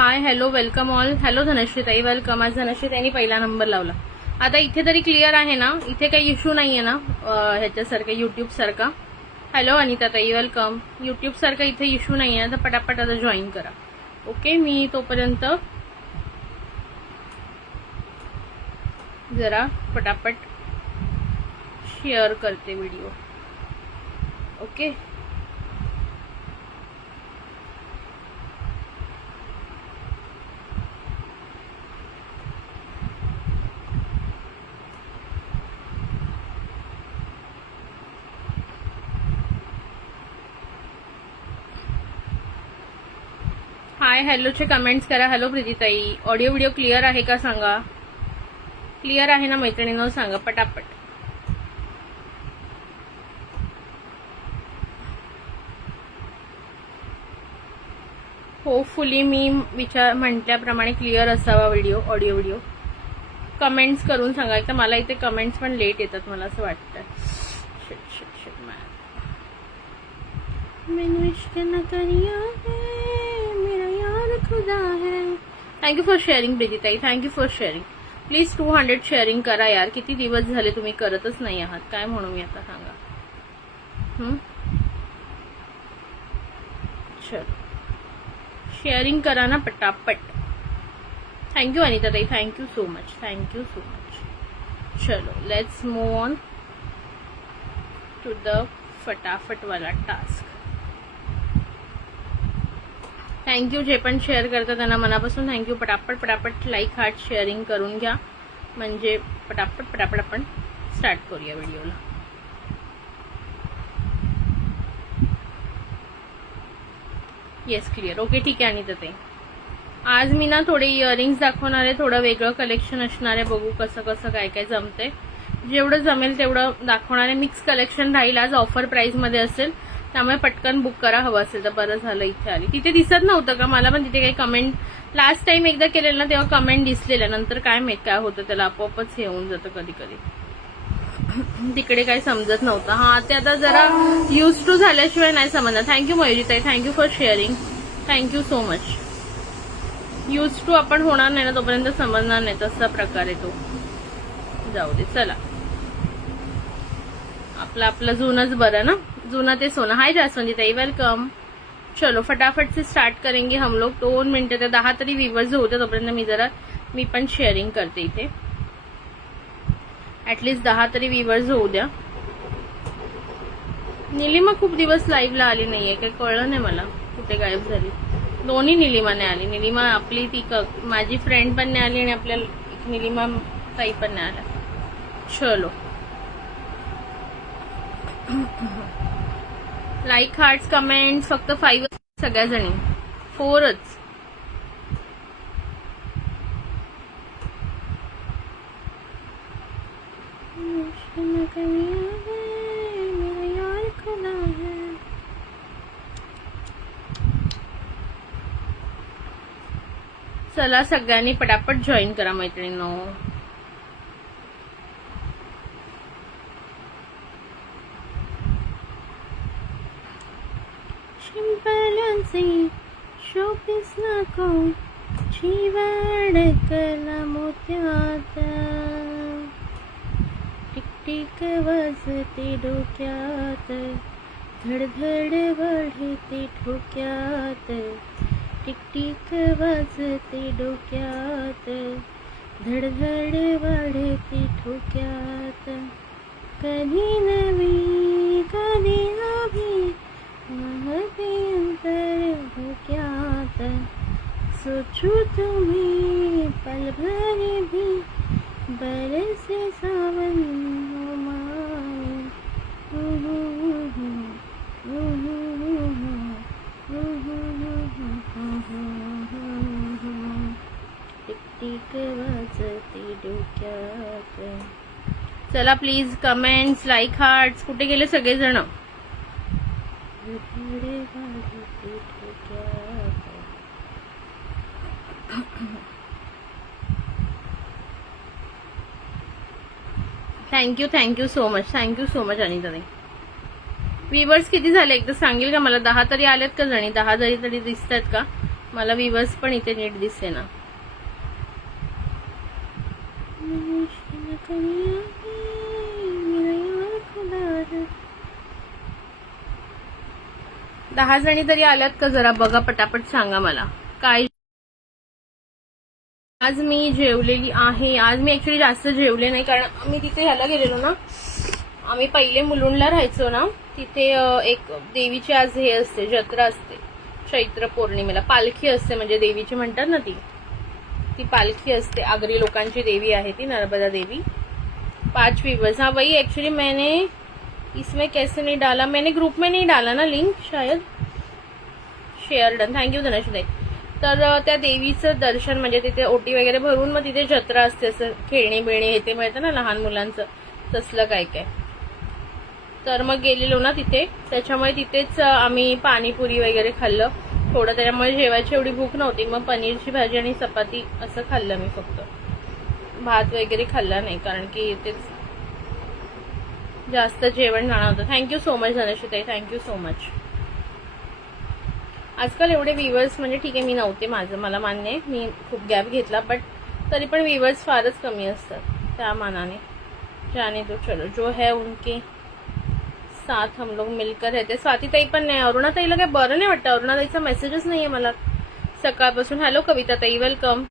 Hi hello welcome all. Hello Dhanashree ताई, welcome. आज धनश्री ताईंनी पहिला नंबर लावला. आता इथे तरी क्लिअर आहे ना? इथे काही इश्यू नाहीये ना ह्याच्यासारखं युट्यूब सारखा? हॅलो अनिता ताई, वेलकम. युट्यूब सारखा इथे इश्यू नाहीये ना, तर पटापट आता जॉईन करा. ओके, मी तोपर्यंत जरा पटापट शेअर करते व्हिडिओ. ओके, हाय हॅलोचे कमेंट्स करा. हॅलो प्रीतीताई, ऑडिओ व्हिडिओ क्लिअर आहे का सांगा. क्लिअर आहे ना मैत्रिणींनो, सांगा पटापट. होपफुली मी म्हटल्याप्रमाणे क्लिअर असावा व्हिडिओ, ऑडिओ व्हिडिओ. कमेंट्स करून सांगा. एक तर मला इथे कमेंट्स पण लेट येतात, मला असं वाटतं. मैंने इश्क न करिया है, मेरा यार खुदा है. थँक्यू फॉर शेअरिंग प्रीतीताई, thank you for sharing. Please 200 sharing करा यार. किती दिवस झाले तुम्ही करतच नाही आहात. काय म्हणू मी आता, सांगा. चलो शेअरिंग करा ना पटापट. थँक्यू अनिता ताई, thank you so much, thank you so much. चलो let's move on to the फटाफट वाला टास्क. थँक्यू जे पण शेअर करतात त्यांना मनापासून थँक्यू. पटापट पटापट लाईक हार्ट शेअरिंग करून घ्या, म्हणजे पटापट पटापट आपण स्टार्ट करूया व्हिडिओला. Yes clear. ओके ठीक आहे अनिता ताई. आज मी ना थोडे इयरिंग्स दाखवणार आहे, थोडं वेगळं कलेक्शन असणार आहे. बघू कसं कसं काय काय जमतंय. जेवढं जमेल तेवढं दाखवणार आहे. मिक्स कलेक्शन राहील आज, ऑफर प्राइस मध्ये असेल, त्यामुळे पटकन बुक करा. हवं असेल तर. बरं झालं इथे आली. तिथे दिसत नव्हतं का मला पण तिथे काही कमेंट लास्ट टाइम एकदा केलेलं ना तेव्हा कमेंट दिसलेल्या, नंतर काय माहित काय होतं त्याला, आपोआपच हे होऊन जातं कधी कधी. तिकडे काही समजत नव्हतं. हा ते आता जरा यूज टू झाल्याशिवाय नाही समजणार. थँक्यू मयुरीताई, thank you for sharing, thank you so much. Use to आपण होणार नाही ना तोपर्यंत समजणार नाही, तसा प्रकार आहे तो. जाऊ दे चला. आपलं जुनंच बरं ना, जुना ते सोना. हाय जास्वंदी ताई, वेलकम. चलो फटाफट से स्टार्ट करेंगे हम लोग. 2 मिनिटं ते 10 तरी व्ह्यूअर्स होते तोपर्यंत मी पण शेअरिंग करते इथे. ऍटलीस्ट 10 तरी व्ह्यूअर्स होऊ द्या. निलिमा खूप दिवस लाईव्हला आली नाहीये, काही कळलं नाही मला कुठे गायब झाली. दोन्ही निलिमाने आली. निलिमा आपली ती माझी फ्रेंड पण नाही आली आणि आपल्या निलिमा ताई पण नाही आल्या. चलो लाईक हार्ट्स कमेंट्स फक्त 5 सगळ्या जणी, 4च. चला सगळ्यांनी पटापट जॉईन करा मैत्रिणींनो. शिंपल्यांचे शोपीस नको, जीवन कला मोत्यात, टिकटिक वाजते डोक्यात, धडधड वाढते ठोक्यात, टिकटिक वाजते डोक्यात, धडधड वाढते ठोक्यात, कधी नवी कधी नवी वाहते अंतर धोक्यात, सोचू तुम्ही पलभर भी बरसे सावन टिकटिक वाजते डोक्यात. चला प्लीज कमेंट्स, लाईक हार्ट्स. कुठे गेले सगळेजण. Thank you so much, thank you so much Anita ताई. व्ह्यूअर्स किती झाले एकदा सांगेल का मला. 10 तरी आलेत का जणी. 10 जरी तरी दिसतात का मला व्ह्यूअर्स पण इथे नीट दिसे ना. दहा जणी तरी आल्यात का जरा बघा, पटापट सांगा मला काय. आज मी जेवलेली आहे. आज मी ऍक्च्युली जास्त जेवले नाही, कारण आम्ही तिथे ह्याला गेलेलो ना, आम्ही पहिले मुलुंडला राहायचो ना, तिथे एक देवीची आज हे असते, जत्रा असते चैत्र पौर्णिमेला, पालखी असते, म्हणजे देवीची म्हणतात ना ती पालखी असते. आगरी लोकांची देवी आहे ती, नर्मदा देवी. 5 व्यूअर्स. हाँ वही एक्चुअली मैंने इसमें कैसे नहीं डाला, मैंने ग्रुप में नहीं डाला ना लिंक, शायद शेअर डन. थँक्यू धनश्री. तर त्या देवीचं दर्शन म्हणजे तिथे ओटी वगैरे भरून मग तिथे जत्रा असते, असं खेळणी बिळणी हे ते मिळतं ना लहान मुलांचं, तसलं काय काय. तर मग गेलेलो ना तिथे, त्याच्यामुळे तिथेच आम्ही पाणीपुरी वगैरे खाल्लं थोडं, त्याच्यामुळे जेवायची एवढी भूक नव्हती. मग पनीरची भाजी आणि चपाती असं खाल्लं मी, फक्त भात वगैरे खाल्ला नाही, कारण की तेच जास्त जेवण जाणार होतं. थँक्यू सो मच धनश्रीताई, थँक्यू सो मच. आजकाल एवढे व्ह्यूअर्स म्हणजे ठीक आहे, मी नव्हते, मला मान्य आहे, मी खूप गॅप घेतला, बट तरी पण व्ह्यूअर्स फारच कमी असतात त्या मानाने. जाने दो चलो, जो है उनके साथ हम लोग मिलकर रहते. स्वातीताई पण नाही, अरुणाताईला काय बरं नाही वाटतं, अरुणाताईचा मेसेजच नाहीये मला सकाळपासून. Hello कविताताई, welcome.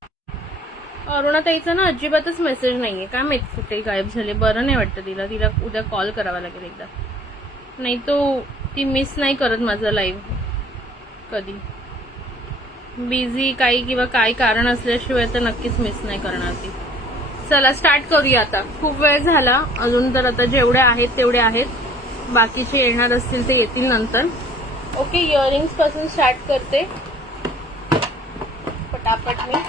अरुणाताईचा ना अजिबातच मेसेज नाहीये, काय माहित कुठे गायब झाले, बरं नाही वाटतं तिला. तिला उद्या कॉल करावा लागेल एकदा, नाही तो ती मिस नाही करत माझं लाईव्ह कधी. बिझी काही किंवा काही कारण असल्याशिवाय तर नक्कीच मिस नाही करणार ती. चला स्टार्ट करूया आता, खूप वेळ झाला अजून, तर आता जेवढे आहेत तेवढे आहेत, बाकीचे येणार असतील ते येतील नंतर. ओके, इयरिंग्स पासून स्टार्ट करते पटापट मी.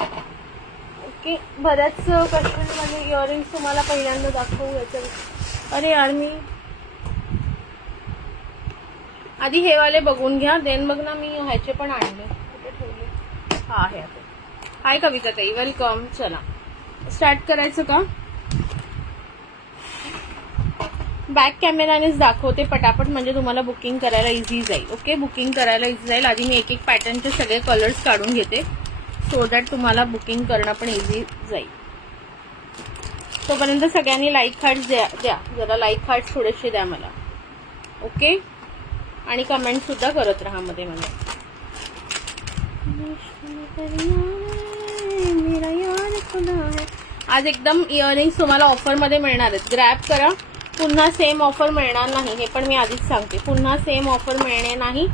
ओके, बऱ्याच कस्टमरमध्ये इयरिंग्स तुम्हाला पहिल्यांदा दाखवू याच्या. अरे यार, मी आधी हे वाले बघून घ्या, देन बघ ना, मी ह्याचे पण आणले, कुठे ठेवले, हा आहे आता. हाय कविता ताई, वेलकम. चला स्टार्ट करायचं का? बॅक कॅमेरानेच दाखवते पटापट, म्हणजे तुम्हाला बुकिंग करायला इझी जाईल. ओके, बुकिंग करायला इझी जाईल. आधी मी एक एक पॅटर्नचे सगळे कलर्स काढून घेते, सो दॅट तुम्हाला बुकिंग करणं पण इझी जाईल. तोपर्यंत सगळ्यांनी लाईक हार्ट्स द्या जरा, लाईक हार्ट्स थोडेसे द्या मला. ओके, आणि कमेंट सुद्धा करत राहा मध्ये मध्ये. आज एकदम इयरिंग्स तुम्हाला ऑफर मध्ये मिळणार आहेत, ग्रॅब करा. पुन्हा सेम ऑफर मिळणार नाही, हे पण मी आधीच सांगते, पुन्हा सेम ऑफर मिळणे नाही,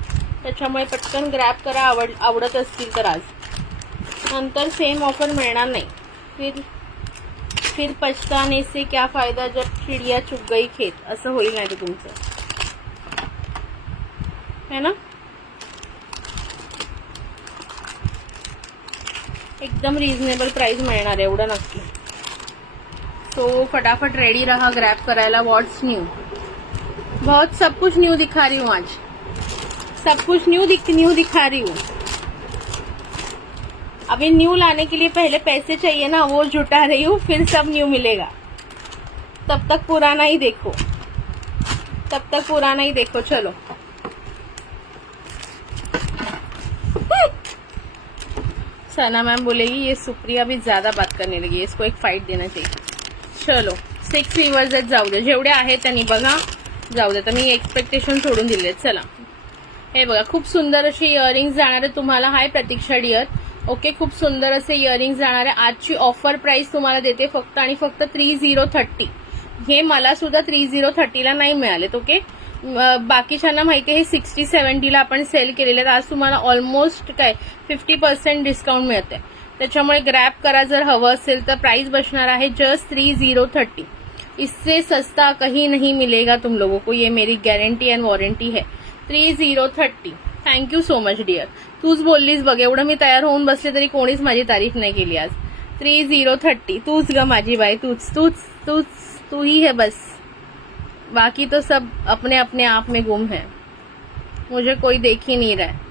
त्याच्यामुळे पटकन ग्रॅब करा. आवडत असतील तर आज, नंतर सेम ऑफर मिळणार नाही. फिर पछताने से क्या फायदा जब चिड़िया चुग गई खेत, असं होईल नाही ते तुमचं, है ना. एकदम रिजनेबल प्राइस मिळणार आहे, एवढं नक्की. तो फटाफट रेडी रहा ग्रैब करायला. व्हाट्स न्यू, बहुत सब कुछ न्यू दिखा रही हूँ आज, सब कुछ न्यू दिखा रही हूँ. अभी न्यू लाने के लिए पहले पैसे चाहिए ना, वो जुटा रही हूँ, फिर सब न्यू मिलेगा. तब तक पुराना ही देखो, तब तक पुराना ही देखो. चलो सना मैम बोलेगी ये सुप्रिया भी ज्यादा बात करने लगी, इसको एक फाइट देना चाहिए. चलो 6 व्यूअर्स आहेत, जाऊ दे, जेवढे आहेत त्यांनी बघा, जाऊ दे. तर मी एक्सपेक्टेशन सोडून दिले. चला हे बघा, खूप सुंदर असे इयरिंग्स जाणार आहे तुम्हाला. हाय प्रतीक्षा डियर. ओके, खूप सुंदर असे इयरिंग्स जाणार आहे. आजची ऑफर प्राइस तुम्हाला देते फक्त आणि फक्त 3030. हे मला सुद्धा 3030ला नाही मिळालेत. ओके, बाकीच्यांना माहिती आहे 60-70ला आपण सेल केलेले आहेत. आज तुम्हाला ऑलमोस्ट काय 50% डिस्काउंट मिळते, त्याच्यामुळे ग्रॅब करा जर हवं असेल तर. प्राइस बचणार आहे जस्ट 3030. इससे सस्ता कहीं नहीं मिलेगा तुम लोगों को, ये मेरी गारंटी एंड वॉरंटी है. 3030. Thank you so much dear. तूच बोललीस बघ, एवढं मी तयार होऊन बसले तरी कोणीच माझी तारीफ नाही केली आज. 3030. तूच ग माझी बाई, तूच तूच तूच तू ही है बस, बाकी तो सब अपने अपने आप में गुम है, मुझे कोई देख ही नहीं रहा है.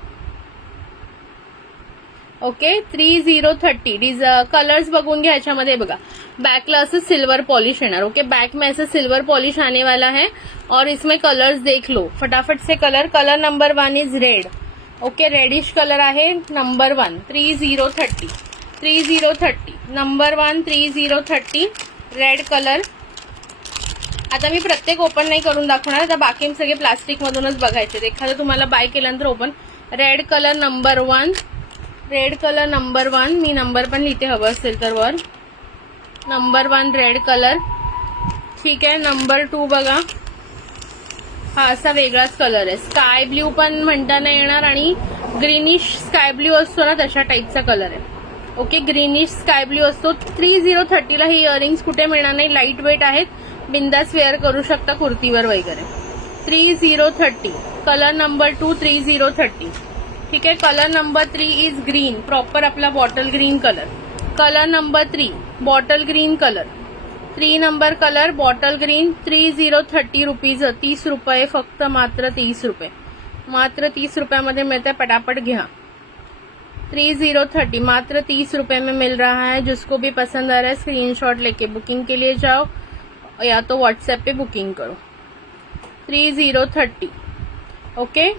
ओके, 3030. कलर्स बघून घ्या. याच्यामध्ये बघा, बैकला ऐसे सिल्वर पॉलिश येणार. ओके, बैक में ऐसे सिल्वर पॉलिश आने वाला है और इसमें कलर्स देख लो फटाफट से. Colour number 1 is red, okay, reddish colour आहे, नंबर 1 3030 3030 नंबर 1 3030 रेड कलर. आता मी प्रत्येक ओपन नाही करून दाखवणार, आता बाकी सगळे प्लास्टिक मधूनच बघायचे. एखादं तुम्हाला बाय केल्यानंतर open. Red colour number 1, red colour number 1, मी नंबर पण लिहिते हवं असेल तर वर. Number 1 red colour. ठीक आहे, नंबर 2 बघा, हा असा वेगळाच कलर आहे. स्काय ब्ल्यू पण म्हणता नाही येणार आणि ग्रीनिश स्काय ब्ल्यू असतो ना तशा टाईपचा कलर आहे. ओके, ग्रीनिश स्काय ब्ल्यू असतो. 3030 ला हे इयरिंग्स कुठे मिळणार नाही, लाईट वेट आहेत, बिंदास वेअर करू शकता कुर्तीवर वगैरे. 3030 कलर नंबर 2 3030. ठीक आहे, colour number 3 is green, proper आपला bottle green colour. Colour number 3 bottle green colour. 3 number colour bottle green. 3030 rupees, 30 रुपये फक्त, मात्र 30 रुपये, मात्र 30 रुपयामध्ये मिळते. पटापट घ्या. 3030 मात्र 30 रुपए में मिल रहा है. जिसको भी पसंद आ रहा है स्क्रीनशॉट लेके बुकिंग के लिए जाओ या तो व्हाट्सएप पे बुकिंग करो. 3030. ओके,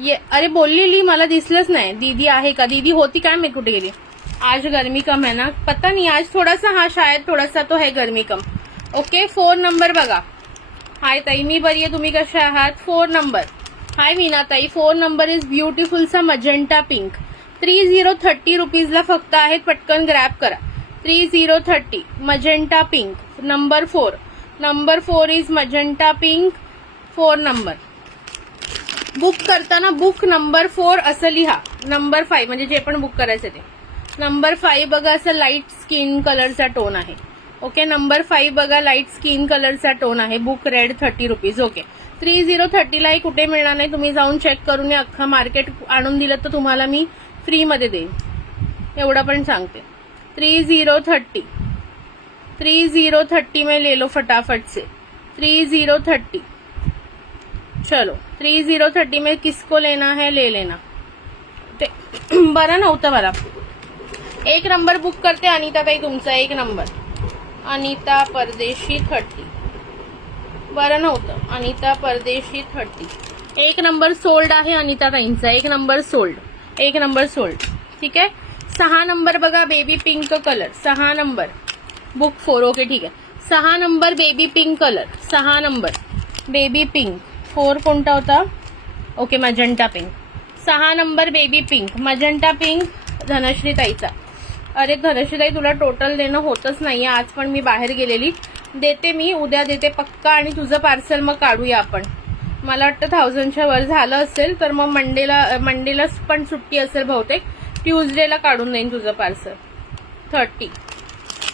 ये अरे बोललेली मला दिसलंच नाही. दीदी आहे का? दीदी होती काय, मी कुठे गेली? आज गर्मी कम है ना, पता नहीं आज थोड़ा सा, हाँ शायद थोड़ा सा तो है गर्मी कम. ओके, 4 नंबर बघा. हाय ताई, मी बरी आहे, तुम्ही कशा आहात? 4 नंबर. हाय मीना ताई, 4 नंबर इज ब्युटिफुल सा मजेंटा पिंक. 3030 रुपीजला फक्त आहेत, पटकन ग्रॅब करा. 3030 magenta pink number 4. Number 4 is magenta pink. 4 number book करताना बुक नंबर 4 असं लिहा. नंबर 5 म्हणजे जे पण बुक करायचं ते. नंबर 5 बघा, असं लाईट स्किन कलरचा टोन आहे. ओके, नंबर 5 बघा, लाईट स्किन कलरचा टोन आहे. Book red 30 rupees. ओके, 3030 लाही कुठे मिळणार नाही, तुम्ही जाऊन चेक करून या. अख्खा मार्केट आणून दिलं तर तुम्हाला मी फ्री मध्ये देईन, एवढं पण सांगते. 3030 3030 में ले लो फटाफट से. 3030 चलो, 3030 में किसको लेना है ले लेना. ते बरं नव्हतं मला. 1 नंबर बुक करते अनिता ताई, तुमचा 1 नंबर. अनिता परदेशी 30. बरं नव्हतं, अनिता परदेशी 30. 1 नंबर सोल्ड आहे अनिता ताईंचा. 1 नंबर सोल्ड, 1 नंबर सोल्ड. ठीक आहे, 6 नंबर बघा, baby pink colour. 6 number book 4. Okay ठीक आहे, 6 number baby pink colour. 6 number baby pink. 4 कोणता होता? Okay, magenta pink. 6 number baby pink, magenta pink, Dhanashree ताईचा. अरे धनश्री ताई, तुला टोटल देणं होतच नाहीये, आज पण मी बाहेर गेलेली. देते मी, उद्या देते पक्का, आणि तुझं पार्सल मग काढूया आपण. मला वाटतं 1000च्या वर झालं असेल तर मग मंडेला पण सुट्टी असेल बहुतेक. ट्यूजडेला काढून देईन तुझं पार्सल. 30.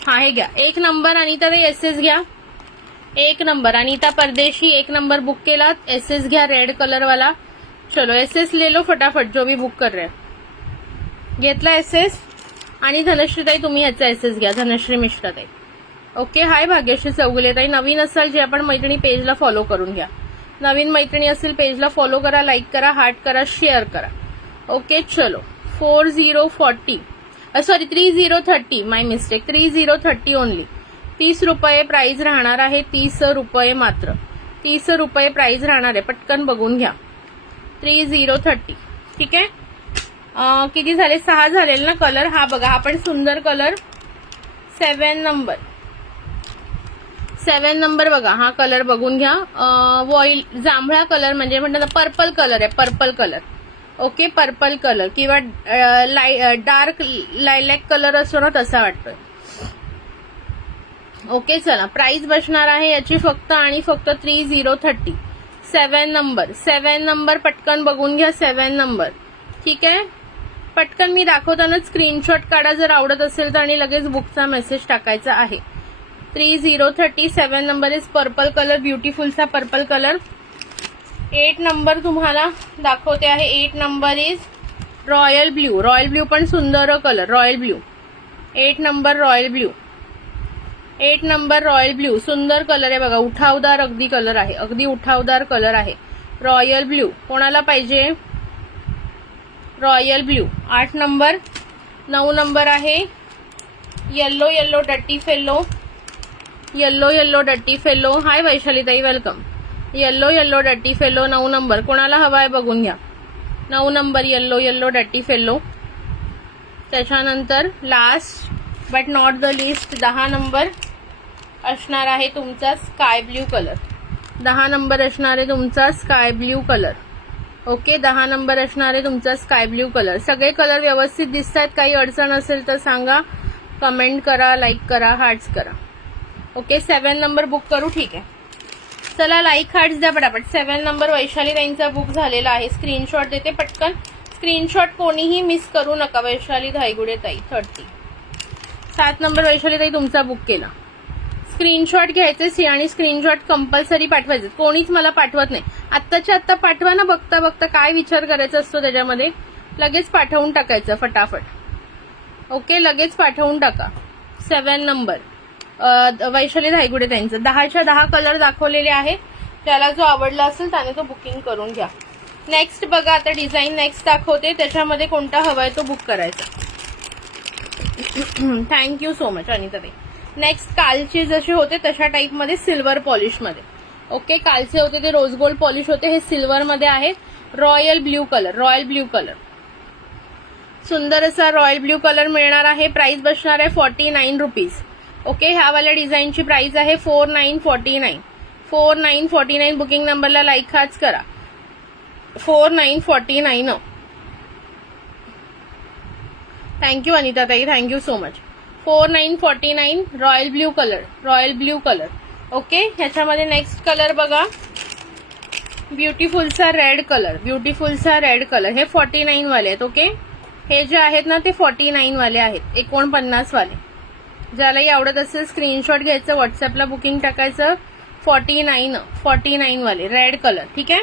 हा हे घ्या. 1 नंबर अनिता ताई, एसएस घ्या. 1 नंबर अनिता परदेशी, 1 नंबर बुक केला. एसएस घ्या, रेड कलर वाला. चलो एसएस ले लो फटाफट, जो भी बुक कर रहे. घेतला एसएस. आणि धनश्रीताई, तुम्ही याचा एसएस घ्या, धनश्री मिश्राताई. ओके, हाय भाग्यश्री चौगुलेताई. नवीन असाल जे आपण मैत्रिणी पेजला फॉलो करून घ्या. नवीन मैत्रिणी असेल पेजला फॉलो करा, लाईक करा, हार्ट करा, शेअर करा. ओके चलो, 4040 सॉरी 3030, माय मिस्टेक. 3030 ओनली. 30 रुपये प्राइस राहणार आहे. 30 रुपये मात्र, 30 रुपये प्राइस राहणार आहे. पटकन बघून घ्या. 3030. ठीक आहे, किती झाले? 6 झालेल ना कलर. हा बघा, हा पण सुंदर कलर. 7 नंबर. 7 नंबर बघा, हा कलर बघून घ्या. वॉइल जांभळा कलर, म्हणजे म्हणतात पर्पल कलर आहे, purple colour. Okay, purple colour किंवा डार्क लायलॅक कलर असतो ना तसा वाटतोय. ओके चला, प्राइस बसणार आहे याची फक्त आणि फक्त 3030. 7 नंबर. 7 नंबर पटकन बघून घ्या. 7 नंबर. ठीक आहे, पटकन मी दाखवताना स्क्रीनशॉट काढा जर आवडत असेल तर, आणि लगेच बुकचा मेसेज टाकायचा आहे. 3030. 7 नंबर इज पर्पल कलर, ब्युटिफुलचा पर्पल कलर. 8 नंबर तुम्हाला दाखवते आहे. 8 number is royal blue. Royal blue पण सुंदर colour, royal blue. 8 number royal blue. 8 number royal blue, सुंदर कलर आहे बघा, उठावदार अगदी कलर आहे, अगदी उठावदार कलर आहे. रॉयल ब्ल्यू कोणाला पाहिजे? Royal blue. 8 नंबर. 9 नंबर आहे येल्लो येल्लो डट्टी फेलो. येल्लो येल्लो डट्टी फेलो. हाय वैशालीताई, वेलकम. येल्लो येल्लो डट्टी फेलो 9 नंबर. कोणाला हवा आहे बघून घ्या. 9 नंबर येल्लो येल्लो डटीफ येल्लो. त्याच्यानंतर last but not the least 10 number असणार आहे तुमचा स्काय ब्ल्यू कलर. 10 नंबर असणार आहे तुमचा sky blue colour. Okay, 10 number असणार आहे तुमचा स्काय ब्ल्यू कलर. सगळे कलर व्यवस्थित दिसत आहेत. काही अडचण असेल तर सांगा, कमेंट करा, लाईक करा, हार्ट्स करा. ओके, 7 नंबर बुक करू. ठीक आहे, चला लाईक हार्ट्स द्या पटापट. 7 नंबर वैशाली ताईंचा बुक झालेला आहे. स्क्रीनशॉट देते पटकन. स्क्रीनशॉट कोणीही मिस करू नका. वैशाली धायगुडे ताई 30. 7 नंबर वैशाली ताई तुमचा बुक केला. स्क्रीनशॉट घ्यायचे आणि स्क्रीनशॉट कंपल्सरी पाठवायचे. कोणीच मला पाठवत नाही. आत्ताच्या आत्ता पाठवा ना. बघता बघता काय विचार करायचा असतो त्याच्यामध्ये. लगेच पाठवून टाकायचं फटाफट. ओके, लगेच पाठवून टाका. 7 नंबर वैशाली धायगुडे त्यांचं 10च्या 10 कलर दाखवलेले आहे. त्याला जो आवडला असेल त्याने तो बुकिंग करून घ्या. नेक्स्ट बघा, आता डिझाईन नेक्स्ट दाखवते. त्याच्यामध्ये कोणता हवाय तो बुक करायचा. थँक्यू सो मच अनिता ताई. नेक्स्ट कालचे जसे होते तशा टाईपमध्ये सिल्वर पॉलिशमध्ये. ओके, कालचे होते ते रोज गोल्ड पॉलिश होते. हे सिल्वरमध्ये आहे. Royal blue colour, royal blue colour. सुंदर असा रॉयल ब्ल्यू कलर मिळणार आहे. प्राइस बसणार आहे 49 रुपीज. ओके, ह्या वाल्या डिझाईनची प्राइस आहे 4949. 4949. बुकिंग नंबरला लाईक हाच करा. 4949. थँक्यू अनिता ताई, thank you so much. 4949 royal blue colour, royal blue colour. Okay, ह्याच्यामध्ये नेक्स्ट कलर बघा, ब्युटिफुलचा रेड कलर, ब्युटिफुलचा रेड कलर. हे 49 वाले आहेत. ओके, हे जे आहेत ना ते 49 वाले आहेत, 49 वाले. ज्यालाही आवडत असेल स्क्रीनशॉट घ्यायचं, व्हॉट्सअपला बुकिंग टाकायचं. 49 वाले रेड कलर. ठीक आहे.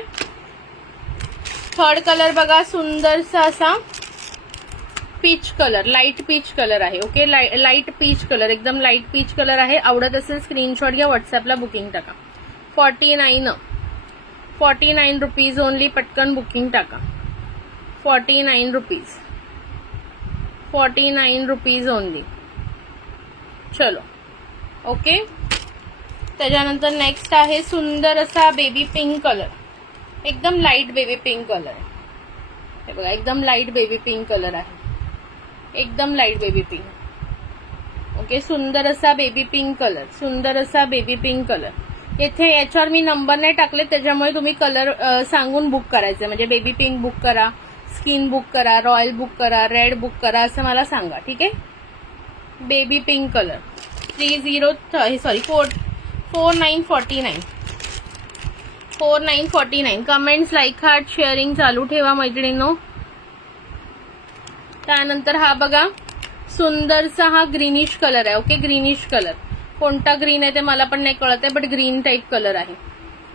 थर्ड कलर बघा, सुंदरसा असा peach colour, light peach colour आहे. ओके, लाईट पीच कलर, एकदम लाईट पीच कलर आहे. आवडत असेल स्क्रीनशॉट घ्या, व्हॉट्सअपला बुकिंग टाका. 49 रुपीज ओनली. पटकन बुकिंग टाका. 49 रुपीज, 49 रुपीज ओनली. चलो. ओके, त्याच्यानंतर नेक्स्ट आहे सुंदर असा बेबी पिंक कलर. एकदम लाईट बेबी पिंक कलर आहे. हे बघा, एकदम लाईट बेबी पिंक कलर आहे. एकदम लाईट बेबी पिंक. ओके, सुंदर असा बेबी पिंक कलर, सुंदर असा बेबी पिंक कलर. येथे याच्यावर मी नंबर नाही टाकले, त्याच्यामुळे तुम्ही कलर सांगून बुक करायचे. म्हणजे बेबी पिंक बुक करा, स्किन बुक करा, रॉयल बुक करा, रेड बुक करा, असं मला सांगा. ठीक आहे. Baby pink colour 4949. 4949. Comments, like, heart, sharing चालू ठेवा मैत्रिणींनो. त्यानंतर हा बघा, सुंदरसा हा ग्रीनिश कलर आहे. Okay, greenish colour. कोणता ग्रीन आहे ते मला पण नाही कळत आहे, बट ग्रीन टाईप कलर आहे.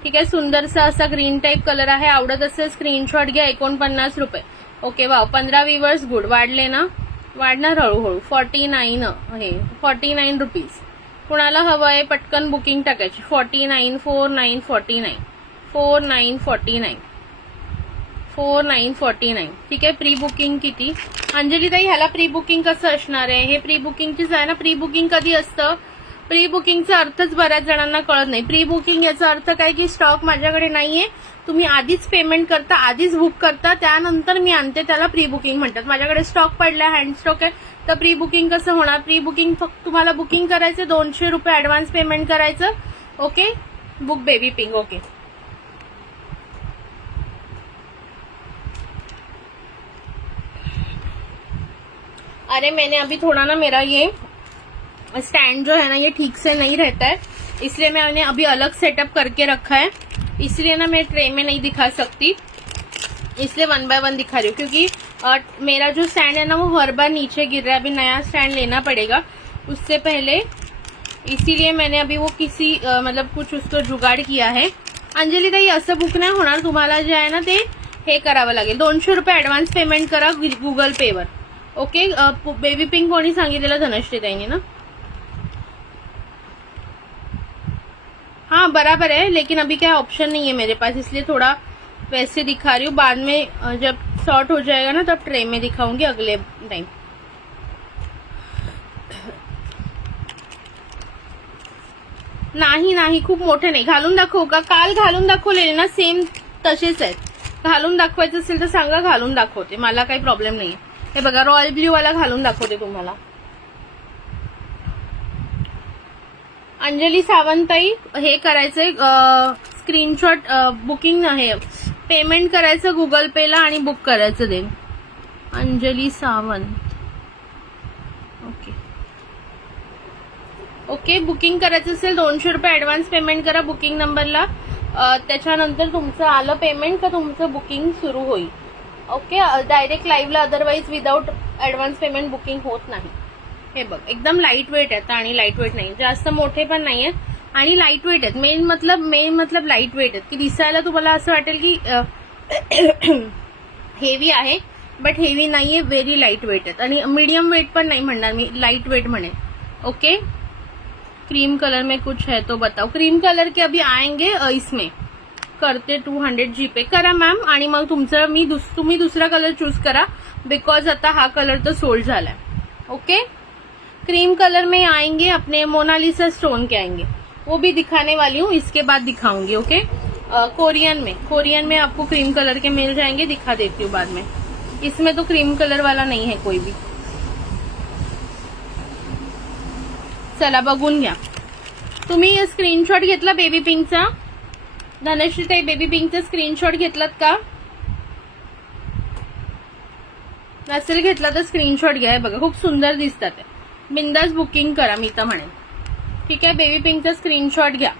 ठीक आहे, सुंदरसा असा ग्रीन टाईप कलर आहे. आवडत असेल स्क्रीनशॉट घ्या. 49 रुपये. Okay, wow, 15 viewers. गुड. वाढले ना, वाढणार हळूहळू. 49 आहे, 49 रुपीज. कुणाला हवं आहे पटकन बुकिंग टाकायची. 49 4949 4949 4949. ठीक आहे. प्री बुकिंग किती? अंजली ताई, ह्याला प्री बुकिंग कसं असणार आहे? हे प्री बुकिंगचीच आहे ना. प्री बुकिंग कधी असतं? प्री बुकिंगचा अर्थच बऱ्याच जणांना कळत नाही. प्री बुकिंग याचा अर्थ काय की स्टॉक माझ्याकडे नाहीये, तुम्ही आधीच पेमेंट करता, आधीच बुक करता, त्यानंतर मी आणते, त्याला प्री बुकिंग म्हणतात. माझ्याकडे स्टॉक पडलाय, हँड स्टॉक आहे, तर प्री बुकिंग कसं होणार? प्री बुकिंग फक्त तुम्हाला बुकिंग करायचं, 200 रुपये ऍडव्हान्स पेमेंट करायचं. Okay, book baby pink. Okay, अरे मैंने अभी थोड़ा ना, मेरा ये स्टैंड जो है ना ये ठीक से नहीं रहता है, इसलिए मैंने अभी अलग सेटअप करके रखा है. इसलिए ना मैं ट्रे में नहीं दिखा सकती, इसलिए 1 बाय 1 दिखा रही हूँ. क्योंकि मेरा जो स्टैंड है ना वो हर बार नीचे गिर रहा है. अभी नया स्टैंड लेना पड़ेगा उससे पहले, इसीलिए मैंने अभी वो किसी मतलब कुछ उसको जुगाड़ किया है. अंजली ताई, असं बुक नाही होणार. तुम्हाला जे आहे ना ते हे करावं लागेल. 200 रुपये ऍडव्हान्स पेमेंट करा गुगल पेवर. ओके, बेबी पिंक कोणी सांगितलेलं? धनश्री ताईने ना. हाँ बराबर है, लेकिन अभी क्या ऑप्शन नहीं है मेरे पास, इसलिए थोड़ा वैसे दिखा रही हूँ. बाद में जब शॉर्ट हो जाएगा ना तब ट्रे में दिखाऊंगी अगले टाइम. नाही नाही, खूप मोठे नाही. घालून दाखवू का? काल घालून दाखवलेले ना सेम तसेच आहेत. घालून दाखवायचं असेल तर सांगा, घालून दाखवते, मला काही प्रॉब्लेम नाहीये. हे बघा रॉयल ब्ल्यू वाला घालून दाखवते तुम्हाला. अंजली सावंताई, हे करायचंय स्क्रीनशॉट बुकिंग आहे, पेमेंट करायचं गुगल पेला आणि बुक करायचं then. Anjali Sawant, okay okay. Booking करायचं असेल 200 रुपये ऍडव्हान्स पेमेंट करा बुकिंग नंबरला. त्याच्यानंतर तुमचं आलं पेमेंट का तुमचं बुकिंग सुरू होईल. ओके, डायरेक्ट लाईव्हला otherwise without advance payment booking होत नाही. हे बघ एकदम लाईट वेट आहेत आणि लाईट वेट नाही, जास्त मोठे पण नाही आहेत आणि लाईट वेट आहेत. मेन मतलब लाईट वेट आहेत की दिसायला तुम्हाला असं वाटेल की हेवी आहे, बट हेवी नाहीये, व्हेरी लाईट वेट आहेत. आणि मीडियम वेट पण नाही म्हणणार मी, लाईट वेट म्हणेन. ओके, क्रीम कलर में कुछ है तो बताओ. क्रीम कलर के अभी आएंगे इसमें. करते 200 जीपे करा मॅम. आणि मग तुमचं तुम्ही दुसरा कलर चूज करा बिकॉज आता हा कलर तर सोल्ड झालाय. ओके, क्रीम कलर में आएंगे अपने मोनालिसा स्टोन के आएंगे, वो भी दिखाने वाली हूँ, इसके बाद दिखाऊंगी. ओके, कोरियन में आपको क्रीम कलर के मिल जाएंगे, दिखा देती हूँ बाद में. इसमें तो क्रीम कलर वाला नहीं है कोई भी. चला बघून घ्या. तुम्ही स्क्रीनशॉट घेतला बेबी पिंकचा? धनश्री ताई, बेबी पिंकचा स्क्रीनशॉट घेतलात का? नसेल घेतला तर स्क्रीनशॉट घ्या. बघा खूप सुंदर दिसतात, बिंदास बुकिंग करा मी तर म्हणेन. ठीक आहे, बेबी पिंकचा स्क्रीनशॉट घ्या.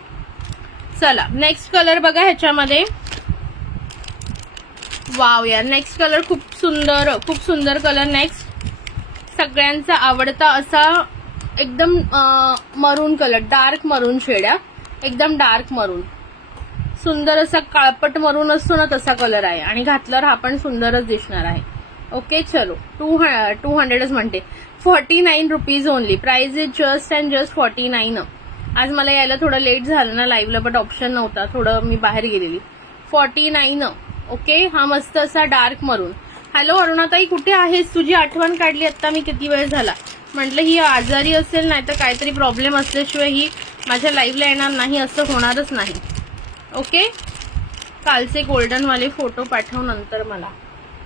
चला नेक्स्ट कलर बघा ह्याच्यामध्ये. वाव यार, नेक्स्ट कलर खूप सुंदर कलर. नेक्स्ट सगळ्यांचा आवडता असा एकदम मरून कलर, डार्क मरून शेड, एकदम डार्क मरून, सुंदर असा काळपट मरून असतो ना तसा कलर आहे आणि घातल्यावर हा पण सुंदरच दिसणार आहे. ओके चलो 200च म्हणते. 49 rupees only. Price is just and just 49. आज मला यायला थोडं लेट झालं ना लाईव्हला, बट ऑप्शन नव्हता, थोडं मी बाहेर गेलेली. 49. ओके, हा मस्त असा डार्क मरून. हॅलो अरुणाताई, कुठे आहेस? तुझी आठवण काढली आता मी, किती वेळ झाला. म्हटलं ही आजारी असेल नाही तर काहीतरी प्रॉब्लेम असल्याशिवाय ही माझ्या लाईव्हला येणार नाही, असं होणारच नाही. ओके, कालचे गोल्डन वाले फोटो पाठव नंतर मला.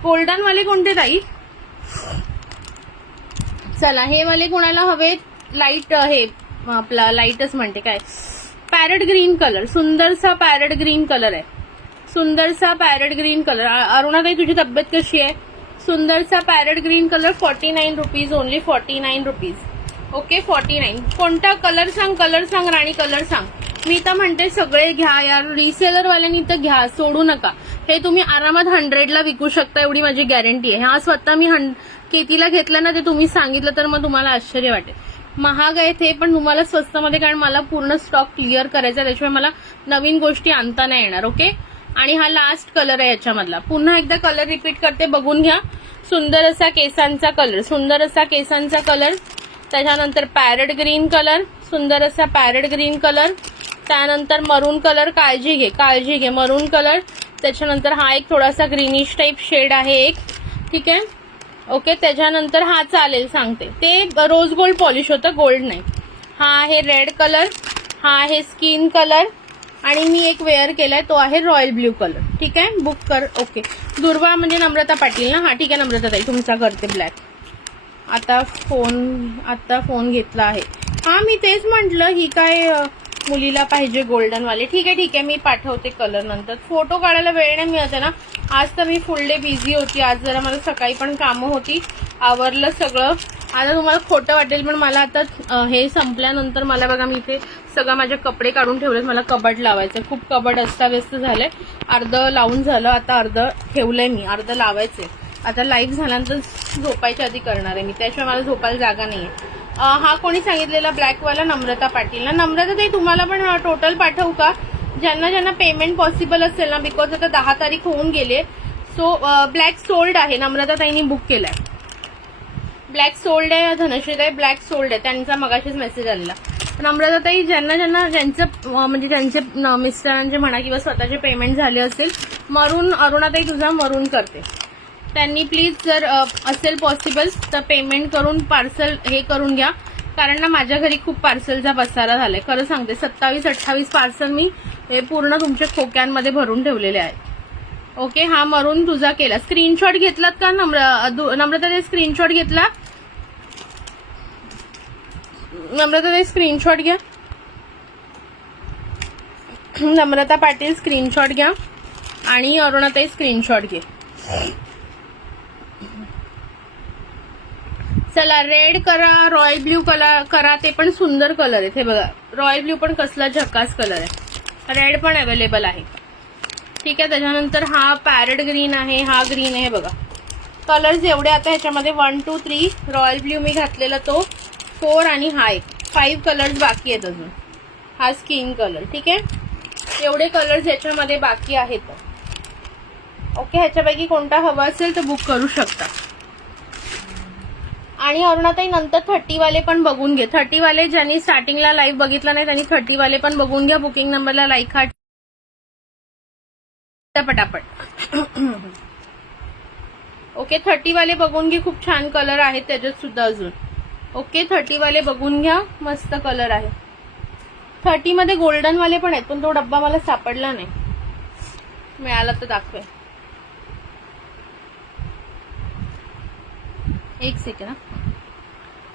गोल्डन वाले कोणते ताई? चला हे वाले कोणाला हवे? लाईट, हे आपला लाईटच म्हणते काय, पॅरेट ग्रीन कलर, सुंदरसा पॅरेट ग्रीन कलर आहे. सुंदरसा पॅरेट ग्रीन कलर. अरुणाताई तुझी तब्येत कशी आहे? सुंदरसा parrot green colour 49 rupees only. 49 rupees. Okay 49. कोणता कलर सांग, कलर सांग राणी, कलर सांग. मी तर म्हणते सगळे घ्या यार, रिसेलर वाल्यांनी तर घ्या, सोडू नका. हे तुम्ही आरामात 100ला विकू शकता एवढी माझी गॅरंटी आहे. हा स्वतः मी कितीला घेतलं ना ते तुम्ही सांगितलं तर मग तुम्हाला आश्चर्य वाटेल. महाग आहे ते पण तुम्हाला स्वस्तमध्ये, कारण मला पूर्ण स्टॉक क्लिअर करायचा, त्याशिवाय मला नवीन गोष्टी आणता नाही येणार. ओके, आणि हा लास्ट कलर आहे याच्यामधला. पुन्हा एकदा कलर रिपीट करते, बघून घ्या. सुंदर असा केसांचा कलर, सुंदर असा केसांचा कलर. त्याच्यानंतर पॅरेट ग्रीन कलर, सुंदर असा पॅरेट ग्रीन कलर. त्यानंतर मरून कलर, काळजी घे मरून कलर. त्याच्यानंतर हा एक थोडासा ग्रीनिश टाईप शेड आहे एक, ठीक आहे. ओके, त्याच्यानंतर हा चालेल सांगते, ते रोज गोल्ड पॉलिश होतं, गोल्ड नाही. हा आहे रेड कलर, हा आहे स्किन कलर आणि मी एक वेअर केलाय तो आहे रॉयल ब्ल्यू कलर. ठीक आहे, बुक कर. ओके, दुर्वा म्हणजे नम्रता पाटील ना? हा ठीक आहे नम्रता ताई, तुमचा करते ब्लॅक. आता फोन घेतला आहे. हा मी तेच म्हटलं ही काय मुलीला पाहिजे गोल्डन वाले. ठीक आहे मी पाठवते कलर नंतर. फोटो काढायला वेळ नाही मिळते ना, आज तर मी फुल डे बिझी होती. आज जरा मला सकाळी पण कामं होती, आवरलं सगळं. आता तुम्हाला खोटं वाटेल पण मला आता हे संपल्यानंतर मला बघा मी इथे सगळं माझे कपडे काढून ठेवलेत, मला कबड लावायचं. खूप कबड अस्ताव्यस्त झालंय. अर्ध लावून झालं, आता अर्ध ठेवलंय मी, अर्ध लावायचंय. आता लाईव्ह झाल्यानंतर झोपायच्या आधी करणार आहे मी, त्याशिवाय मला झोपायला जागा नाहीये. हा कोणी सांगितलेला ब्लॅकवाला? नम्रता पाटील ना? नम्रता ताई तुम्हाला पण टोटल पाठवू का? ज्यांना पेमेंट पॉसिबल असेल ना, बिकॉज आता 10 तारीख होऊन गेले. सो ब्लॅक सोल्ड आहे, नम्रता ताईंनी बुक केलाय. ब्लॅक सोल्ड आहे. धनश्री ताई ब्लॅक सोल्ड आहे, त्यांचा मगाशीच मेसेज आलेला. नम्रता ताई ज्यांचं म्हणजे ज्यांचे मिस्टरांचे म्हणा किंवा स्वतःचे पेमेंट झाले असेल, मरून अरुणाताई तुझा मरून करते, त्यांनी प्लीज जर असेल पॉसिबल तर पेमेंट करून पार्सल हे करून घ्या. कारण ना माझ्या घरी खूप पार्सलचा पसारा झालाय, खरं सांगते. 27-28 पार्सल मी पूर्ण तुमच्या खोक्यांमध्ये भरून ठेवलेले आहेत. ओके, हा मरून तुझा केला. स्क्रीनशॉट घेतलात का नम्रता? स्क्रीनशॉट घेतला? नम्रता स्क्रीनशॉट घ्या. नम्रता पाटील स्क्रीनशॉट घ्या आणि अरुणाताई स्क्रीनशॉट घे. चला रेड करा, रॉयल ब्ल्यू कलर करा, ते पण सुंदर कलर आहेत. हे बघा रॉयल ब्ल्यू पण कसला झकास कलर आहे. रेड पण अवेलेबल आहे. ठीक आहे, त्याच्यानंतर हा पॅरेट ग्रीन आहे, हा ग्रीन आहे. बघा कलर्स एवढे आता ह्याच्यामध्ये 1 2 3 रॉयल ब्ल्यू मी घातलेला तो 4 आणि हा एक 5 कलर्स बाकी आहेत अजून. हा स्किन कलर. ठीक आहे, एवढे कलर्स याच्यामध्ये बाकी आहेत. ओके, ह्याच्यापैकी कोणता हवा असेल तर बुक करू शकता. आणि अरुणाताई नंतर 30 वाले पण बघून घे. 30 वाले ज्यांनी स्टार्टिंगला लाईव्ह बघितला नाही त्यांनी 30 वाले पण बघून घ्या. बुकिंग नंबरला लाईक हार्ट पटापट. ओके, 30 वाले बघून घे, खूप छान कलर आहेत त्याच्यात सुद्धा अजून. ओके, 30 वाले बघून घ्या, मस्त कलर आहे. 30 मध्ये गोल्डन वाले पण आहेत, पण तो डब्बा मला सापडला नाही. मिळाला तर दाखवे. एक सेकंड.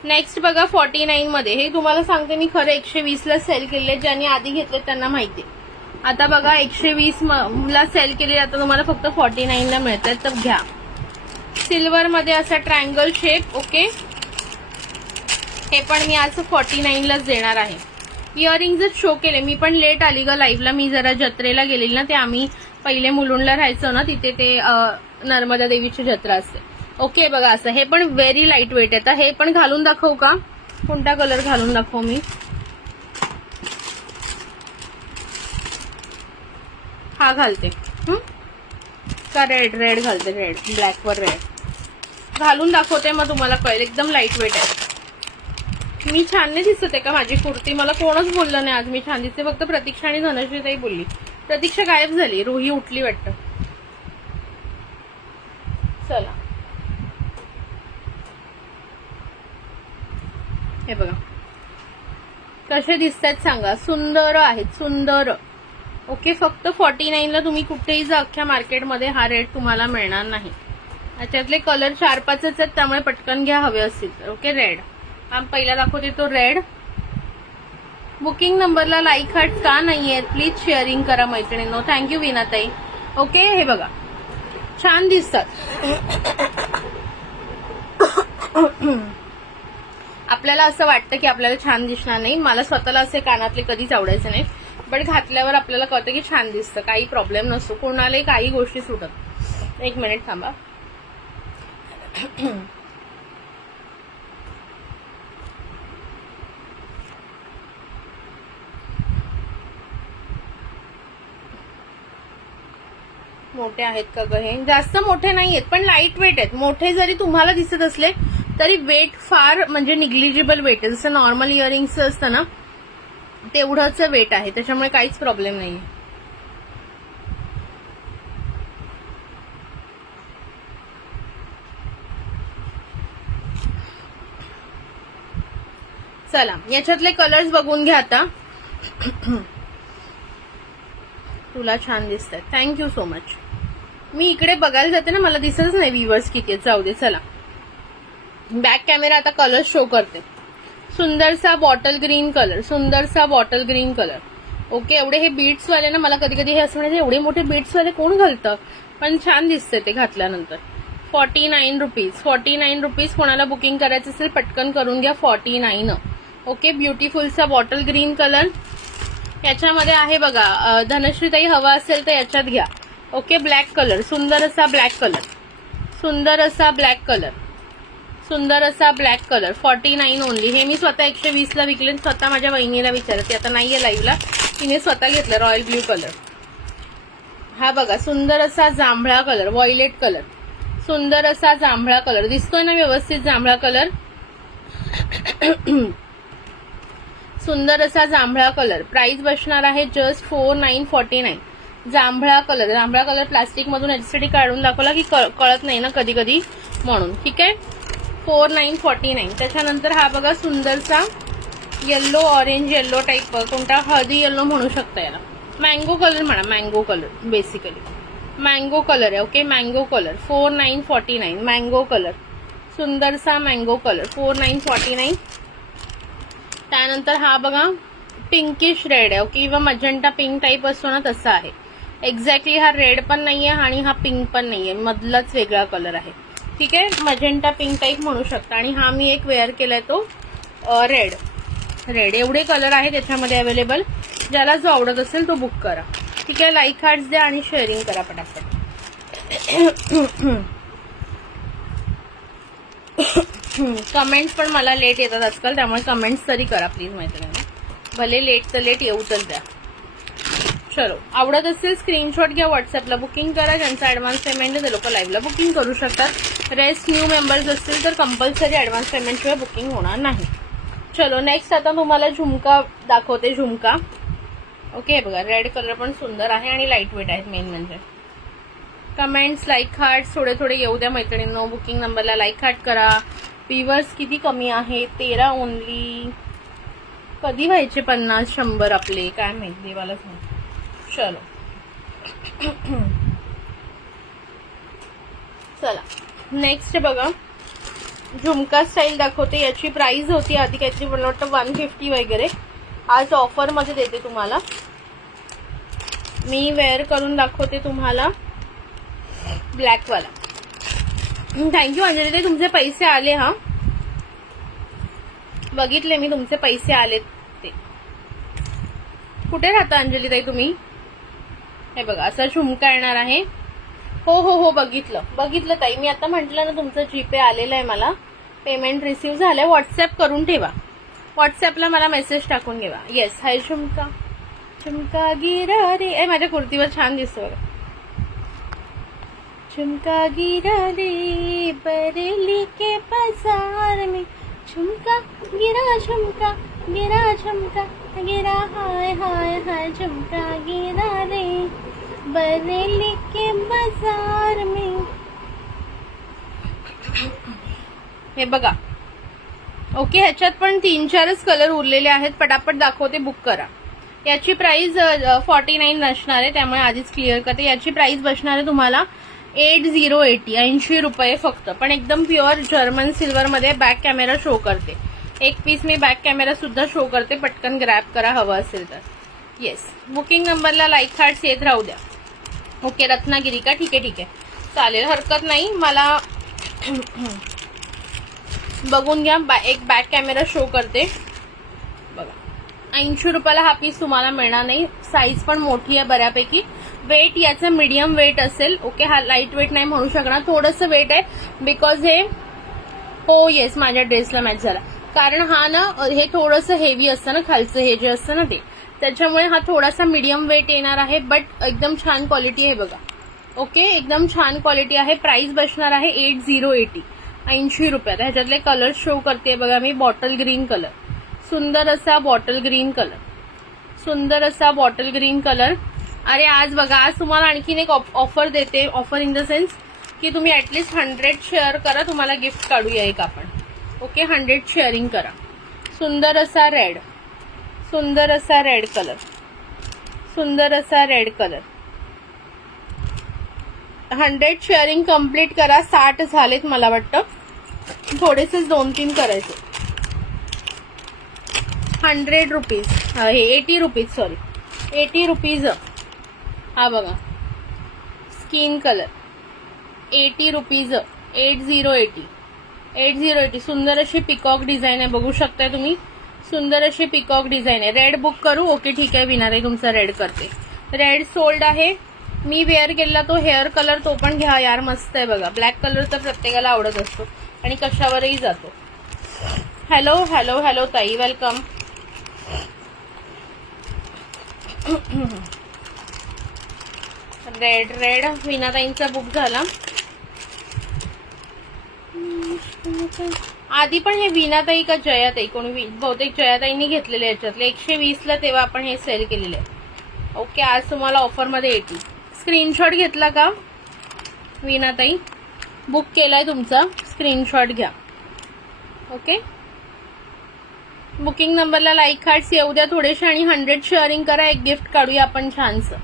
नेक्स्ट बघा 49 मध्ये. हे तुम्हाला सांगते मी खरं 120 ला सेल केले. ज्यांनी आधी घेतले त्यांना माहिती. आता बघा 120 ला सेल केले, आता तुम्हाला फक्त 49 ला मिळत आहेत, तर घ्या. सिल्वर मध्ये असा ट्रायंगल शेप. ओके, हे पण मी आज 49 लाच देणार आहे. इयरिंग्सच शो केले. मी पण लेट आली ग लाईव्हला. मी जरा जत्रेला गेलेली ना, ते आम्ही पहिले मुलुंडला राहायचो ना, तिथे ते नर्मदा देवीची जत्रा असते. ओके, बघा असं हे पण व्हेरी लाईट वेट आहे. हे पण घालून दाखवू का? कोणता कलर घालून दाखवू मी? हा घालते का रेड घालते. रेड, ब्लॅक वर रेड घालून दाखवते, मग तुम्हाला कळेल. एकदम लाईट वेट आहे. मी छान नाही दिसत आहे का माझी कुर्ती? मला कोणच बोललं नाही आज मी छान दिसते. फक्त प्रतीक्षा आणि धनश्रीताई बोलली. प्रतीक्षा गायब झाली, रोही उठली वाटतं. चला हे बघा कसे दिसतात सांगा. सुंदर आहेत, सुंदर. ओके, फक्त 49 ला तुम्ही कुठेही जा अख्ख्या मार्केटमध्ये हा रेट तुम्हाला मिळणार नाही. याच्यातले कलर 4-5 आहेत, त्यामुळे पटकन घ्या हवे असतील तर. ओके, रेड हा पहिला दाखवते तो रेड. बुकिंग नंबरला लाईक हार्ट का नाहीये? प्लीज शेअरिंग करा मैत्रिणींनो. थँक्यू विनाताई. ओके, हे बघा छान दिसतात. आपल्याला असं वाटतं की आपल्याला छान दिसणार नाही. मला स्वतःला असे कानातले कधीच आवडायचे नाही, बट घातल्यावर आपल्याला कळतं की छान दिसतं. काही प्रॉब्लेम नसतो, कोणालाही काही गोष्टी सुटत. एक मिनिट थांबा. मोठे आहेत का ग? हे जास्त मोठे नाही आहेत, पण लाईट वेट आहेत. मोठे जरी तुम्हाला दिसत असले तरी वेट फार म्हणजे निग्लिजिबल वेट आहे. जसं नॉर्मल इयरिंग्स असतं ना तेवढंच वेट आहे, त्याच्यामुळे काहीच प्रॉब्लेम नाहीये. चला याच्यातले कलर्स बघून घ्या आता. तुला छान दिसतात, थँक्यू सो मच. मी इकडे बघायला जाते ना, मला दिसतच नाही व्ह्यूअर्स किती आहेत. जाऊ दे. चला बॅक कॅमेरा आता कलर शो करते. सुंदरसा बॉटल ग्रीन कलर, सुंदरसा बॉटल ग्रीन कलर. ओके, एवढे हे बीट्स वाले ना, मला कधी कधी हे असं म्हणायचं एवढे मोठे बीट्स वाले कोण घालतं, पण छान दिसते ते घातल्यानंतर. 49 रुपीज. 49 रुपीज. कोणाला बुकिंग करायचं असेल पटकन करून घ्या. 49. ओके, ब्युटिफुलचा बॉटल ग्रीन कलर. याच्यामध्ये आहे बघा, धनश्रीताई हवा असेल तर याच्यात घ्या. ओके, ब्लॅक कलर, सुंदर असा ब्लॅक कलर, सुंदर असा ब्लॅक कलर, सुंदर असा ब्लॅक कलर. 49 ओनली. हे मी स्वतः 120 ला विकले. स्वतः माझ्या वहिनीला विचारते, आता नाहीये लाईव्हला, तिने स्वतः घेतलं. Royal blue colour. हा बघा सुंदर असा जांभळा कलर, व्हायलेट कलर, सुंदर असा जांभळा कलर. दिसतोय ना व्यवस्थित जांभळा कलर? सुंदर असा जांभळा कलर. प्राइस बसणार आहे जस्ट 4949. जांभळा कलर. जांभळा कलर प्लास्टिक मधून याच्यासाठी काढून दाखवला की कळत नाही ना कधी कधी, म्हणून. ठीक आहे, 4949. त्याच्यानंतर हा बघा सुंदरसा येल्लो, ऑरेंज येल्लो टाईप, कोणता हळदी येल्लो म्हणू शकता याला. मँगो कलर म्हणा, mango colour basically. Mango colour आहे. Okay, mango colour 4949. Mango colour, सुंदरसा मँगो कलर 4949. त्यानंतर हा बघा पिंकिश रेड आहे. ओके, किंवा मजंटा पिंक टाईप असतो ना तसा आहे. एक्झॅक्टली हा रेड पण नाहीये आणि हा पिंक पण नाहीये, मधलाच वेगळा कलर आहे. ठीक आहे, मजेंटा पिंक टाईप म्हणू शकता. आणि हा मी एक वेअर केलाय तो रेड. एवढे कलर आहेत त्याच्यामध्ये अवेलेबल. ज्याला जो आवडत असेल तो बुक करा. ठीक आहे, लाईक हार्ट्स द्या आणि शेअरिंग करा पटापट. कमेंट्स पण मला लेट येतात आजकाल, त्यामुळे कमेंट्स तरी करा प्लीज मैत्रिणी. भले लेट तर लेट येऊच द्या. चलो, आवडत असेल स्क्रीनशॉट घ्या, व्हॉट्सअपला बुकिंग करा. ज्यांचा ऍडव्हान्स पेमेंट आहे ते लोक लाईव्हला बुकिंग करू शकतात. रेस्ट न्यू मेंबर्स असतील तर कंपल्सरी ऍडव्हान्स पेमेंट शिवाय बुकिंग होणार नाही. चलो नेक्स्ट आता तुम्हाला झुमका दाखवते. झुमका ओके, बघा रेड कलर पण सुंदर आहे आणि लाईट वेट आहेत. मेन म्हणजे कमेंट्स, लाईक हार्ट थोडे थोडे येऊ द्या मैत्रिणींनो. बुकिंग नंबरला लाईक हार्ट करा. व्ह्यूअर्स किती कमी आहे, 13 ओनली. कधी व्हायचे 50-100 आपले, काय माहिती, देवालाच माहिती. चलो चला नेक्स्ट बघा झुमका स्टाईल दाखवते. याची प्राइस होती आधी काहीतरी मला वाटतं 150 वगैरे. आज ऑफर मध्ये देते तुम्हाला. मी वेअर करून दाखवते तुम्हाला ब्लॅक वाला. थँक्यू अंजली ताई, तुमचे पैसे आले. हा बघितले मी, तुमचे पैसे आले. ते कुठे राहता अंजली ताई तुम्ही? हे बघा असा झुमका येणार आहे. हो हो हो, बघितलं ताई. मी आता म्हटलं ना तुमचं जीपे आलेलं आहे, मला पेमेंट रिसीव्ह झालंय. व्हॉट्सअप करून ठेवा, व्हॉट्सअपला मला मेसेज टाकून ठेवा. येस, हाय झुमका. झुमका गिरा रे, ए माझ्या कुर्तीवर छान दिसतो बघा. झुमका गिरा रे बरेली के बाजार में, झुमका गिरा झुमका गिरा झुमका गिरा, हाय हाय हाय झुमका गिरा रे बरेली के बाजार में. हे बघा ओके, ह्याच्यात पण 3-4च कलर उरलेले आहेत. पटापट दाखवते, बुक करा. याची प्राइस 49 नसणार आहे, त्यामुळे आधीच क्लिअर करते. याची प्राइस बसणार आहे तुम्हाला 80 रुपये फक्त. पण एकदम प्युअर जर्मन सिल्वर मध्ये. बॅक कॅमेरा शो करते, एक पीस मी बॅक कॅमेरा सुद्धा शो करते. पटकन ग्रॅब करा हवं असेल तर. येस, बुकिंग नंबरला लाईक हार्ट्स येत राहू द्या. ओके, रत्नागिरी का? ठीक आहे चालेल, हरकत नाही. मला बघून घ्या, एक बॅक कॅमेरा शो करते बघा. 80 रुपयाला हा पीस तुम्हाला मिळणार नाही. साईज पण मोठी आहे बऱ्यापैकी. वेट याचं मीडियम वेट असेल. ओके, हा लाईट वेट नाही म्हणू शकणार, थोडंसं वेट आहे. बिकॉज हे, हो येस, माझ्या ड्रेसला मॅच झाला. कारण हा ना हे थोडंसं हेवी असतं ना, खालचं हे जे असतं ना ते, त्याच्यामुळे हा थोडासा मीडियम वेट येणार आहे. बट एकदम छान क्वालिटी आहे बघा. ओके, एकदम छान क्वालिटी आहे. प्राइस बसणार आहे 80 रुपयात. ह्याच्यातले कलर शो करते बघा मी. बॉटल ग्रीन कलर, सुंदर असा बॉटल ग्रीन कलर. अरे आज बघा, आज तुम्हाला आणखीन एक ऑफर देते. ऑफर इन द सेन्स की तुम्ही ऍटलीस्ट 100 शेअर करा, तुम्हाला गिफ्ट काढूया एक आपण. ओके, 100 शेअरिंग करा. सुंदर असा रेड कलर. 100 शेअरिंग कम्प्लीट करा. 60 झालेत मला वाटतं, थोडेसेच 2-3 करायचे. 100 रुपीज, हे 80 रुपीज, सॉरी 80 रुपीज. हा बघा स्किन कलर 80 रुपीज. 80. सुंदर अशी पिकॉक डिझाईन आहे, बघू शकताय तुम्ही. सुंदर अशी पिकॉक डिझाईन आहे. रेड बुक करू? ओके ठीक आहे, विनाताई तुमचा रेड करते. रेड सोल्ड आहे. मी वेअर केलेला तो हेअर कलर, तो पण घ्या यार, मस्त आहे बघा. ब्लॅक कलर तर प्रत्येकाला आवडत असतो आणि कशावरही जातो. हॅलो ताई, वेलकम. रेड विनाताईंचा बुक झाला. आधी पण हे विनाताई का जयाताई, कोणी बहुतेक जयाताईंनी घेतलेले याच्यातले 120ला, तेव्हा आपण हे सेल केलेले. ओके, आज तुम्हाला ऑफर मध्ये 80. स्क्रीनशॉट घेतला का विनाताई? बुक केलाय तुमचा, स्क्रीनशॉट घ्या. ओके, बुकिंग नंबरला लाईक हार्ट्स येऊ द्या थोडेसे आणि 100 शेअरिंग करा. एक गिफ्ट काढूया आपण छानसं.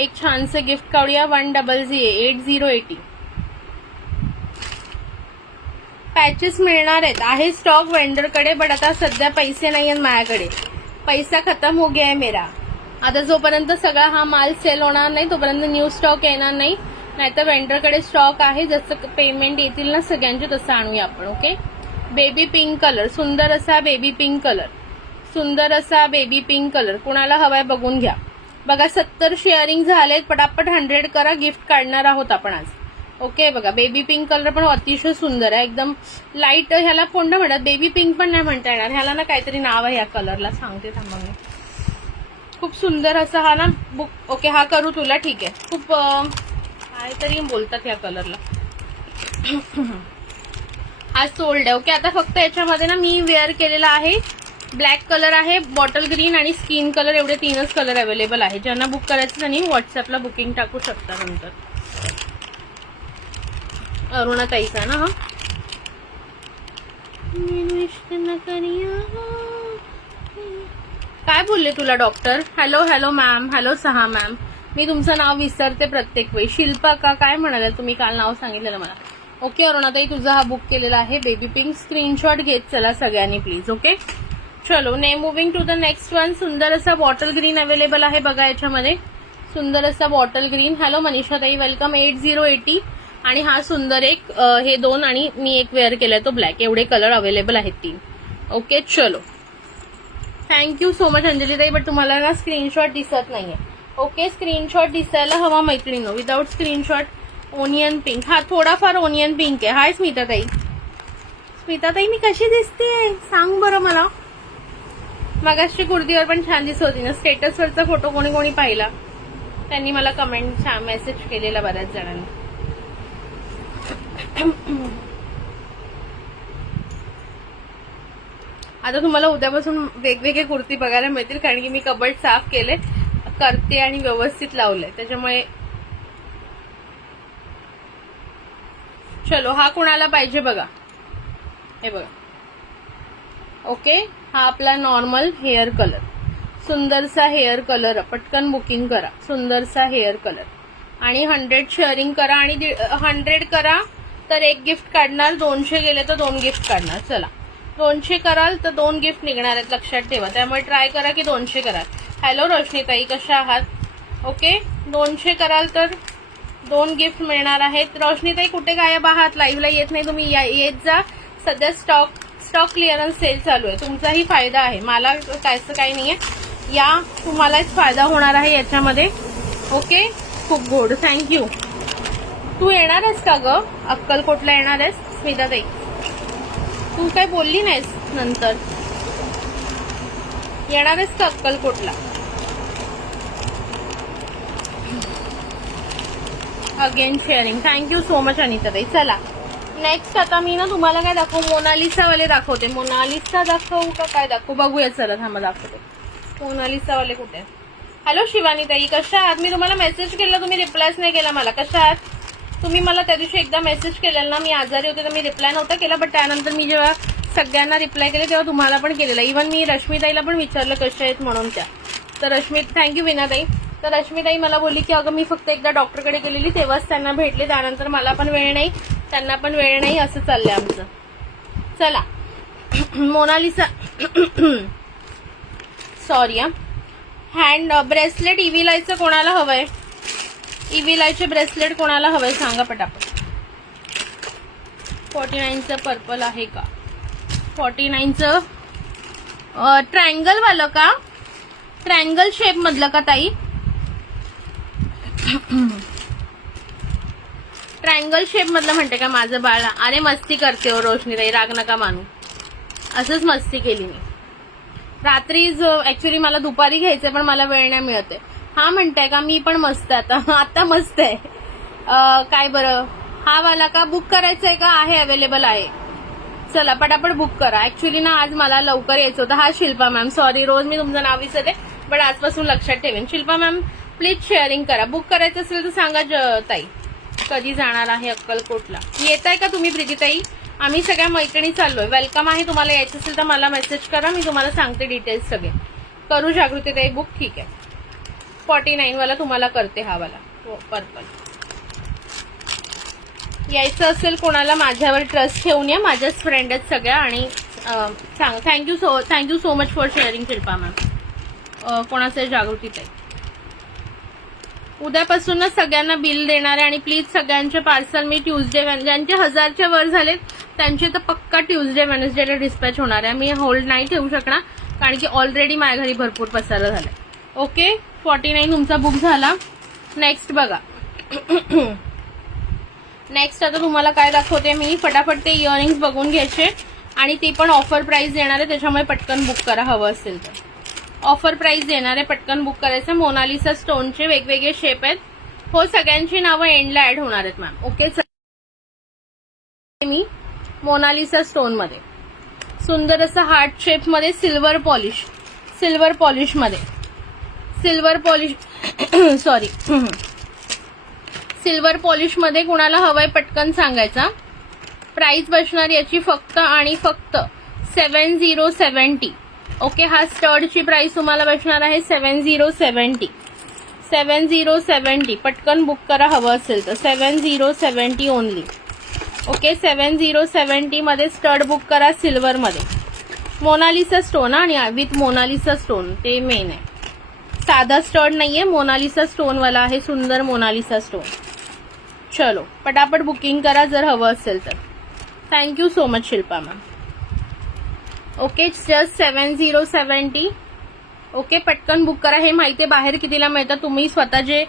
एक छानसे गिफ्ट काढूया. 8080. पॅचेस मिळणार आहेत, आहे स्टॉक वेंडरकडे, बट आता सध्या पैसे नाही आहेत माझ्याकडे. पैसा खतम हो गया है मेरा. आता जोपर्यंत सगळा हा माल सेल होणार नाही तोपर्यंत न्यू स्टॉक येणार नाही. नाहीतर वेंडरकडे स्टॉक आहे, जसं पेमेंट येतील ना सगळ्यांचे तसं आणूया आपण. ओके. बेबी पिंक कलर, सुंदर असा बेबी पिंक कलर, सुंदर असा बेबी पिंक कलर. कुणाला हवाय बघून घ्या. बघा 70 शेअरिंग झालेत, पटापट 100 करा. गिफ्ट काढणार आहोत आपण आज. ओके. बघा बेबी पिंक कलर पण अतिशय सुंदर आहे, एकदम लाईट. ह्याला कोणतं म्हणतात, बेबी पिंक पण नाही म्हणता येणार ह्याला ना, काहीतरी नाव आहे या कलरला, सांगते थांबा मी. खूप सुंदर असा हा ना बुक. ओके, हा करू तुला, ठीक आहे. खूप काहीतरी बोलतात या कलरला. हा सोल्ड आहे. ओके. आता फक्त याच्यामध्ये ना मी वेअर केलेला आहे ब्लॅक कलर आहे, बॉटल ग्रीन आणि स्किन कलर, एवढे 3च कलर अवेलेबल आहे. ज्यांना बुक करायचं त्यांनी व्हॉट्सअपला बुकिंग टाकू शकता. नंतर अरुणाताईचा ना हा. काय बोलले तुला doctor? Hello hello ma'am, hello सहा मॅम. मी तुमचं नाव विसरते प्रत्येक वेळी. शिल्पा का काय म्हणाले तुम्ही? काल नाव सांगितलेलं मला. ओके अरुणाताई, तुझा हा बुक केलेला आहे बेबी पिंक. स्क्रीनशॉट घेत चला सगळ्यांनी प्लीज. ओके. चलो ने moving to the next one. सुंदर असा बॉटल ग्रीन अवेलेबल आहे बघा याच्यामध्ये, सुंदर असा बॉटल ग्रीन. हॅलो मनीषाताई, वेलकम. 8080. आणि हा सुंदर एक, हे 2 आणि मी एक वेअर केलाय तो ब्लॅक. एवढे कलर अवेलेबल आहेत 3. ओके. चलो थँक्यू सो मच अंजलीताई, बट तुम्हाला ना स्क्रीनशॉट दिसत नाहीये. ओके. स्क्रीनशॉट दिसायला हवा मैत्रिणी. Without screenshot onion pink. हा थोडाफार ओनियन पिंक आहे. हाय स्मिताताई. स्मिताताई मी कशी दिसते सांग बरं मला. मगाशी कुर्तीवर पण छान दिसत होती ना. स्टेटसवरचा फोटो कोणी कोणी पाहिला त्यांनी मला कमेंट मेसेज केलेला बऱ्याच जणांनी. आता तुम्हाला उद्यापासून वेगवेगळे कुर्ती बघायला मिळतील, कारण की मी कबर्ड साफ केले, करते आणि व्यवस्थित लावले त्याच्यामुळे. चलो हा कुणाला पाहिजे बघा, हे बघा. ओके. हा आपला नॉर्मल हेअर कलर, सुंदरसा हेअर कलर. पटकन बुकिंग करा. सुंदरसा हेअर कलर आणि 100 शेअरिंग करा आणि 100 करा तर एक गिफ्ट काढणार. 200 गेले तर 2 गिफ्ट काढणार. चला 200 कराल तर 2 गिफ्ट निघणार आहेत, लक्षात ठेवा. त्यामुळे ट्राय करा की 200 कराल. हॅलो रोशनीताई, कशा आहात? ओके. 200 कराल तर 2 गिफ्ट मिळणार आहेत. रोशनीताई कुठे गायब आहात? लाईव्हला येत नाही तुम्ही, येत जा. सध्या स्टॉक क्लिअरन्स सेल चालू आहे, तुमचाही फायदा आहे. मला कायचं काही नाहीये, या तुम्हालाच फायदा होणार आहे याच्यामध्ये. ओके. खूप गोड. थँक्यू. तू येणार आहेस का ग? अक्कलकोटला येणार आहेस स्मिताताई? तू काय बोलली नाहीस नंतर. येणार आहेस का अक्कलकोटला? Again sharing. Thank you so much अनिताताई. चला नेक्स्ट आता मी ना तुम्हाला काय दाखवू, मोनालिसा वाले दाखवते. मोनालिसा दाखवू का काय दाखवू बघूया. चला थांबा दाखवते. मोनालिसा वाले कुठे? हॅलो शिवानीताई, कशा आहात? मी तुम्हाला मेसेज केला, तुम्ही रिप्लायच नाही केला मला. कशा आहात तुम्ही? मला त्या दिवशी एकदा मेसेज केलेला ना, मी आजारी होते तर मी रिप्लाय नव्हता केला, बट त्यानंतर मी जेव्हा सगळ्यांना रिप्लाय केले तेव्हा तुम्हाला पण केलेला. इव्हन मी रश्मीताईला पण विचारलं कशा आहेत म्हणून त्या. तर रश्मी, थँक्यू विनाताई. तर रश्मीताई मला बोलली की अगं मी फक्त एकदा डॉक्टरकडे गेलेली तेव्हाच त्यांना भेटले, त्यानंतर मला पण वेळ नाही, त्यांना पण वेळ नाही, असं चाललंय आमचं. चला मोनालिसा सॉरी हँड ब्रेसलेट इव्हिलायचं कोणाला हवंय? इव्हिलायचे ब्रेसलेट कोणाला हवंय सांगा पटापट. 49चं पर्पल आहे का? 49चं ट्रायंगल वालं का? ट्रायंगल शेप मधलं का ताई? ट्रायंगल शेप मधलं म्हणते का माझं बाळ? अरे मस्ती करते हो रोशनीताई, राग नका मानू. असंच मस्ती केली मी रात्री. ऍक्च्युली मला दुपारी घ्यायचंय पण मला वेळ नाही मिळते. हा म्हणताय का? मी पण मस्त आता मस्त आहे. काय बरं, हा वाला का बुक करायचंय का? आहे अवेलेबल आहे. चला पटापट बुक करा. ऍक्च्युली ना आज मला लवकर यायचं होतं. हा शिल्पा मॅम, सॉरी रोज मी तुमचं नाव विसरते, पण आजपासून लक्षात ठेवेन. शिल्पा मॅम प्लीज शेअरिंग करा. बुक करायचं असेल तर सांगा ताई. कधी जाणार आहे अक्कलकोटला? येत आहे का तुम्ही प्रीतीताई? आम्ही सगळ्या मैत्रिणी चाललोय. वेलकम आहे. तुम्हाला यायचं असेल तर मला मेसेज करा, मी तुम्हाला सांगते डिटेल्स सगळे. करू जागृतीताई बुक? ठीक आहे. 49 वाला तुम्हाला करते, हा वाला पर्पल. यायचं असेल कोणाला माझ्यावर ट्रस्ट ठेवून या, माझ्याच फ्रेंड आहेत सगळ्या. आणि सांग thank you so much for sharing Shilpa ma'am. कोणाचे जागृती ताई. उद्यापासूनच सगळ्यांना बिल देणार आहे आणि प्लीज सगळ्यांचे पार्सल मी ट्यूजडे, ज्यांचे 1000च्या वर झालेत त्यांचे तर पक्का ट्यूजडे वेनसडेला डिस्पॅच होणार आहे. मी होल्ड नाही ठेवू शकणार कारण की ऑलरेडी माझ्या घरी भरपूर पसारा झालाय. ओके 49 तुमचा बुक झाला. नेक्स्ट बघा. नेक्स्ट आता तुम्हाला काय दाखवते मी, फटाफट ते इयरिंग्स बघून घ्यायचे आणि ते पण ऑफर प्राइस देणार आहे, त्याच्यामुळे पटकन बुक करा हवं असेल तर. ऑफर प्राइस देणार आहे, पटकन बुक करायचं. मोनालिसा स्टोनचे वेगवेगळे शेप आहेत. हो सगळ्यांची नावं एंडला ऍड होणार आहेत मॅम. ओके मी मोनालिसा स्टोन मध्ये सुंदर असं हार्ट शेप मध्ये सिल्वर पॉलिश मध्ये सिल्वर पॉलिश मध्ये कुणाला हवंय पटकन सांगायचा. प्राइस बसणार याची फक्त आणि फक्त 7070. ओके हा स्टडची प्राइस तुम्हाला बसणार आहे 7070. पटकन बुक करा हवं असेल तर 7070 ओनली. ओके 7070 मध्ये स्टड बुक करा सिल्वर मध्ये. मोनालिसा स्टोन आणि विथ मोनालिसा स्टोन ते मेन आहे. साधा स्टड नाहीये, मोनालिसा स्टोन वाला आहे. सुंदर मोनालिसा स्टोन. चलो पटापट बुकिंग करा जर हवं असेल तर. Thank you so much Shilpa ma'am. Okay just 7070. Okay पटकन बुक करा. हे माहिती आहे बाहेर कितीला मिळतं. तुम्ही स्वतः जे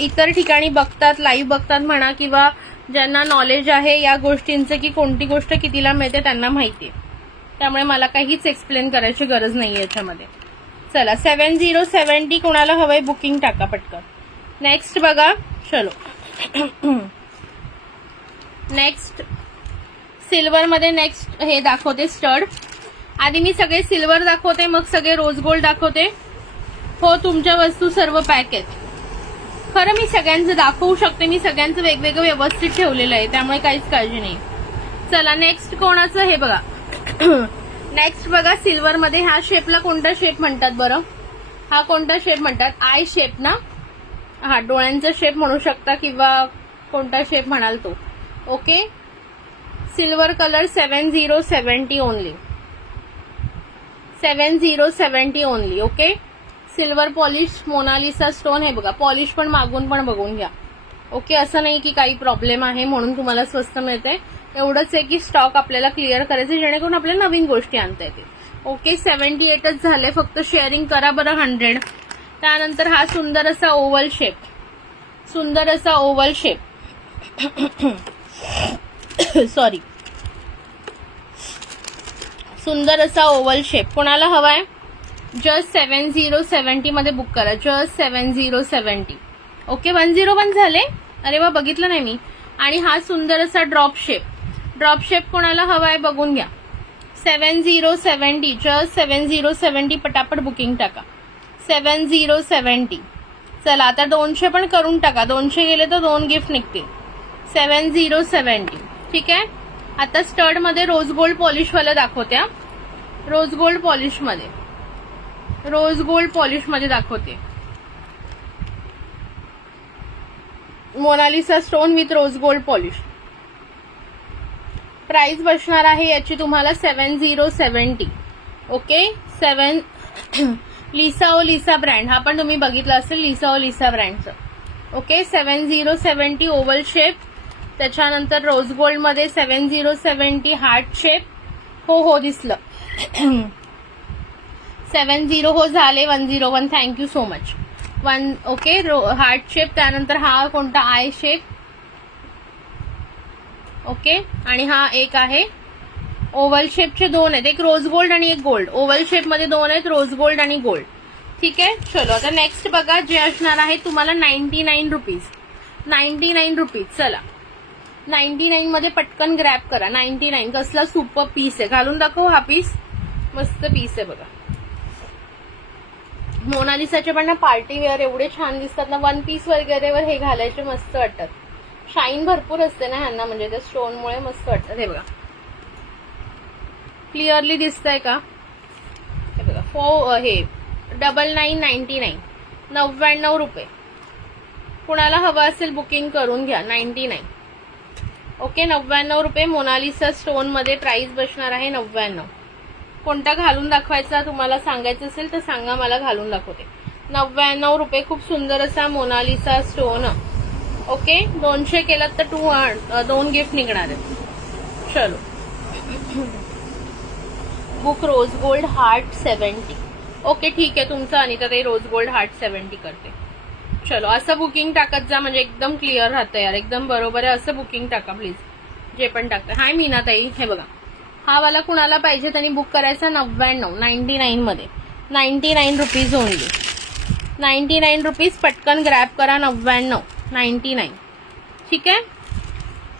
इतर ठिकाणी बघतात, लाईव्ह बघतात म्हणा, किंवा ज्यांना नॉलेज आहे या गोष्टींचं की कोणती गोष्ट कितीला मिळते त्यांना माहिती आहे. त्यामुळे मला काहीच एक्सप्लेन करायची गरज नाही याच्यामध्ये. चला 7070 कोणाला हवंय बुकिंग टाका पटकन. नेक्स्ट बघा. चलो नेक्स्ट सिल्वर मध्ये नेक्स्ट हे दाखवते स्टड. आधी मी सगळे सिल्वर दाखवते मग सगळे रोज गोल्ड दाखवते. हो तुमच्या वस्तू सर्व पॅक आहेत. खरं मी सगळ्यांचं दाखवू शकते, मी सगळ्यांचं वेगवेगळं व्यवस्थित ठेवलेलं आहे त्यामुळे काहीच काळजी नाही. चला नेक्स्ट कोणाचं हे बघा. नेक्स्ट बघा सिल्वर मध्ये ह्या शेपला कोणता शेप म्हणतात बरं? हा कोणता शेप म्हणतात? आय शेप ना. हा डोळ्यांचा शेप म्हणू शकता किंवा कोणता शेप म्हणाल तो. Okay silver colour 7070 only. 7070 only. Okay silver polish Mona Lisa stone. हे बघा पॉलिश पण मागून पण बघून घ्या. ओके असं नाही की काही प्रॉब्लेम आहे म्हणून तुम्हाला स्वस्त मिळते. एवढंच आहे की स्टॉक आपल्याला क्लिअर करायचं जेणेकरून आपल्याला नवीन गोष्टी आणता येतील. ओके 78च झाले. फक्त शेअरिंग करा बरं 100. त्यानंतर हा सुंदर असा ओव्हल शेप. सॉरी सुंदर असा ओव्हल शेप कोणाला हवाय जस्ट 7070 मध्ये बुक करा. जस्ट 7070. ओके 101 झाले. अरे वा बघितलं नाही मी. आणि हा सुंदर असा ड्रॉप शेप कोणाला हवाय बघून घ्या. 7070 जस्ट 7070 पटापट बुकिंग टाका. 7070. चला आता 200 पण करून टाका. 200 गेले तर 2 गिफ्ट निघतील. 7070 ठीक आहे. आता स्टड मध्ये रोज गोल्ड पॉलिश वाला दाखवत्या. रोज गोल्ड पॉलिश मध्ये दाखवते. Mona Lisa stone with rose gold polish. Price बसणार आहे याची तुम्हाला 7070. Okay 7 Lisa brand. हा पण तुम्ही बघितला असेल लिसा ब्रँडचं. Okay 7070 oval shape. त्याच्यानंतर रोज गोल्ड मध्ये 7070 हार्ट शेप. हो दिसलं. 70 हो झाले. 101 thank you so much. 1 okay heart shape. त्यानंतर हा कोणता आय शेप. ओके आणि हा एक आहे ओव्हल शेपचे 2 आहेत. एक रोज गोल्ड आणि एक गोल्ड. ओव्हल शेप मध्ये 2 आहेत रोज गोल्ड आणि गोल्ड. ठीक आहे. चलो आता नेक्स्ट बघा जे असणार आहे तुम्हाला 99 रुपीज. 99 रुपीज. चला 99 मध्ये पटकन ग्रॅब करा. 99 कसला सुपर पीस आहे. घालून दाखव. हा पीस मस्त पीस आहे बघा. मोनालिसाचे पण ना पार्टी वेअर एवढे छान दिसतात ना. 1 पीस वगैरेवर हे घालायचे मस्त वाटतात. शाईन भरपूर असते ना ह्यांना म्हणजे त्या स्टोनमुळे मस्त वाटतात. हे बघा क्लिअरली दिसतंय का. हे बघा हे 9999 99 रुपये. कुणाला हवं असेल बुकिंग करून घ्या. 99. ओके, 99 रुपये. मोनालिसा स्टोन मध्ये प्राइस बसणार आहे 99. कोणता घालून दाखवायचा तुम्हाला सांगायचं असेल तर सांगा, मला घालून दाखवते. 99 रुपये. खूप सुंदर असा मोनालिसा स्टोन. ओके, 200 केलात तर 2 गिफ्ट निघणार आहेत. चलो, book rose gold heart 70. Okay ठीक आहे, तुमचं अनिता ताई रोज गोल्ड हार्ट 70 करते. चलो, असं बुकिंग टाकत जा म्हणजे एकदम क्लिअर राहतं यार, एकदम बरोबर आहे. असं बुकिंग टाका प्लीज, जे पण टाकतं. हाय मीना ताई, हे बघा हा वाला कुणाला पाहिजे त्यांनी बुक करायचा 99 मध्ये. 99 रुपीज ओनली. 99 रुपीज. पटकन ग्रॅब करा. 99. ठीक आहे.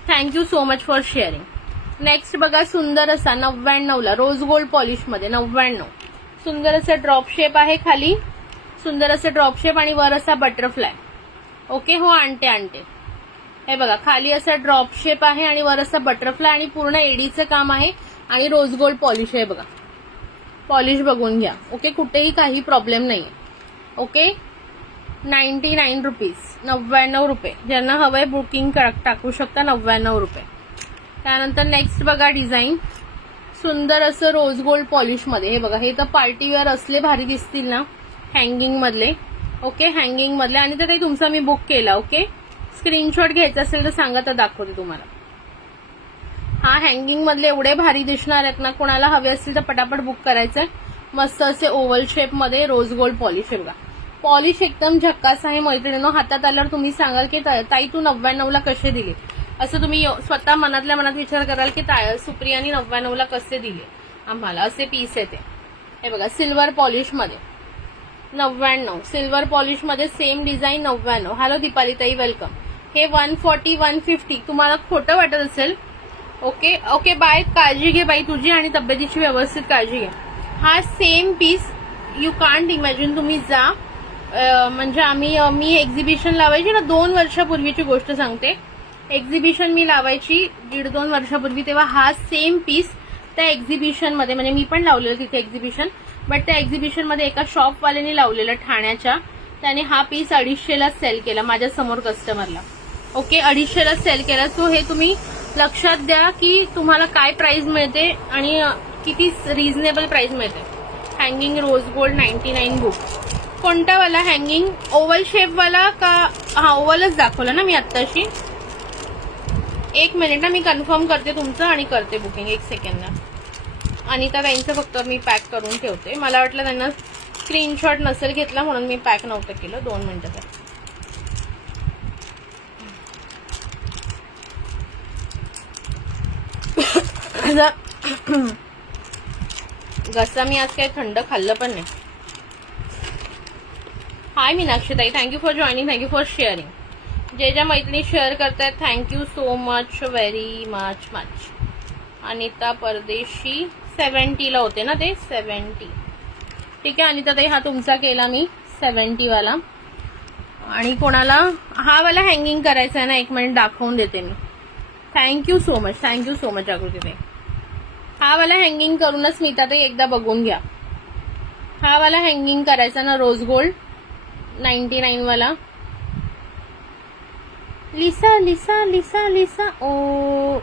Thank you so much for sharing. Next बघा, सुंदर असा 99 ला रोज गोल्ड पॉलिश मध्ये 99. सुंदर असं ड्रॉप शेप आहे खाली, सुंदर असं ड्रॉप शेप आणि वर असा बटरफ्लाय. ओके, हो आणते. हे बघा खाली असा ड्रॉप शेप आहे आणि वर असा बटरफ्लाय आणि पूर्ण एडीचं काम आहे आणि रोज गोल्ड पॉलिश आहे बघा. पॉलिश बघून घ्या. ओके, कुठेही काही प्रॉब्लेम नाहीये. Okay, 99 rupees. 99 रुपये. ज्यांना हवंय बुकिंग टाकू शकता. 99 रुपये. त्यानंतर नेक्स्ट बघा डिझाईन, सुंदर असं रोज गोल्ड पॉलिश मध्ये. हे बघा, हे तर पार्टीवेअर असले भारी दिसतील ना, हँगिंग मधले. ओके, हँगिंग मधले. आणि तर काही तुमचा मी बुक केला. ओके, स्क्रीनशॉट घ्यायचा असेल तर सांगा, तर दाखवते तुम्हाला. हा हँगिंग मधले एवढे भारी दिसणार आहेत ना, कोणाला हवे असतील तर पटापट बुक करायचंय. मस्त असे ओव्हल शेप मध्ये रोज गोल्ड पॉलिश आहे बघा. पॉलिश एकदम झक्कास आहे मैत्रिणींनो. हातात आल्यावर तुम्ही सांगाल की ताई तू 99 ला कसे दिले, असं तुम्ही स्वतः मनातल्या मनात विचार कराल की सुप्रियानी 99 ला कसे दिले आम्हाला. असे पीस येते. हे बघा, सिल्वर पॉलिश मध्ये 99. सिल्वर पॉलिश मध्ये सेम डिझाईन 99. हॅलो दीपाली ताई, वेलकम. हे 140 150. तुम्हाला खोटं वाटत असेल. Okay okay, bye. काळजी घे बाई तुझी आणि तब्येतीची व्यवस्थित काळजी घे. हा same piece you can't imagine. तुम्ही जा, म्हणजे मी एक्झिबिशन लावायची ना 2 वर्षापूर्वीची गोष्ट सांगते. एक्झिबिशन मी लावायची 1.5-2 वर्षापूर्वी, तेव्हा हा सेम पीस त्या एक्झिबिशन मध्ये, म्हणजे मी पण लावलेलं तिथे एक्झिबिशन, बट त्या एक्झिबिशन मध्ये एका शॉपवाल्याने लावलेलं ठाण्याच्या, त्याने हा पीस 250 ला सेल केला माझ्या समोर कस्टमरला. ओके, 250 ला सेल केला. सो हे तुम्ही लक्षात द्या की तुम्हाला काय प्राइस मिळते आणि किती रिझनेबल प्राइस मिळते. Hanging rose gold 99 book. कोणता वाला हँगिंग? ओव्हल शेप वाला का? हा ओव्हलच दाखवला ना मी आत्ताशी. 1 मिनिट ना, मी कन्फर्म करते तुमचं आणि करते बुकिंग. 1 सेकंड ना. अनिता ताईंचं फक्त मी पॅक करून ठेवते. मला वाटलं त्यांना स्क्रीनशॉट नसेल घेतला म्हणून मी पॅक नव्हतं केलं. 2 मिनिटं. घसा मी आज काही थंड खाल्लं पण नाही. हाय मीनाक्षी ताई, thank you for joining, thank you for sharing. जे ज्या मैत्रिणी शेअर करतायत thank you so much, very much. Anita Pardeshi 70 ला होते ना ते, 70. ठीक आहे अनिता ताई, हा तुमचा केला मी 70 वाला. आणि कोणाला हा वाला हँगिंग करायचा आहे ना, 1 मिनिट दाखवून देते मी. थँक्यू सो मच जागृती ताई. हा वाला हँगिंग करूनच स्मिता ताई एकदा बघून घ्या. हा वाला हँगिंग करायचा ना रोज गोल्ड 99 वाला. लिसा लिसा लिसा लिसा ओ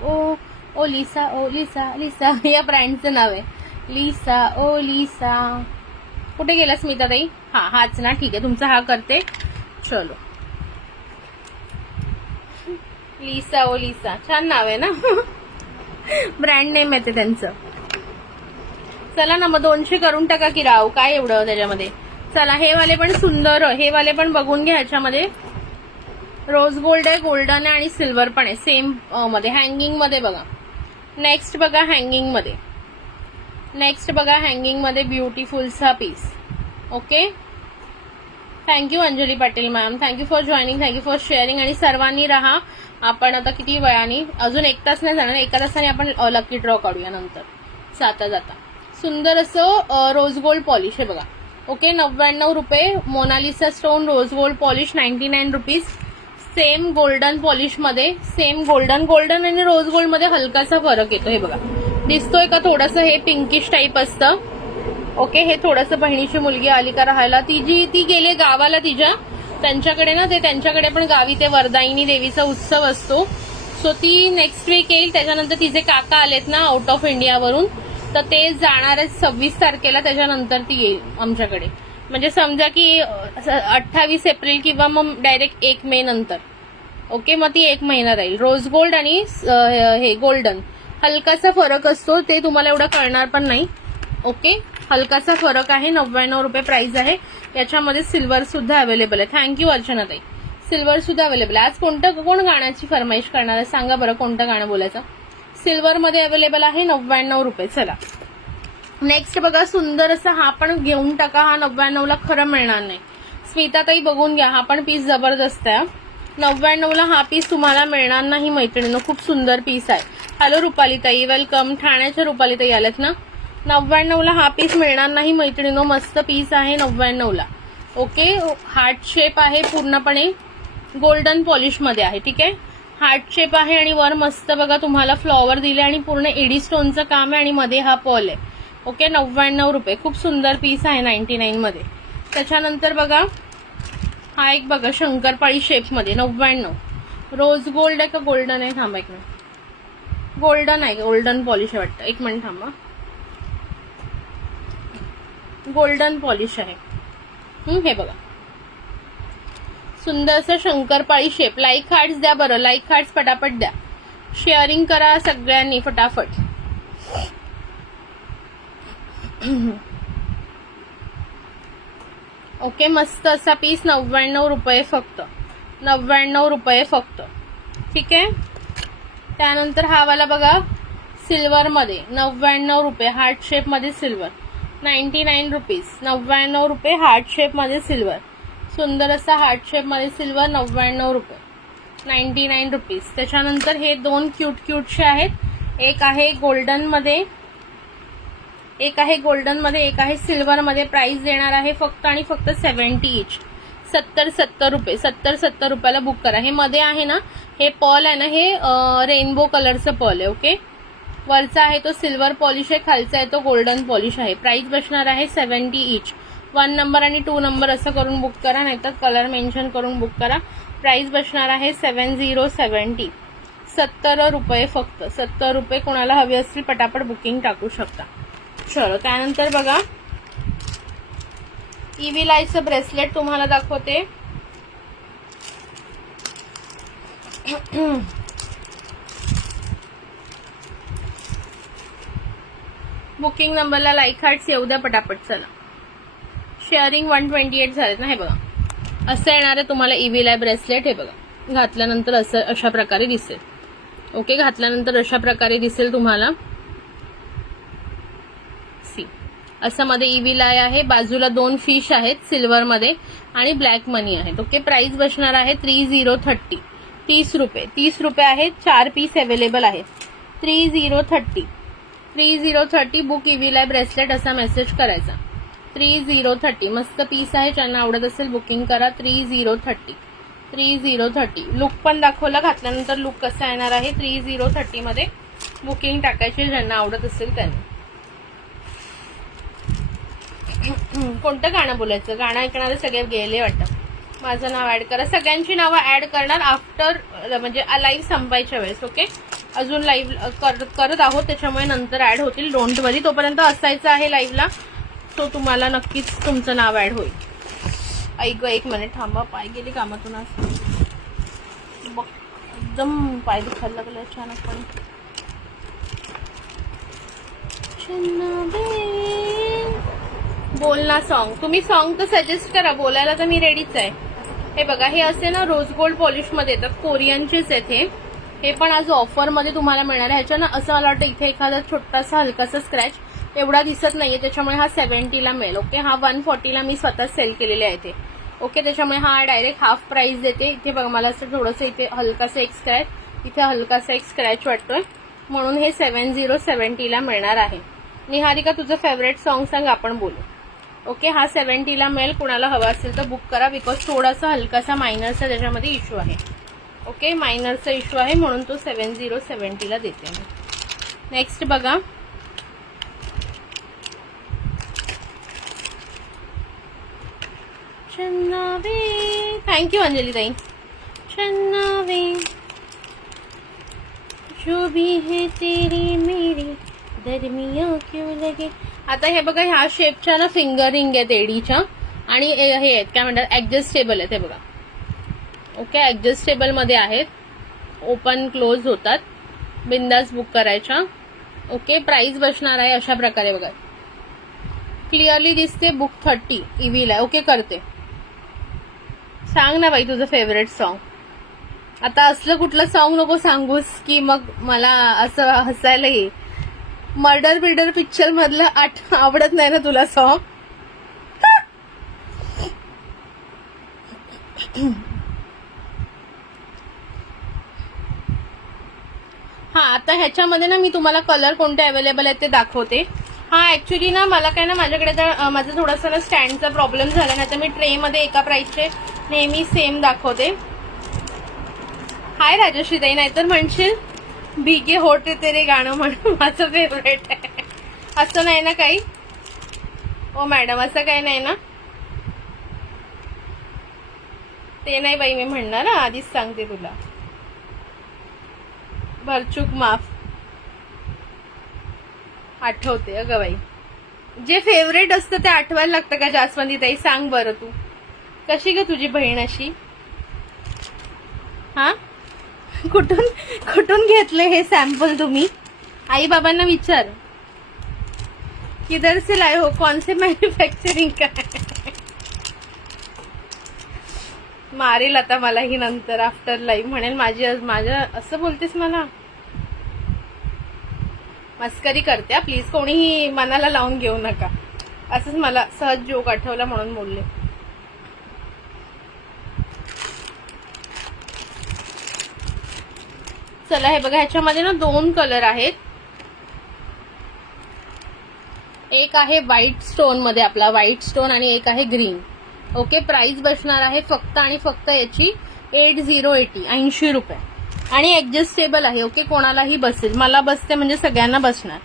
ओ ओ लिसा ओ लिसा लिसा, या ब्रँडचं नाव आहे. लिसा ओ लिसा. कुठे गेला स्मिता ताई? हाच ना, ठीक आहे तुमचा हा करते. चलो, लिसा ओ लिसा, छान नाव आहे ना. ब्रँड नेम आहे ते त्यांचं. चला ना मग 200 करून टाका की राव, काय एवढं त्याच्यामध्ये. चला, हे वाले पण सुंदर, हे वाले पण बघून घ्या. ह्याच्यामध्ये रोज गोल्ड आहे, गोल्डन आहे आणि सिल्वर पण आहे सेम मध्ये. हँगिंग मध्ये बघा. नेक्स्ट बघा हँगिंग मध्ये ब्युटिफुलचा piece. Okay, thank you Anjali Patil ma'am, thank you for joining, thank you for sharing. आणि सर्वांनी राहा. आपण आता किती वेळाने, अजून 1 तास नाही जाणार, 1 तासाने आपण लकी ड्रॉ काढूया नंतर जाता जाता. सुंदर असं रोज गोल्ड पॉलिश आहे बघा. ओके, 99 रुपये. Mona Lisa stone rose gold polish 99 rupees. Same golden polish मध्ये, सेम गोल्डन आणि रोज गोल्ड मध्ये हलकासा फरक येतो. हे बघा, दिसतोय का थोडंसं, हे पिंकिश टाईप असतं. ओके, हे थोडंसं बहिणीची मुलगी आली का राहायला, ती गेली गावाला तिच्या, त्यांच्याकडे ना ते त्यांच्याकडे पण गावी ते वरदायिनी देवीचा उत्सव असतो. सो ती नेक्स्ट वीक येईल. त्याच्यानंतर तिचे काका आलेत ना आउट ऑफ इंडियावरून, तर ते जाणार आहेत 26 तारखेला. त्याच्यानंतर ती येईल आमच्याकडे. म्हणजे समजा की 28 एप्रिल किंवा मग डायरेक्ट 1 मे नंतर. ओके, मग ती 1 महिना राहील. रोज गोल्ड आणि हे गोल्डन हलकासा फरक असतो, ते तुम्हाला एवढं कळणार पण नाही. ओके, हलकासा फरक आहे. 99 रुपये प्राइस आहे. याच्यामध्ये सिल्वर सुद्धा अवेलेबल आहे. थँक्यू अर्चनाताई. सिल्वर सुद्धा अवेलेबल आहे. आज कोण गाण्याची फरमाईश करणार आहे सांगा बरं, कोणतं गाणं बोलायचं. सिल्वर मध्ये अवेलेबल आहे 99 रुपये. चला नेक्स्ट बघा, सुंदर असा हा पण घेऊन टाका. हा 99ला खरं मिळणार नाही. स्मिताताई बघून घ्या, हा पण पीस जबरदस्त आहे. 99ला हा पीस तुम्हाला मिळणार नाही मैत्रिणींनो, खूप सुंदर पीस आहे. हॅलो रुपालीताई, वेलकम. ठाण्याच्या रुपालीताई आल्यात ना. 99ला हा पीस मिळणार नाही मैत्रिणींनो, मस्त पीस आहे 99ला. ओके, हार्ट शेप आहे, पूर्णपणे गोल्डन पॉलिश मध्ये आहे. ठीक आहे, हार्ट शेप आहे आणि वर मस्त बघा तुम्हाला फ्लॉवर दिले आणि पूर्ण एडी स्टोनचं काम आहे आणि मध्ये हा पर्ल आहे. ओके, 99 रुपये. खूप सुंदर पीस आहे 99 मध्ये. त्याच्यानंतर बघा हा एक बघा शंकरपाळी शेप मध्ये 99. रोज गोल्ड आहे का गोल्डन आहे, थांबा एक मिनिट. गोल्डन आहे, गोल्डन पॉलिश आहे वाटतं. एक मिनिट थांबा. गोल्डन पॉलिश आहे. हे बघा सुंदरसं शंकरपाळी शेप. लाईक हार्ट्स द्या बरं, लाईक हार्ट्स फटाफट द्या. शेअरिंग करा सगळ्यांनी फटाफट. ओके, मस्त असा पीस 99 रुपये फक्त. 99 रुपये फक्त. ठीक आहे, त्यानंतर हा वाला बघा सिल्वर मध्ये 99 रुपये. हार्ट शेप मध्ये सिल्वर 99 रुपीज. 99 रुपये हार्ट शेप मध्ये सिल्वर. सुंदर असा हार्ट शेप मध्ये सिल्वर 99 रुपये. 99 रुपीज. त्याच्यानंतर हे दोन क्यूटशे आहेत. एक आहे गोल्डन मध्ये, एक आहे गोल्डन मध्ये, एक आहे सिल्वर मध्ये. प्राइस देणार आहे फक्त आणि फक्त 70 इच. 70 रुपये. 70 रुपयाला बुक करा. हे मध्ये आहे ना, हे पर्ल आहे ना, हे रेनबो कलरचं पर्ल आहे. ओके, वरचा आहे तो सिल्वर पॉलिश आहे, खालचा आहे तो गोल्डन पॉलिश आहे. प्राइस बसणार आहे 70 इच. 1 नंबर आणि 2 नंबर असं करून बुक करा, नाहीतर कलर मेन्शन करून बुक करा. प्राइस बसणार आहे 70. 70 रुपये फक्त. 70 रुपये. कोणाला हवी असतील पटापट बुकिंग टाकू शकता. चलो, त्यानंतर बघा इव्हिल आयचं ब्रेसलेट तुम्हाला दाखवते. बुकिंग नंबरला लाईक हार्ट्स येऊ द्या पटापट. चला, शेअरिंग 128 झालेत ना. हे बघा असं येणार आहे तुम्हाला इव्हिल आय ब्रेसलेट. हे बघा घातल्यानंतर असं अशा प्रकारे दिसेल. ओके, घातल्यानंतर अशा प्रकारे दिसेल तुम्हाला. सी असं मध्ये इव्हिल आय आहे. बाजूला 2 फिश आहेत सिल्वर मध्ये आणि ब्लॅक मनी आहेत. ओके, प्राइस बसणार आहे 30. 30 रुपये. 30 रुपये आहेत. 4 पीस अवेलेबल आहेत. 30. बुक इव्हिल आय ब्रेसलेट असा मेसेज करायचा. 30. मस्त पीस आहे. ज्यांना आवडत असेल बुकिंग करा. 30. लुक पण दाखवला, घातल्यानंतर लुक कसा येणार आहे. 30 मध्ये बुकिंग टाकायची ज्यांना आवडत असेल त्यांनी. कोणतं गाणं बोलायचं, गाणं ऐकणारे सगळे गेले वाटतं. माझं नाव ऍड करा. सगळ्यांची नावं ऍड करणार आफ्टर, म्हणजे लाईव्ह संपायच्या वेळेस. ओके, अजून लाईव्ह करत आहोत त्याच्यामुळे नंतर ऍड होतील. डोंट वरी, तोपर्यंत असायचं आहे लाईव्हला. सो तुम्हाला नक्कीच तुमचं नाव ऍड होईल. ऐक 1 मिनिट थांबा, पाय गेले कामातून आज. एकदम पाय दुखायला लागले अचानकपणे. बोलना सॉन्ग. तुम्ही सॉन्ग तर सजेस्ट करा, बोलायला तर मी रेडीच आहे. हे बघा, हे असे ना रोज गोल्ड पॉलिश मध्ये येतात. कोरियनचेच आहेत हे पण आज ऑफर मध्ये तुम्हाला मिळणार आहे. ह्याच्या ना असं मला वाटतं इथे एखादा छोटासा हलकासा स्क्रॅच एवढा दिसत नाहीये, त्याच्यामुळे हा 70ला मिळेल. ओके, हा 140ला मी स्वतः सेल केलेले आहे ते. ओके, त्याच्यामुळे हा डायरेक्ट हाफ प्राइस देते. इथे बघा मला असं थोडंसं इथे हलकासा एक स्क्रॅच, इथे हलकासा एक स्क्रॅच वाटतोय, म्हणून हे 70ला मिळणार आहे. निहारिका तुझं फेवरेट सॉन्ग सांग, आपण बोलू. ओके, हा 70ला मिळेल. कुणाला हवा असेल तर बुक करा. बिकॉज थोडासा हलकासा मायनरचा त्याच्यामध्ये इश्यू आहे. ओके, मायनरचा इश्यू आहे म्हणून तो 70ला देते मी. नेक्स्ट बघा, चन्नावे, थँक्यू अंजली ताई. चन्नावे जो भी है तेरी मेरी दरमिया क्यों लगे. आता हे बघा, ह्या शेपच्या ना फिंगरिंग आहेत एडीच्या, आणि हे आहेत काय म्हणतात ऍडजस्टेबल आहेत. हे बघा, ओके, ऍडजस्टेबल मध्ये आहेत, ओपन क्लोज होतात, बिंदास बुक करायच्या. ओके, प्राइस बसणार आहे अशा प्रकारे. बघा, क्लिअरली दिसते बुक 30 इव्हील आहे. ओके, करते. सांग ना बाई तुझं फेवरेट सॉन्ग. आता असलं कुठलं सॉन्ग नको सांगूस की मग मला असं हसायला येईल. मर्डर बिल्डर पिक्चर मधलं आवडत नाही ना तुला सॉन्ग. हा, आता ह्याच्यामध्ये ना मी तुम्हाला कलर कोणते अवेलेबल आहेत ते दाखवते. हा, ऍक्च्युली ना मला काय ना माझ्याकडे तर माझं थोडासा ना स्टँडचा प्रॉब्लेम झाला, नाही तर मी ट्रे मध्ये एका प्राइसचे नेहमी सेम दाखवते. हाय राजश्री ताई, नाहीतर म्हणशील भीगे होते तेरे गाणं म्हणून माझं फेवरेट आहे. असं नाही ना काही. ओ मॅडम, असं काही नाही ना. ते नाही बाई मी म्हणणार, आधीच सांगते तुला. भरचूक माफ. आठवते अगं बाई, जे फेवरेट असतं ते आठवायला लागतं का जास्वंदी ताई? सांग बरं तू, कशी ग तुझी बहीण अशी? हा, कुठून घेतले हे सॅम्पल तुम्ही? आई बाबांना विचार, किधर से लाए हो, कौन से मॅन्युफॅक्चरिंग का? मारेल आता मला ही नंतर आफ्टर लाईव्ह, म्हणेल माझ्या असं बोलतेस मला. मस्करी करते प्लीज, कोणीही मनाला लावून घेऊ नका. असंच मला सहज जोक आठवला म्हणून बोलले. चला, हे बघा, ह्याच्यामध्ये ना 2 कलर आहेत. एक आहे व्हाईट स्टोन मध्ये, आपला व्हाईट स्टोन, आणि एक आहे ग्रीन. ओके, प्राइस बसणार आहे फक्त आणि फक्त याची 80 रुपये, आणि ऍडजस्टेबल आहे. ओके, कोणालाही बसेल, मला बसते म्हणजे सगळ्यांना बसणार.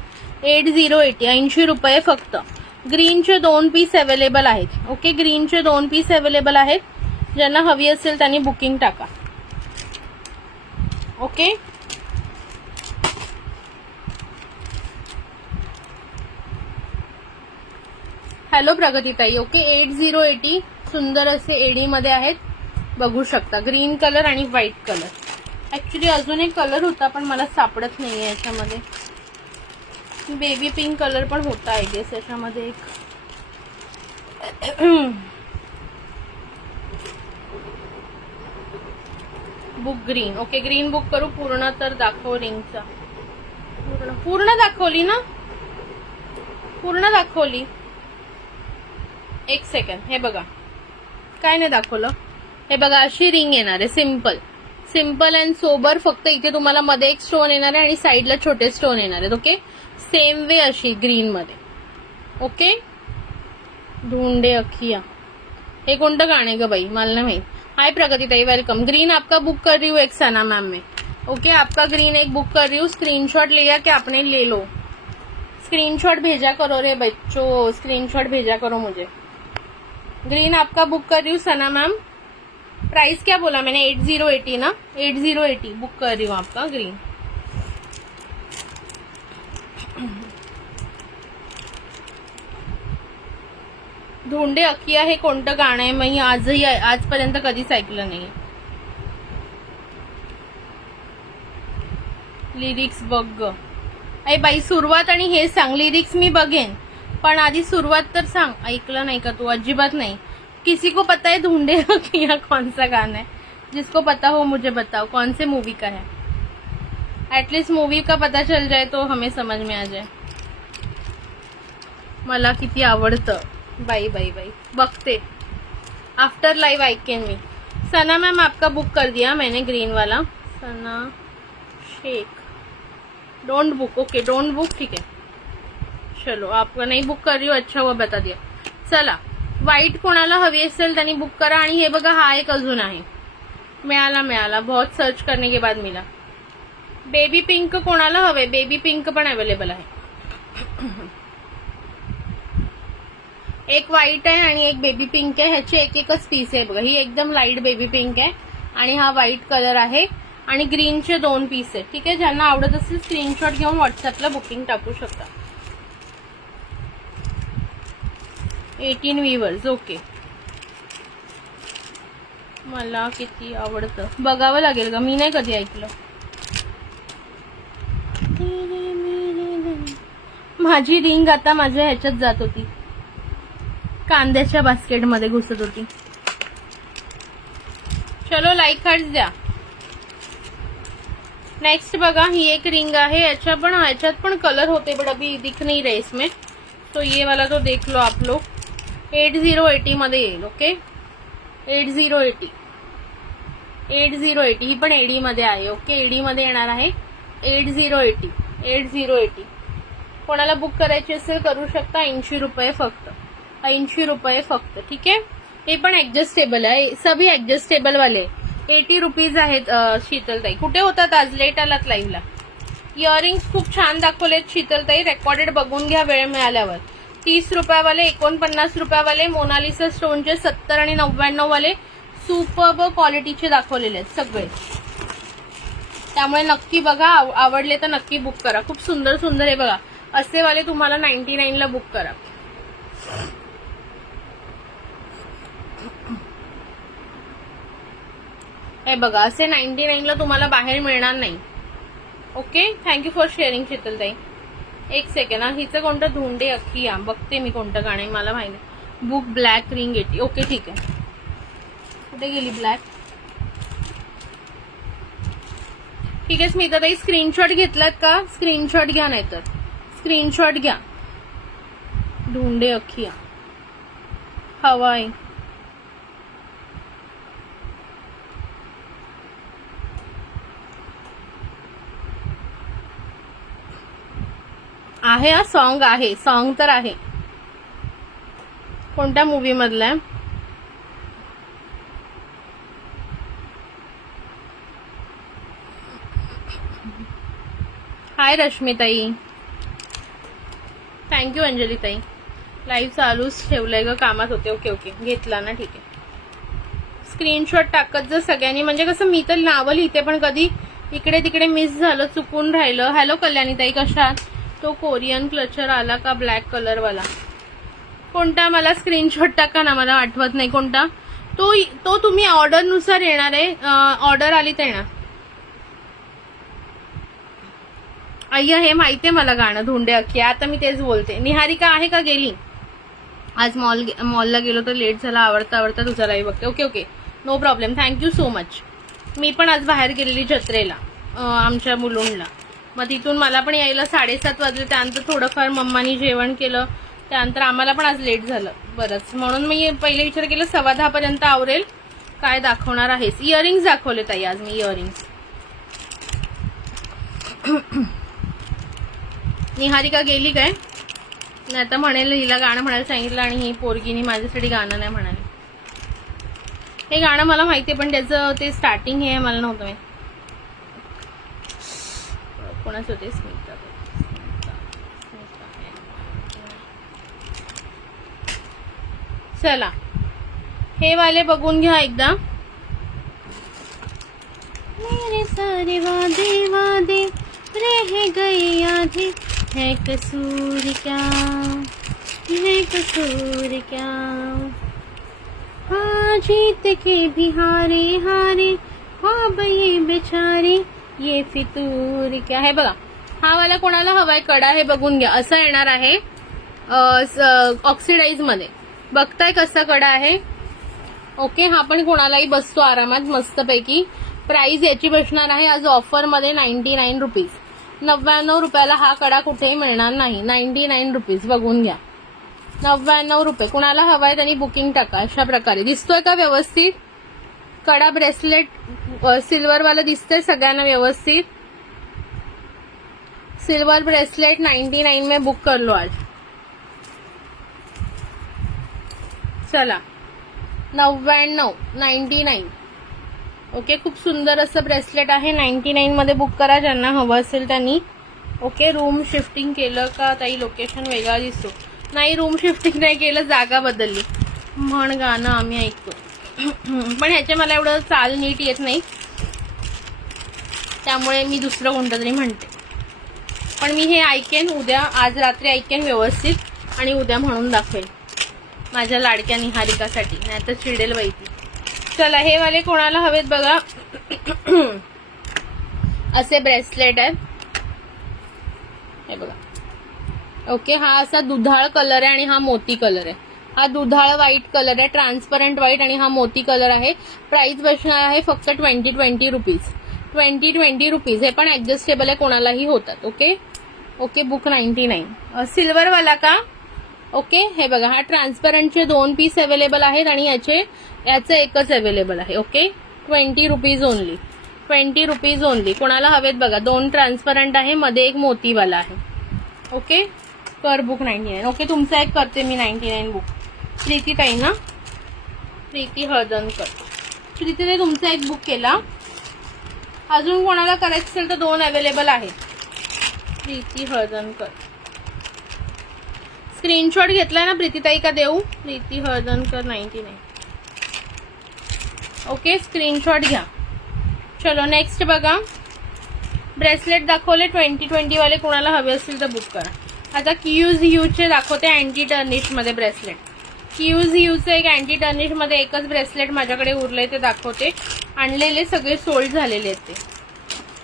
80 रुपये फक्त. ग्रीनचे 2 पीस अवेलेबल आहेत. ओके, ग्रीनचे 2 पीस अवेलेबल आहेत. ज्यांना हवी असेल त्यांनी बुकिंग टाका. Okay, hello प्रगतीताई. ओके, 80 सुंदर असे एडी मध्ये आहेत, बघू शकता. ग्रीन कलर आणि व्हाईट कलर. ऍक्च्युली अजून एक कलर होता पण मला सापडत नाहीये याच्यामध्ये. बेबी पिंक कलर पण होता आय गेस याच्यामध्ये एक. Book green. Okay, green book करू. पूर्ण तर दाखव रिंगचा. पूर्ण दाखवली ना, पूर्ण दाखवली. एक सेकंड, हे बघा, काय नाही दाखवलं. हे बघा, अशी रिंग येणार आहे. Simple and sober. फक्त इथे तुम्हाला मध्ये एक स्टोन येणार आहे आणि साईडला छोटे स्टोन येणार आहेत. ओके, सेम वे अशी ग्रीन मध्ये. ओके, ढूंढे अखिया, हे कोणतं गाणं आहे ग बाई, मला नाही माहित. हाय प्रगतीताई, वेलकम. ग्रीन आपका बुक कर रही हूँ एक सना मैम में. ओके, आपका ग्रीन एक बुक कर रही हूँ. स्क्रीनशॉट लिया कि आपने ले लो. स्क्रीनशॉट भेजा करो रे बच्चों, स्क्रीनशॉट भेजा करो मुझे. ग्रीन आपका बुक कर रही हूँ सना मैम. प्राइस क्या बोला मैंने? 80 ना, 80 बुक कर रही हूँ आपका ग्रीन. ढूंढे अखिया हे कोणतं गाणं आहे? मी आजपर्यंत कधीच ऐकलं नाही. लिरिक्स बघ. अरे बाई, सुरुवात आणि हे सांग. लिरिक्स मी बघेन पण आधी सुरुवात तर सांग. ऐकलं नाही का तू? अजिबात नाही. किसी को पता है ढूंढे अखिया कौन सा गाना है? जिसको पता हो मुझे बताओ कौन से मूवी का है. एटलीस्ट मूवी का पता चल जाए तो हमें समझ में आ जाए. मला किती आवडतं. बाई बाई बाई, बघते आफ्टर लाइव ऐकेन मी. सना मैम आपका बुक कर दिया मैंने ग्रीन वाला. Sana Shaikh. Don't book. Okay, don't book. ठीक है, चलो. आपका नहीं बुक कर रही हो, अच्छा हुआ बता दिया. चला, व्हाईट कोणाला हवी असेल त्यांनी बुक करा. आणि हे बघा, हा एक अजून आहे. मिळाला. बहुत सर्च करने के बाद मिला. बेबी पिंक कोणाला हवे? बेबी पिंक पण अवेलेबल आहे. एक व्हाईट आहे आणि एक बेबी पिंक आहे. ह्याचे एक एकच पीस आहे बघा. ही एकदम लाईट बेबी पिंक आहे आणि हा व्हाईट कलर आहे आणि ग्रीनचे 2 पीस आहेत. ठीक आहे, ज्यांना आवडत असेल स्क्रीनशॉट घेऊन व्हॉट्सअपला बुकिंग टाकू शकता. 18 वीवर्स. ओके, मला किती आवडतं बघावं लागेल का, मी नाही कधी ऐकलं. माझी रिंग आता माझ्या ह्याच्यात जात होती, कांद्याच्या बास्केटमध्ये घुसत होती. चलो लाईक हार्ट्स द्या. नेक्स्ट बघा, ही एक रिंग आहे. ह्याच्यात पण कलर होते बट अभी दिख नहीं रहे इसमें, तो ये वाला तो देख लो आप लोग. 8080 मध्ये येईल. ओके, 8080 ही पण एडी मध्ये आहे. ओके, एडी मध्ये येणार आहे. 8080 कोणाला बुक करायची असेल करू शकता. 80 रुपये फक्त, 80 रुपये फक्त. ठीक आहे, हे पण ऍडजस्टेबल आहे, सभी ऍडजस्टेबल वाले. 80 रुपीज आहेत. शीतलताई कुठे होतात आज, लेट आलात लाईव्हला. इयरिंग्स खूप छान दाखवलेत शीतलताई, रेकॉर्डेड बघून घ्या वेळ मिळाल्यावर. 30 रुपयावाले, 49 रुपयावाले, मोनालिसा स्टोनचे 70 आणि 99 वाले सुपर्ब क्वालिटीचे दाखवलेले आहेत सगळे. त्यामुळे नक्की बघा, आवडले तर नक्की बुक करा. खूप सुंदर सुंदर आहे बघा. असे वाले तुम्हाला 99 ला बुक करा. हे बघा, असे 99 ला तुम्हाला बाहेर मिळणार नाही. ओके, थँक्यू फॉर शेअरिंग शीतलताई. एक सेकंड हा, हिचं कोणतं धुंडे अख्खी या बघते मी कोणतं गाणं आहे, मला माहिती. Book black ring 80. ओके ठीक आहे, कुठे गेली ब्लॅक. ठीक आहे स्मिताताई, स्क्रीनशॉट घेतलात का, स्क्रीनशॉट घ्या, नाही तर स्क्रीनशॉट घ्या. धुंडे अख्खी हवाई आहे. हा सॉन्ग आहे, सॉन्ग तर आहे. कोणत्या मूवी मधला आहे. हाय रश्मीताई, थँक्यू अंजलीताई. लाईव्ह चालूच ठेवलंय ग, कामात होते. ओके ओके, घेतला ना, ठीक आहे. स्क्रीनशॉट टाकत जर सगळ्यांनी, म्हणजे कसं मी तर नावं लिहिते पण कधी इकडे तिकडे मिस झालं, चुकून राहिलं. हॅलो कल्याणीताई, कशात. तो कोरियन क्लचर आला का ब्लॅक कलर वाला, कोणता, मला स्क्रीनशॉट टाका ना, मला आठवत नाही कोणता. तो तुम्ही ऑर्डर नुसार येणार आहे. ऑर्डर आली तर येणार. अय्या, हे माहितीये मला गाणं, धुंडे अख्खी. आता मी तेच बोलते. निहारिका आहे का, गेली आज. मॉलला गेलो तर लेट झाला. आवडता तुझा लाईव्ह बघते. Okay okay, no problem, thank you so much. मी पण आज बाहेर गेलेली जत्रेला, आमच्या मुलुंडला. मग तिथून मला पण यायला 7:30 वाजले. त्यानंतर थोडंफार मम्मानी जेवण केलं, त्यानंतर आम्हाला पण आज लेट झालं बरंच. म्हणून मी पहिले विचार केला 10:15 पर्यंत आवरेल. काय दाखवणार आहेस. इयरिंग्स दाखवले ताई आज मी, इयरिंग्स. निहारिका गेली काय, नाही तर म्हणेल हिला गाणं म्हणायला सांगितलं आणि ही पोरगीनी माझ्यासाठी गाणं नाही म्हणाली. हे गाणं मला माहितीये पण त्याचं ते स्टार्टिंग हे मला नव्हतं माहिती. कोणाच होते, स्मिता. चला हे वाले बघून घ्या एकदा. मेरे सारे वादे वादे रह गए आधे, है कसूर क्या, है कसूर क्या, हाँ जीत के भी हारे हारे, ख्वाब ये बेचारे, ये फितूर क्या. है बघा, हा वाला कोणाला हवाय कडा, हे बघून घ्या. असं येणार आहे ऑक्सिडाइज मध्ये. बघताय कसा कडा आहे. ओके, हा पण कोणालाही बसतो आरामात मस्तपैकी. प्राइस याची बसणार आहे आज ऑफर मध्ये 99 रुपीज. 99 रुपयाला हा कडा कुठेही मिळणार नाही. 99 रुपीज, बघून घ्या. 99 रुपये. कुणाला हवाय त्यांनी बुकिंग टाका. अशा प्रकारे दिसतोय का व्यवस्थित कडा. ब्रेसलेट सिल्वर वाला दिसतंय सगळ्यांना व्यवस्थित. सिल्वर ब्रेसलेट 99 में बुक कर लो आज. चला 99. ओके, खूप सुंदर असं ब्रेसलेट आहे. 99 मध्ये बुक करा ज्यांना हवं असेल त्यांनी. ओके, रूम शिफ्टिंग केलं का ताई, लोकेशन वेगळा दिसतो. नाही रूम शिफ्टिंग नाही केलं, जागा बदलली. म्हण गाणं आम्ही ऐकतो. पण ह्याचे मला एवढं चाल नीट येत नाही, त्यामुळे मी दुसरं कोणतं तरी म्हणते. पण मी हे ऐकेन उद्या, आज रात्री ऐकेन व्यवस्थित आणि उद्या म्हणून दाखवेल माझ्या लाडक्या निहारिकासाठी, नाही तर चिडेल बाई ती. चला हे वाले कोणाला हवेत बघा. असे ब्रेसलेट आहेत, हे बघा. ओके, हा असा दुधाळ कलर आहे आणि हा मोती कलर आहे. हा दुधाळ व्हाईट कलर आहे, ट्रान्सपरंट व्हाईट, आणि हा मोती कलर आहे. प्राइस बसणार आहे फक्त 20 रुपीज. 20 रुपीज. हे पण ऍडजस्टेबल आहे, कोणालाही होतात. Okay okay. बुक 99. सिल्वर वाला का? ओके, हे बघा, हा ट्रान्सपरंटचे 2 पीस अवेलेबल आहेत आणि याचं एकच अवेलेबल आहे. Okay, 20 rupees only. 20 rupees only. कोणाला हवेत बघा. 2 ट्रान्सपरंट आहे, मध्ये एक मोतीवाला आहे. ओके, कर बुक 99. ओके, तुमचा एक करते मी 99 बुक. प्रीती ताई ना, प्रीती हळदणकर. प्रीती ताई तुमचा एक बुक केला. अजून कोणाला करायचं असेल तर 2 अवेलेबल आहेत. प्रीती हळदणकर. स्क्रीनशॉट घेतलाय ना प्रीती ताई का देऊ? प्रीती हळदणकर 99. ओके, स्क्रीनशॉट घ्या. चलो नेक्स्ट बघा. ब्रेसलेट दाखवले 20 वाले, कोणाला हवे असतील तर बुक करा. आता क्यूजचे दाखवते अँटी टर्निश मध्ये ब्रेसलेट. क्यूजचं एक अँटी टर्निश मध्ये एकच ब्रेसलेट माझ्याकडे उरले, ते दाखवते. आणलेले सगळे सोल्ड झालेले आहेत ते.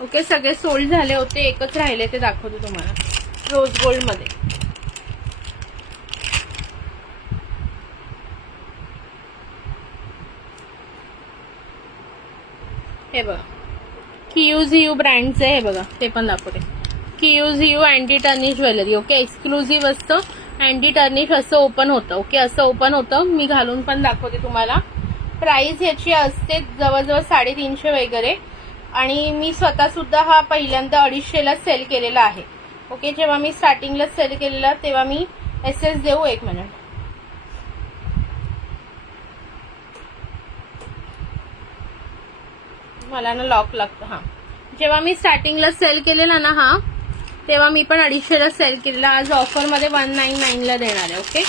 ओके, सगळे सोल्ड झाले होते, एकच राहिले ते दाखवते तुम्हाला. रोज गोल्ड मध्ये. हे बघा, क्यूज ब्रँडचे. हे बघा, ते पण दाखवते. क्यूज anti tarnish jewellery. Okay, exclusive असतं. अँटी टर्निश असं ओपन होतं. ओके, असं ओपन होतं. मी घालून पण दाखवते तुम्हाला. प्राइस याची असते जवळजवळ 350 वगैरे, आणि मी स्वतः सुद्धा हा पहिल्यांदा 250ला सेल केलेला आहे. ओके, जेव्हा मी स्टार्टिंगला सेल केलेला तेव्हा मी SS देऊ. 1 मिनिट. मला ना लॉक लागतं. हा, जेव्हा मी स्टार्टिंगला सेल केलेला ना हा, तेव्हा मी पण 250ला सेल केलेला. आज ऑफरमध्ये 199ला देणार आहे. ओके,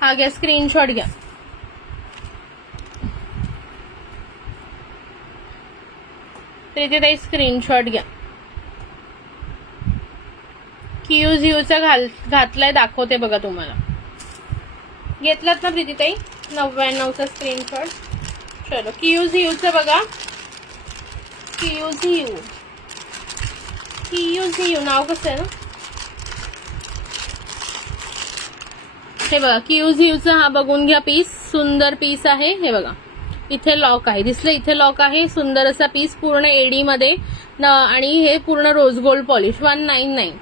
हा घ्या, स्क्रीनशॉट घ्या. प्रीतीताई स्क्रीनशॉट घ्या. क्यूजचा घातलाय, दाखवते बघा तुम्हाला. घेतलात ना प्रीतीताई? 99चा स्क्रीनशॉट. चलो, क्यूजचं बघा. क्यूज नाव कसं आहे ना, हे बघा. क्यूजचा हा बघून घ्या पीस. सुंदर पीस आहे. हे बघा, इथे लॉक आहे, दिसलं? इथे लॉक आहे. सुंदर असा पीस, पूर्ण एडी मध्ये, आणि हे पूर्ण रोज गोल्ड पॉलिश. 199.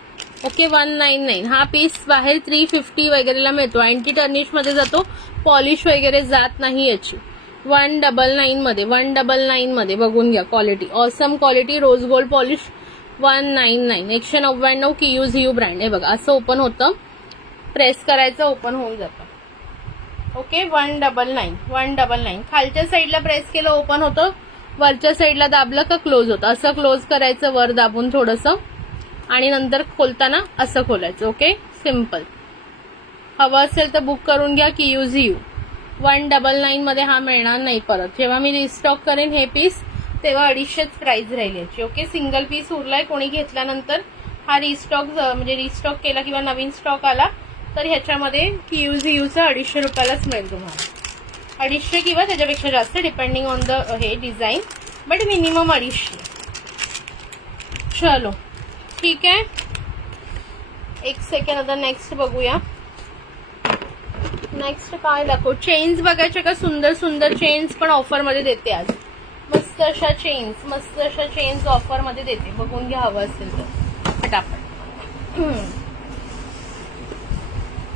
ओके, 199. हा पीस बाहेर 350 वगैरेला मिळतो. अँटी टर्निश मध्ये जातो, पॉलिश वगैरे जात नाही याची. 199 मध्ये, 199 मध्ये बघून घ्या. Quality awesome quality, rose gold polish. 199. 199. क्यूज ब्रँड. हे बघा, असं ओपन होतं. प्रेस करायचं, ओपन होऊन जातं. ओके, 199. 199. खालच्या साईडला प्रेस केलं, ओपन होतं. वरच्या साईडला दाबलं का क्लोज होतं. असं क्लोज करायचं, वर दाबून थोडंसं, आणि नंतर खोलताना असं खोलायचं. Okay, simple. हवं असेल तर बुक करून घ्या. क्यूज 199 मध्ये हा मिळणार नाही परत. जेव्हा मी रिस्टॉक करेन हे पीस, तेव्हा 250च प्राइस राहील याची. ओके, सिंगल पीस उरलाय. कोणी घेतल्यानंतर हा रिस्टॉक, म्हणजे रिस्टॉक केला किंवा नवीन स्टॉक आला तर ह्याच्यामध्ये क्यूज 250 रुपयालाच मिळेल तुम्हाला. 250 किंवा त्याच्यापेक्षा जास्त, डिपेंडिंग ऑन द हे डिझाईन, बट मिनिमम 250. चलो ठीक आहे, एक सेकंड. आता नेक्स्ट बघूया. नेक्स्ट काय दाखवू? चेन्स बघायचे का? सुंदर सुंदर चेन्स पण ऑफर मध्ये देते आज. मस्त अशा चेन्स ऑफर मध्ये देते. बघून घ्या हवं असेल तर फटाफट.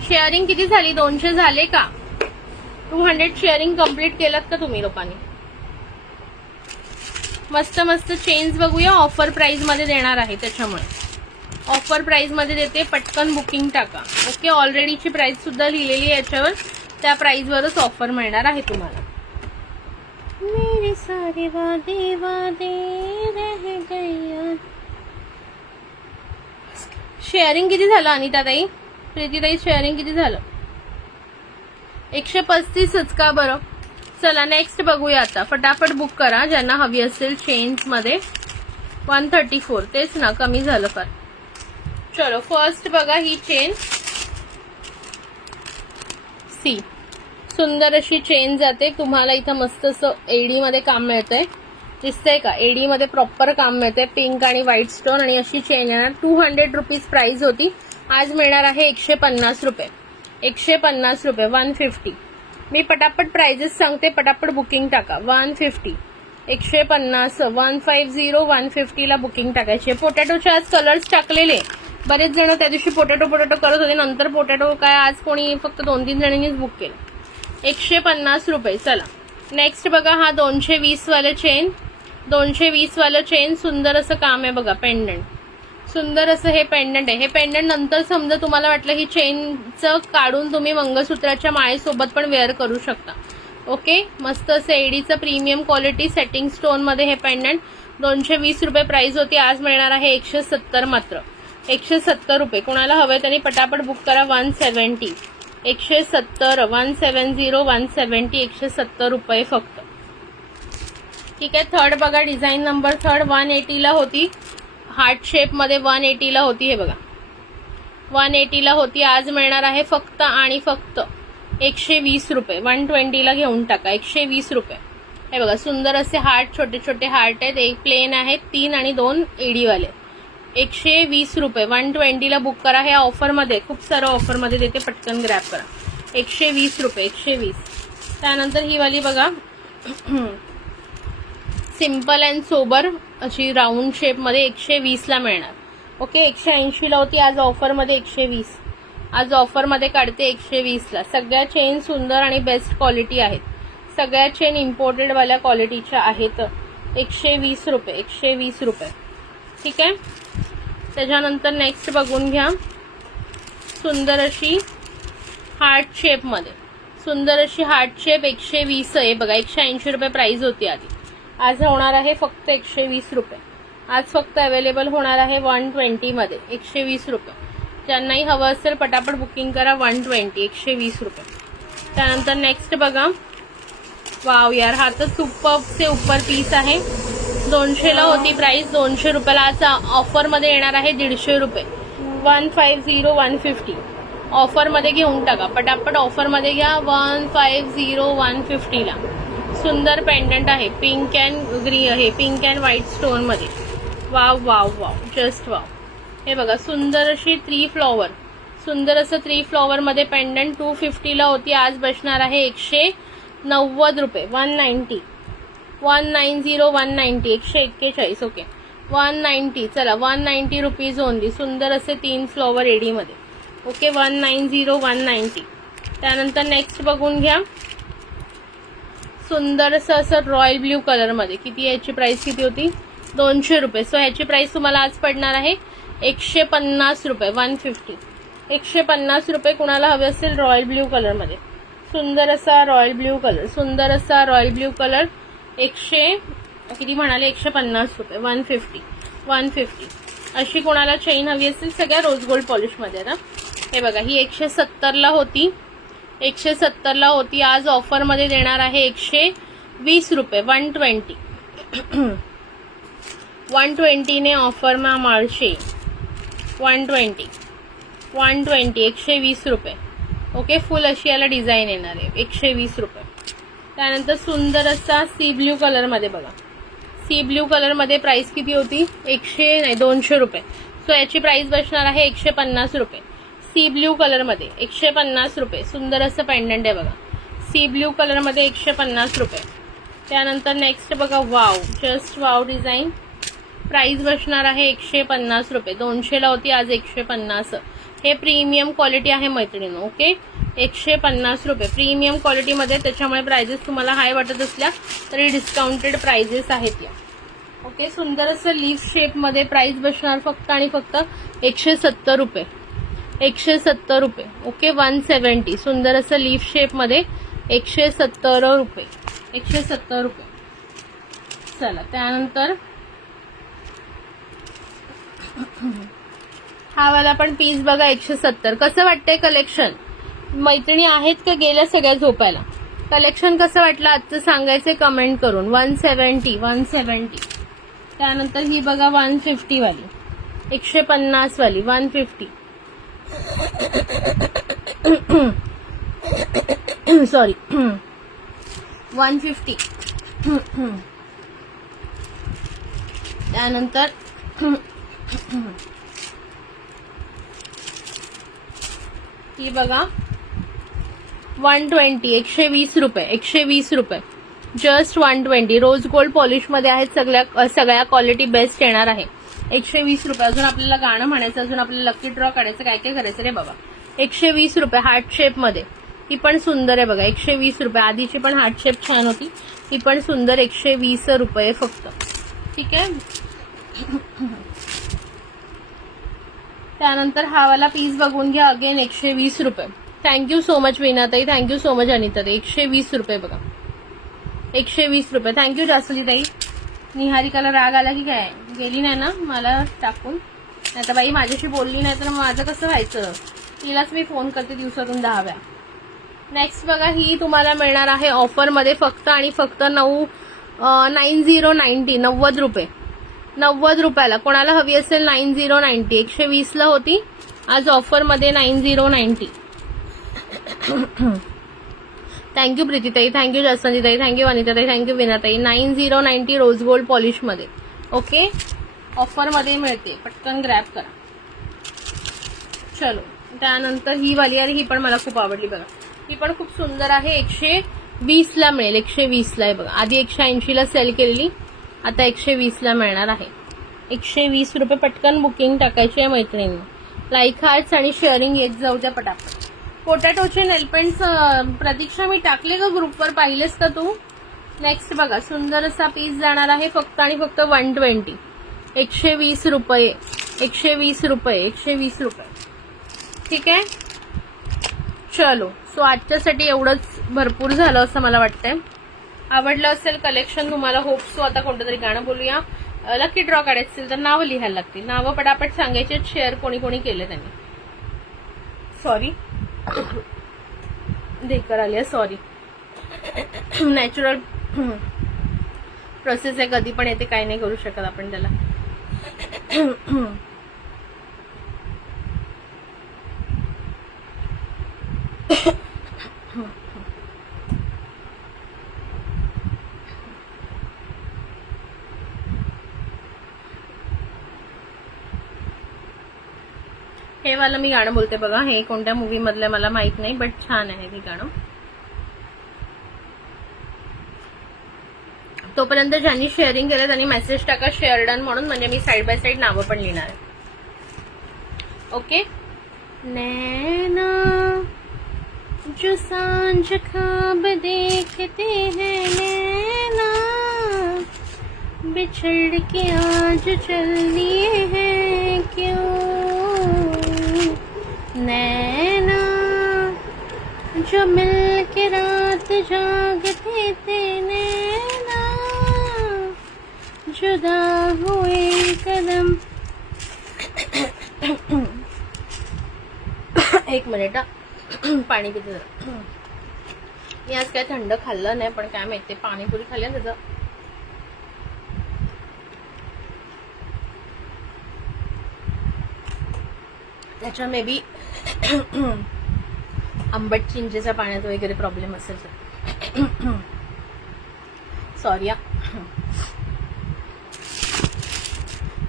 शेअरिंग किती झाली? 200 झाले का? 200 शेअरिंग कम्प्लीट केलात का तुम्ही लोकांनी? मस्त मस्त चेन्स बघूया. ऑफर प्राइस मध्ये देणार आहे, त्याच्यामुळे ऑफर प्राइस मध्ये देते. पटकन बुकिंग टाका. ओके, ऑलरेडीची प्राइस सुद्धा लिहिलेली आहे याच्यावर. त्या प्राइस वरच ऑफर मिळणार आहे तुम्हाला. मेरे सारे वादे वादे रह गए. शेअरिंग किती झालं अनिता ताई? प्रीती ताई शेअरिंग किती झालं? 135च का बरं. चला नेक्स्ट बघूया आता. फटाफट बुक करा ज्यांना हवी असेल चेन्स मध्ये. 134 तेच ना, कमी झालं फार. चलो फर्स्ट बघा ही चेन. सी सुंदर अशी चेन जाते तुम्हाला. इथं मस्त असं एडी मध्ये काम मिळतंय, दिसतंय का. एडी मध्ये प्रॉपर काम मिळतंय. पिंक आणि व्हाईट स्टोन आणि अशी चेन येणार. 200 रुपीज प्राइस होती, आज मिळणार आहे 150 रुपये. 150 रुपये. 150. मी पटापट प्राइजेस सांगते, पटापट बुकिंग टाका. 150, 150, 150, 150 ला बुकिंग टाकायची. पोटॅटोचे आज कलर्स टाकलेले. बरेच जण त्या दिवशी पोटॅटो करत होते, नंतर पोटॅटो काय आज कोणी फक्त 2-3 जणांनीच बुक केलं. 150 रुपये. चला नेक्स्ट बघा हा 220 वाला चेन. 220 वाला चेन. सुंदर असं काम आहे बघा. पेंडंट सुंदर असं हे पेंडंट आहे. हे पेंडंट नंतर समजा तुम्हाला वाटलं ही चेनचं काढून तुम्ही मंगळसूत्राच्या माळेसोबत पण वेअर करू शकता. ओके, मस्त असं एडीचं प्रीमियम क्वालिटी सेटिंग स्टोन मध्ये हे पेंडंट. 220 रुपये प्राइस होती, आज मिळणार आहे 170 मात्र. 170 रुपये. कोणाला हवंय त्यांनी पटापट बुक करा. 170, 170, 170, 170, 170 रुपये फक्त. ठीक आहे. थर्ड बघा डिझाईन नंबर थर्ड. 180 ला होती, हार्ट शेप मध्ये 180 ला होती. हे बघा 180 ला होती, आज मिळणार आहे फक्त आणि फक्त 120 रुपये. 120 ला घेऊन टाका. 120 रुपये. हे बघा सुंदर असे हार्ट, छोटे छोटे हार्ट आहेत. एक प्लेन आहेत, 3 आणि 2 एडी वाले. 120 रुपये. 120 ला बुक करा. हे ऑफर मध्ये खूप सारं ऑफर मध्ये देते, पटकन ग्रॅब करा. 120 रुपये. 120. त्यानंतर ही वाली बघा सिंपल अँड सोबर अशी राऊंड शेप मध्ये 120 ला मिळणार. ओके, 180 ला होती, आज ऑफर मध्ये 120. आज ऑफर मध्ये काढते 120 ला. सगळ्या चेन सुंदर आणि बेस्ट क्वालिटी आहेत. सगळ्या चेन इम्पोर्टेड वाल्या क्वालिटीच्या आहेत. 120 रुपये. 120 रुपये. ठीक आहे. त्याच्यानंतर नेक्स्ट बघून घ्या. सुंदर अशी हार्ट शेप मध्ये. सुंदर अशी हार्ट शेप 120 आहे बघा. 180 रुपये प्राइस होती आधी, आज होणार आहे फक्त 120 रुपये. आज फक्त अवेलेबल होणार आहे 120 मध्ये. 120 रुपये. ज्यांनाही हवं असेल पटापट बुकिंग करा. 120, 120 रुपये. त्यानंतर नेक्स्ट बघा. वाव यार, हा तर सुपर से ऊपर पीस आहे. 200 ला होती प्राइस, 200 रुपयाला आज ऑफर मध्ये येणार आहे 150 रुपये. 150, 150 ऑफर मध्ये घेऊन टाका. पटापट ऑफर मध्ये घ्या. 150, 150 ला. सुंदर पेंडंट आहे. पिंक अँड ग्रीन आहे, पिंक अँड व्हाईट स्टोन मध्ये. Wow wow wow, just wow. हे बघा सुंदर अशी 3 फ्लॉवर. सुंदर असं 3 फ्लॉवर मध्ये पेंडंट. 250 ला होती, आज बसणार आहे 190 रुपये. 190, 190, 190, 141. ओके, 190. चला 190 रुपीज ओनली. सुंदर असे 3 फ्लॉवर एडी मध्ये. ओके, 190, 190. त्यानंतर नेक्स्ट बघून घ्या. सुंदर असं रॉयल ब्ल्यू कलर मध्ये. किती याची प्राइस किती होती? 200 रुपये. सो ह्याची प्राइस तुम्हाला आज पडणार आहे 150 रुपये. 150, 150 रुपये. कुणाला हवे असेल रॉयल ब्ल्यू कलर मध्ये. सुंदर असा रॉयल ब्ल्यू कलर. सुंदर असा रॉयल ब्ल्यू कलर. किती म्हणाले? 150 रुपये. 150, 150. अशी कोणाला चेन हवी असेल सगळ्या रोज गोल्ड पॉलिश मध्ये ना. हे बघा ही 170 ला होती. 170 ला होती, आज ऑफर मध्ये देणार आहे 120 रुपये. 120, 120 ने ऑफर मा माळशे. 120, 120, 120 रुपये. ओके, फुल अशी याला डिझाईन येणार आहे. 120 रुपये. त्यानंतर सुंदर असा सी ब्ल्यू कलर मध्ये बघा. सी ब्ल्यू कलर मध्ये प्राइस किती होती? 200 रुपये. सो याची प्राइस बसणार आहे 150 रुपये. सी ब्ल्यू कलर मध्ये 150 रुपये. सुंदर असं पेंडंट आहे बघा. सी ब्ल्यू कलर मध्ये 150 रुपये. त्यानंतर नेक्स्ट बघा. Wow, just wow design. Price बसणार आहे 150 रुपये. 200 ला होती, आज 150. हे प्रीमियम क्वालिटी आहे मैत्रिणींनो. ओके, 150 रुपये प्रीमियम क्वालिटी मध्ये. त्याच्यामुळे प्राइजेस तुम्हाला हाय वाटत असल्या तरी डिस्काउंटेड प्राइजेस आहेत या. ओके, सुंदर असं लीफ शेप मध्ये. प्राइस बसणार फक्त आणि फक्त 170 रुपये. 170 रुपये. ओके, 170. सुंदर असं लीफ शेप मध्ये 170 रुपये. 170 रुपये. चला त्यानंतर हा वाला पण पीस बघा 170. कसं वाटतंय कलेक्शन? मैत्रिणी आहेत का गेल्या सगळ्या झोपायला? कलेक्शन कसं वाटलं आजचं सांगायचं कमेंट करून. 170. त्यानंतर ही बघा 150 वाली, 150 वाली, 150 सॉरी 150. त्यानंतर ही बघा 120, 120 रुपये, 120 रुपये, जस्ट 120. रोज गोल्ड पॉलिश मध्ये आहेत, सगळ्या क्वालिटी बेस्ट येणार आहे. 120 रुपये. अजून आपल्याला गाणं म्हणायचं, अजून आपल्याला लकी ड्रॉ काढायचं, काय काय करायचं रे बाबा. 120 रुपये हार्ट शेप मध्ये. ही पण सुंदर आहे बघा, 120 रुपये. आधीची पण हार्ट शेप छान होती, ही पण सुंदर, 120 रुपये फक्त. ठीक आहे. त्यानंतर हा वाला पीस बघून घ्या, अगेन 120 रुपये. थँक्यू सो मच विनाताई, थँक्यू सो मच अनिताताई. 120 रुपये बघा, 120 रुपये. थँक्यू जास्वलीताई. निहारिकाला राग आला की काय? गेली नाही ना मला टाकून? नाही तर बाई माझ्याशी बोलली नाही तर माझं कसं व्हायचं? तिलाच मी फोन करते दिवसातून 10 वेळा. नेक्स्ट बघा, ही तुम्हाला मिळणार आहे ऑफरमध्ये फक्त आणि फक्त 90 90 रुपये. 90 रुपयाला. कोणाला हवी असेल 90 120 ला होती, आज ऑफरमध्ये 90. थँक्यू प्रीतीताई, थँक्यू जसवंतीताई, थँक्यू अनिताताई, थँक्यू विनाताई. 90 रोज गोल्ड पॉलिशमध्ये. ओके, ऑफरमध्ये मिळते, पटकन ग्रॅब करा. चलो, त्यानंतर ही वाली, अरे ही पण मला खूप आवडली बघा. ही पण खूप सुंदर आहे. 120 ला मिळेल, 120 ला आहे बघा. आधी 180 ला सेल केलेली, आता 120 ला मिळणार आहे. 120 रुपये. पटकन बुकिंग टाकायची आहे मैत्रिणींनी. लाईक हार्ट्स आणि शेअरिंग येत जाऊ द्या पटापट. पोटॅटोचे नेलपेंट्स प्रतीक्षा मी टाकले का ग्रुपवर, पाहिलेस का तू? नेक्स्ट बघा, सुंदर असा पीस जाणार आहे फक्त आणि फक्त 120. 120 रुपये, 120 रुपये, 120 रुपये. ठीक आहे. चलो, सो आजच्यासाठी एवढंच भरपूर झालं असं मला वाटतंय. आवडलं असेल कलेक्शन तुम्हाला, होप सो. आता कोणतं तरी गाणं बोलूया. लकी ड्रॉ काढायचं असेल तर नावं लिहायला लागतील. नावं पटापट सांगायचे, शेअर कोणी कोणी केले त्यांनी. सॉरी, ढेकर आली आहे, सॉरी. नॅचरल प्रोसेस आहे, कधी पण येते, काही नाही करू शकत आपण त्याला. हे वाला मी गाणं बोलते बघा. हे कोणत्या मूवी मधलं मला माहित नाही, बट छान आहे हे गाणं. तोपर्यंत ज्यांनी शेअरिंग केलं त्यांनी मेसेज टाका शेअर डन म्हणून, म्हणजे मी साइड बाय साइड नावं पण लिहिणार आहे. ओके. नैना जो सांझ ख्वाब देखते हैं, नैना बिछड़ के आज चल दिए हैं क्यों? नैना जो मिल के रात जागते थे, नैना जुदा हुए कदम. एक मिनिट, पाणी पिते जरा. मी आज काय थंड खाल्लं नाही, पण काय माहिती पाणीपुरी खाल्ली ना त्याचं. त्याच्या मे बी आंबट चिंचेच्या पाण्यात वगैरे प्रॉब्लेम असेल तर सॉरी.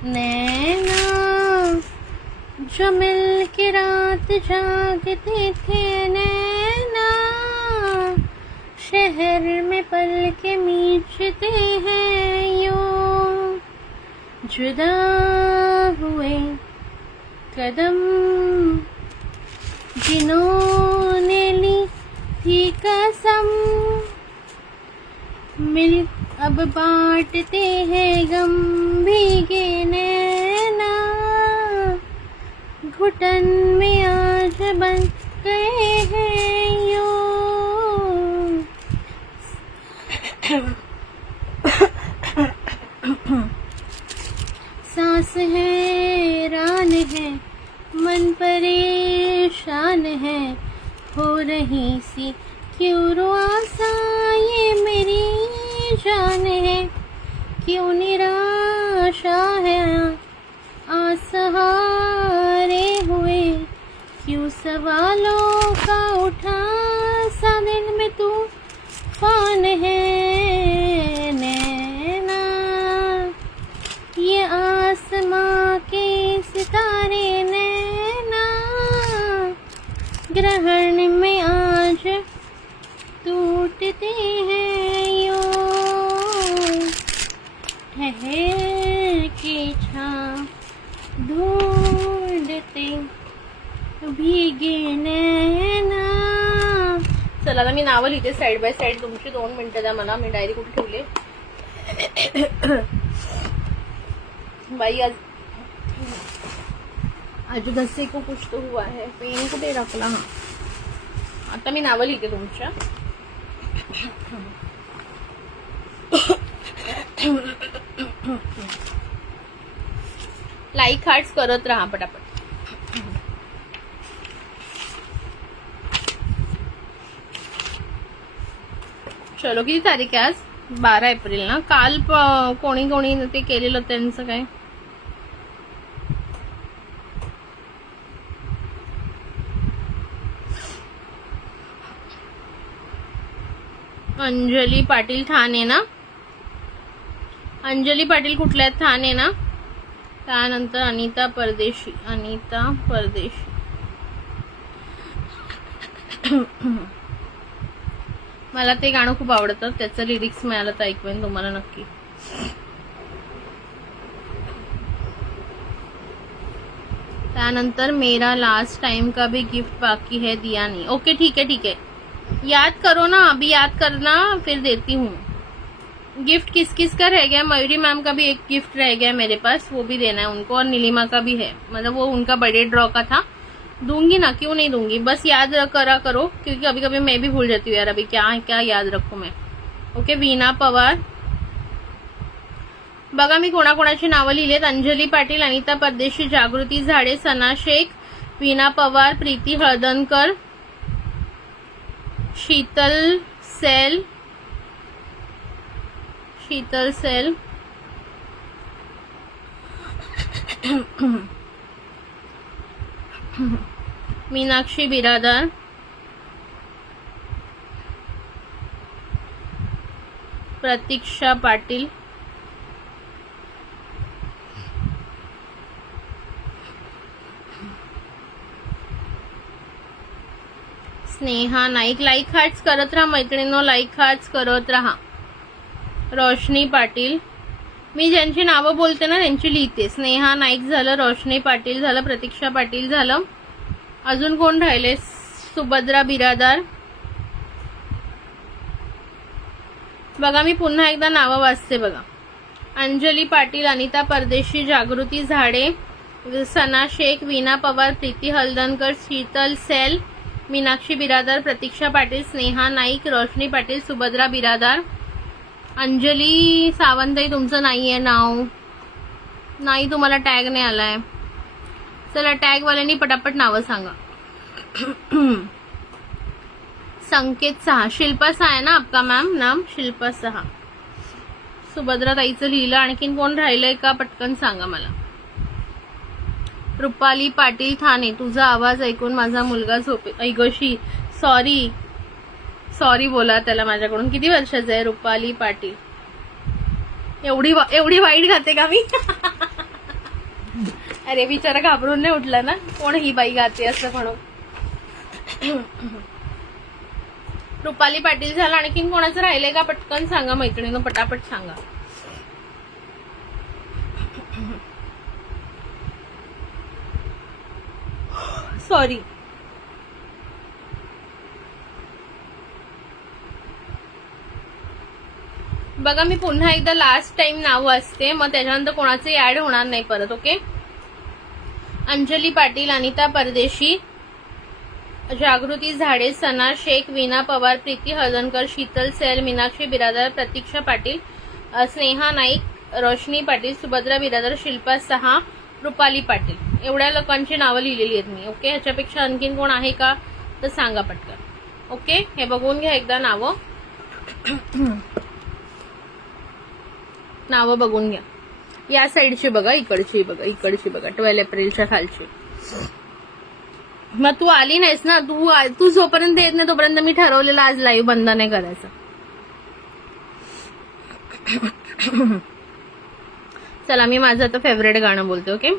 नैना जो मिल के रात जागते थे, नैना शहर में पल के मीचते हैं यूं, जुदा हुए कदम जिन्होंने ली थी कसम, मिल अब बांटते हैं गम, भीगे नैना घुटन में आज बन गए हैं यूं. सांस हैरान है, मन परेशान है, हो रही सी, क्यों रुआसा ये मेरी जान है, क्यों निराशा है आसहारे हुए, क्यों सवालों का उठा सा दिल में तूफान है। नैना ये आसमां के सितारे नैना ग्रहण में आज टूटते हैं यूं, ठहर के छाँव ढूंढते भीगे नैना। चला आता मी नावं लिहिते साईड बाय साईड, तुमची 2 मिनिटं द्या मला, मी डायरी कुठे ठेवले भाई आज दसे को कुछ तो हुआ है, पेन कुठे रखला। हा आता मी नावं लिहिते तुमच्या। लाईक हार्ट्स करत राहा पटापट। चलो किती तारीख आहे आज? 12 एप्रिल ना। काल कोणी कोणी ते केलेलं त्यांचं काय? अंजली पाटील ठाणे ना, अंजली पाटील कुठल्या आहेत? ठाणे ना। त्यानंतर अनिता परदेशी, अनिता परदेशी मला ते गाणं खूप आवडतं, त्याचं लिरिक्स मिळालं तर ऐकवेन तुम्हाला नक्की। त्यानंतर मेरा लास्ट टाइम का भी गिफ्ट बाकी है दिया नहीं। ओके ठीक है ठीक है, याद करो ना, अभी याद करना फिर देती हूँ। गिफ्ट किस किस का रह गया? मयूरी मैम का भी एक गिफ्ट रह गया मेरे पास, वो भी देना है उनको, और नीलिमा का भी है, मतलब वो उनका बर्थडे ड्रॉ का था। दूंगी ना, क्यों नहीं दूंगी, बस याद करा करो, क्योंकि कभी कभी मैं भी भूल जाती हूँ यार, अभी क्या क्या याद रखू मैं। ओके वीणा पवार, बघा मी कोणाकोणाची नावं लिहिलेत। अंजली पाटील, अनिता परदेशी, जागृती झाडे, सना शेख, वीणा पवार, प्रीती हळदणकर, शीतल सेल, शीतल सेल, मीनाक्षी बिरादार, प्रतीक्षा पाटील, स्नेहा नाईक। लाईक हार्ट्स करत राहा मैत्रिणींनो, लाईक हार्ट्स करत राहा। रोशनी पाटील, मी ज्यांची नावं बोलते ना त्यांची लिहिते। स्नेहा नाईक झालं, रोशनी पाटील झालं, प्रतीक्षा पाटील झालं, अजून कोण राहिले? सुभद्रा बिरादार। बघा मी पुन्हा एकदा नावं वाचते बघा। अंजली पाटील, अनिता परदेशी, जागृती झाडे, सना शेख, वीणा पवार, प्रीती हळदणकर, शीतल सेल, मीनाक्षी बिरादार, प्रतीक्षा पाटील, स्नेहा नाईक, रोशनी पाटील, सुभद्रा बिरादार। अंजली सावंतई तुमचं नाही आहे नाव, नाही तुम्हाला टॅग नाही आलाय। चला टॅगवाल्यांनी पटापट नावं सांगा। संकेत सहा, शिल्पा सहा आहे ना आपका मॅम नाम? शिल्पा सहा। सुभद्रा ताईचं लिहिलं, आणखीन कोण राहिलंय का पटकन सांगा मला। रुपाली पाटील ठाणे, तुझा आवाज ऐकून माझा मुलगा झोपे। ऐगोशी सॉरी सॉरी बोला त्याला माझ्याकडून। किती वर्षाचं आहे रुपाली पाटील? एवढी वाईट गाते का मी? अरे बिचारा घाबरून नाही उठला ना, कोण ही बाई गाते असं म्हणून। रुपाली पाटील झालं, आणखीन कोणाचं राहिलंय का पटकन सांगा मैत्रिणीनं, पटापट सांगा। सॉरी बघा मी पुन्हा एकदा लास्ट टाइम नाव असते, मग त्याच्यानंतर कोणाचे ऍड होणार नाही परत। ओके अंजली पाटील, अनिता परदेशी, जागृती झाडे, सना शेख, वीणा पवार, प्रीती हळदणकर, शीतल सेल, मीनाक्षी बिरादार, प्रतीक्षा पाटील, स्नेहा नाईक, रोशनी पाटील, सुभद्रा बिरादार, शिल्पा सहा, रुपाली पाटील, एवढ्या लोकांची नावं लिहिलेली आहेत मी। ओके ह्याच्यापेक्षा आणखीन कोण आहे का तर सांगा पटकन. ओके, हे बघून घ्या एकदा नावं. नावं बघून घ्या. या साईडची बघा, इकडची बघा, इकडची बघा, 12 एप्रिलच्या खालची. मग तू आली नाहीस ना, तू जोपर्यंत येत नाही तोपर्यंत मी ठरवलेलं आज लाईव्ह बंद नाही करायचं. चला, मी माझं आता फेवरेट गाणं बोलते. ओके,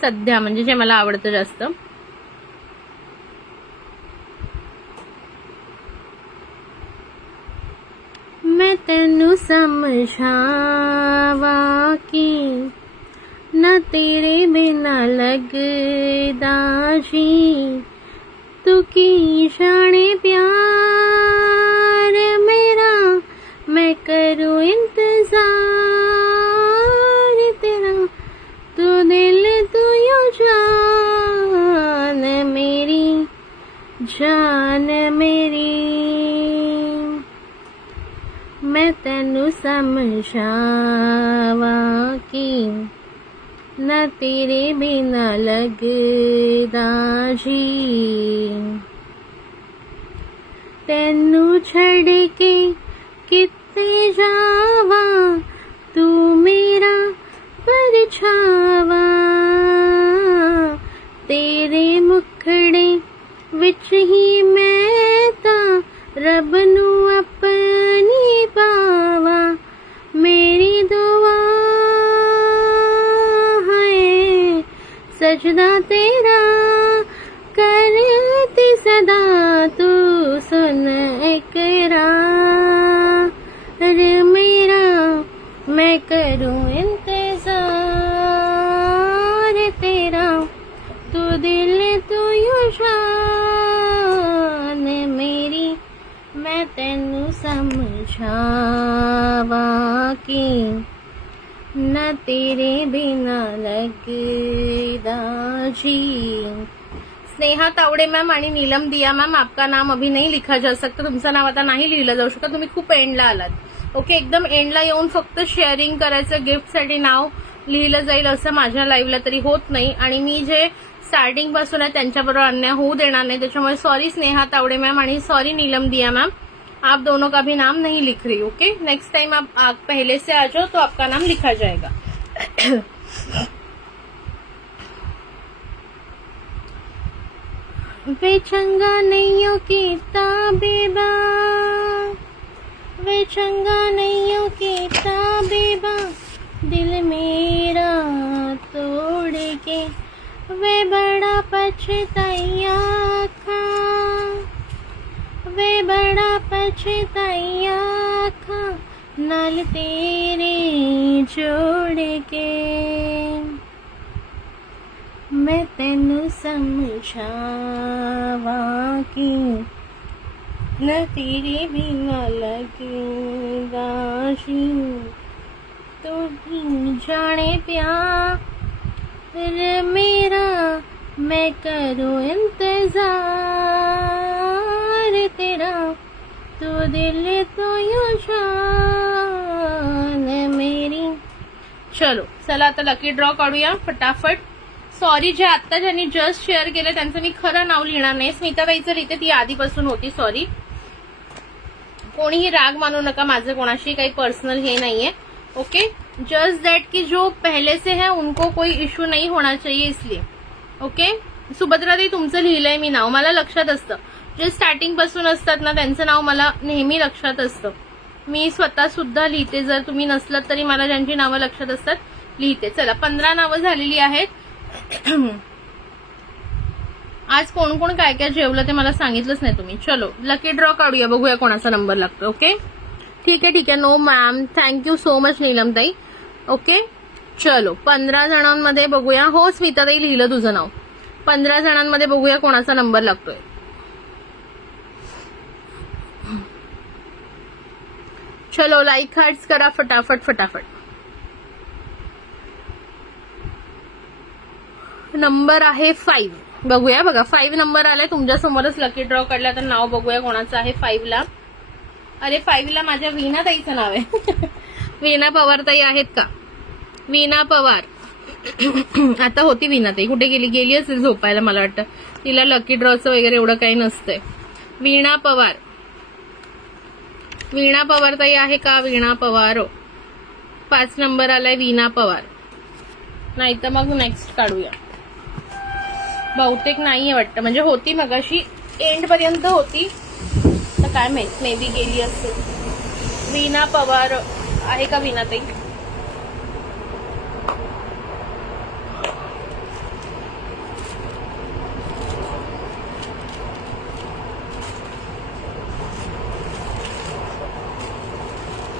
सध्या म्हणजे जे मला आवडतं जास्त. मैं तेनू समझावा कि न तेरे बिना लगदा जी, तू की जाने प्यार मेरा, मैं करूं इंतजार तेरा, तू दिल तू यो जान मेरी, जान मेरी. मैं तेनू समझावा कि न तेरे बिना लगदा जी, तेनू छड़ के किते जावा, तू मेरा परछावा, तेरे मुखड़े विच ही मैं ता रब नू अपनी पावा, मेरी दुआ है सजदा तेरा करती सदा, तू सुन इकरार मेरा, मैं करूं इंतजार तेरा, तू दिल तू यो जान मेरी. मैं तेनू समझावा कि न तेरे बिना लगदा जी. स्नेहा तावडे मॅम आणि नीलम दिया मॅम, आपका नाम अभी नहीं लिखा जा सकता. तुमचं नाव आता नाही लिहिलं जाऊ शकत, तुम्ही खूप एंडला आलात. ओके, एकदम एंडला येऊन फक्त शेअरिंग करायचं, गिफ्टसाठी नाव लिहिलं जाईल असं माझ्या लाईव्हला तरी होत नाही. आणि मी जे स्टार्टिंग पासून आहे त्यांच्याबरोबर अन्याय होऊ देणार नाही. त्याच्यामुळे सॉरी स्नेहा तावडे मॅम आणि सॉरी नीलम दिया मैम, आप दोनों का भी नाम नहीं लिख रही. ओके, नेक्स्ट टाइम आप पहले से आ जाओ तो आपका नाम लिखा जाएगा. वे चंगा नैयों की ताबेबा, वे चंगा नैयों की ताबेबा, दिल मेरा तोड़ के वे बड़ा पछताया था, वे बड़ा पछताया था, नाल तेरे जोड़ के. मैं तेनू समझावा कि न तेरे बिना लगदा जी, तू ही जाने प्यार मेरा, मैं करूं इंतजार तेरा, तू दिल तो यो जान मेरी. चलो, चला आता लकी ड्रॉ काढूया फटाफट. सॉरी, जे आता ज्यांनी जस्ट शेअर केलं त्यांचं मी खरं नाव लिहिणार नाही. स्मिताबाईचं लिहिते, ती आधीपासून होती. सॉरी, कोणीही राग मानू नका, माझं कोणाशी काही पर्सनल हे नाहीये. ओके, जस्ट दैट कि जो पहले से है उनको कोई इश्यू नहीं होना चाहिए, इसलिए. ओके, सुभद्राताई तुमचं लिहिलंय मी नाव, मला लक्षात असतं. जे स्टार्टिंग पासून असतात ना त्यांचं नाव मला नेहमी लक्षात असतं. मी स्वतः सुद्धा लिहिते, जर तुम्ही नसलात तरी मला ज्यांची नावं लक्षात असतात लिहिते. चला, 15 नावं झालेली आहेत. आज कोण कोण काय काय जेवलं ते मला सांगितलंच नाही तुम्ही. चलो, लकी ड्रॉ काढूया, बघूया कोणाचा नंबर लागतो. ओके, ठीक आहे ठीक आहे. No ma'am, thank you so much Neelam ताई. ओके, चलो 15 जणांमध्ये बघूया. हो स्मिताताई, लिहिलं तुझं नाव. 15 जणांमध्ये बघूया कोणाचा नंबर लागतोय. चलो, लाईक हार्ट्स करा फटाफट फटाफट. नंबर आहे 5. बघूया, बघा 5 नंबर आलाय तुमच्या समोरच. लकी ड्रॉ काढला तर नाव बघूया कोणाचं आहे 5 ला. अरे 5 ला माझ्या वीणा ताईचं नाव आहे. वीणा पवार ताई आहेत का? वीणा पवार. आता होती वीणाताई, कुठे गेली? गेली असेल झोपायला मला वाटतं. तिला लकी ड्रॉचं वगैरे एवढं काही नसतंय. वीणा पवार, वीणा पवार ताई आहे का? वीणा पवार 5 नंबर आलाय वीणा पवार. नाही तर मग नेक्स्ट काढूया. बहुतेक नाहीये वाटतं, म्हणजे होती मगाशी एंड पर्यंत होती, तर काय माहित, मे बी गेली असेल. वीणा पवार आहे का वीणाताई?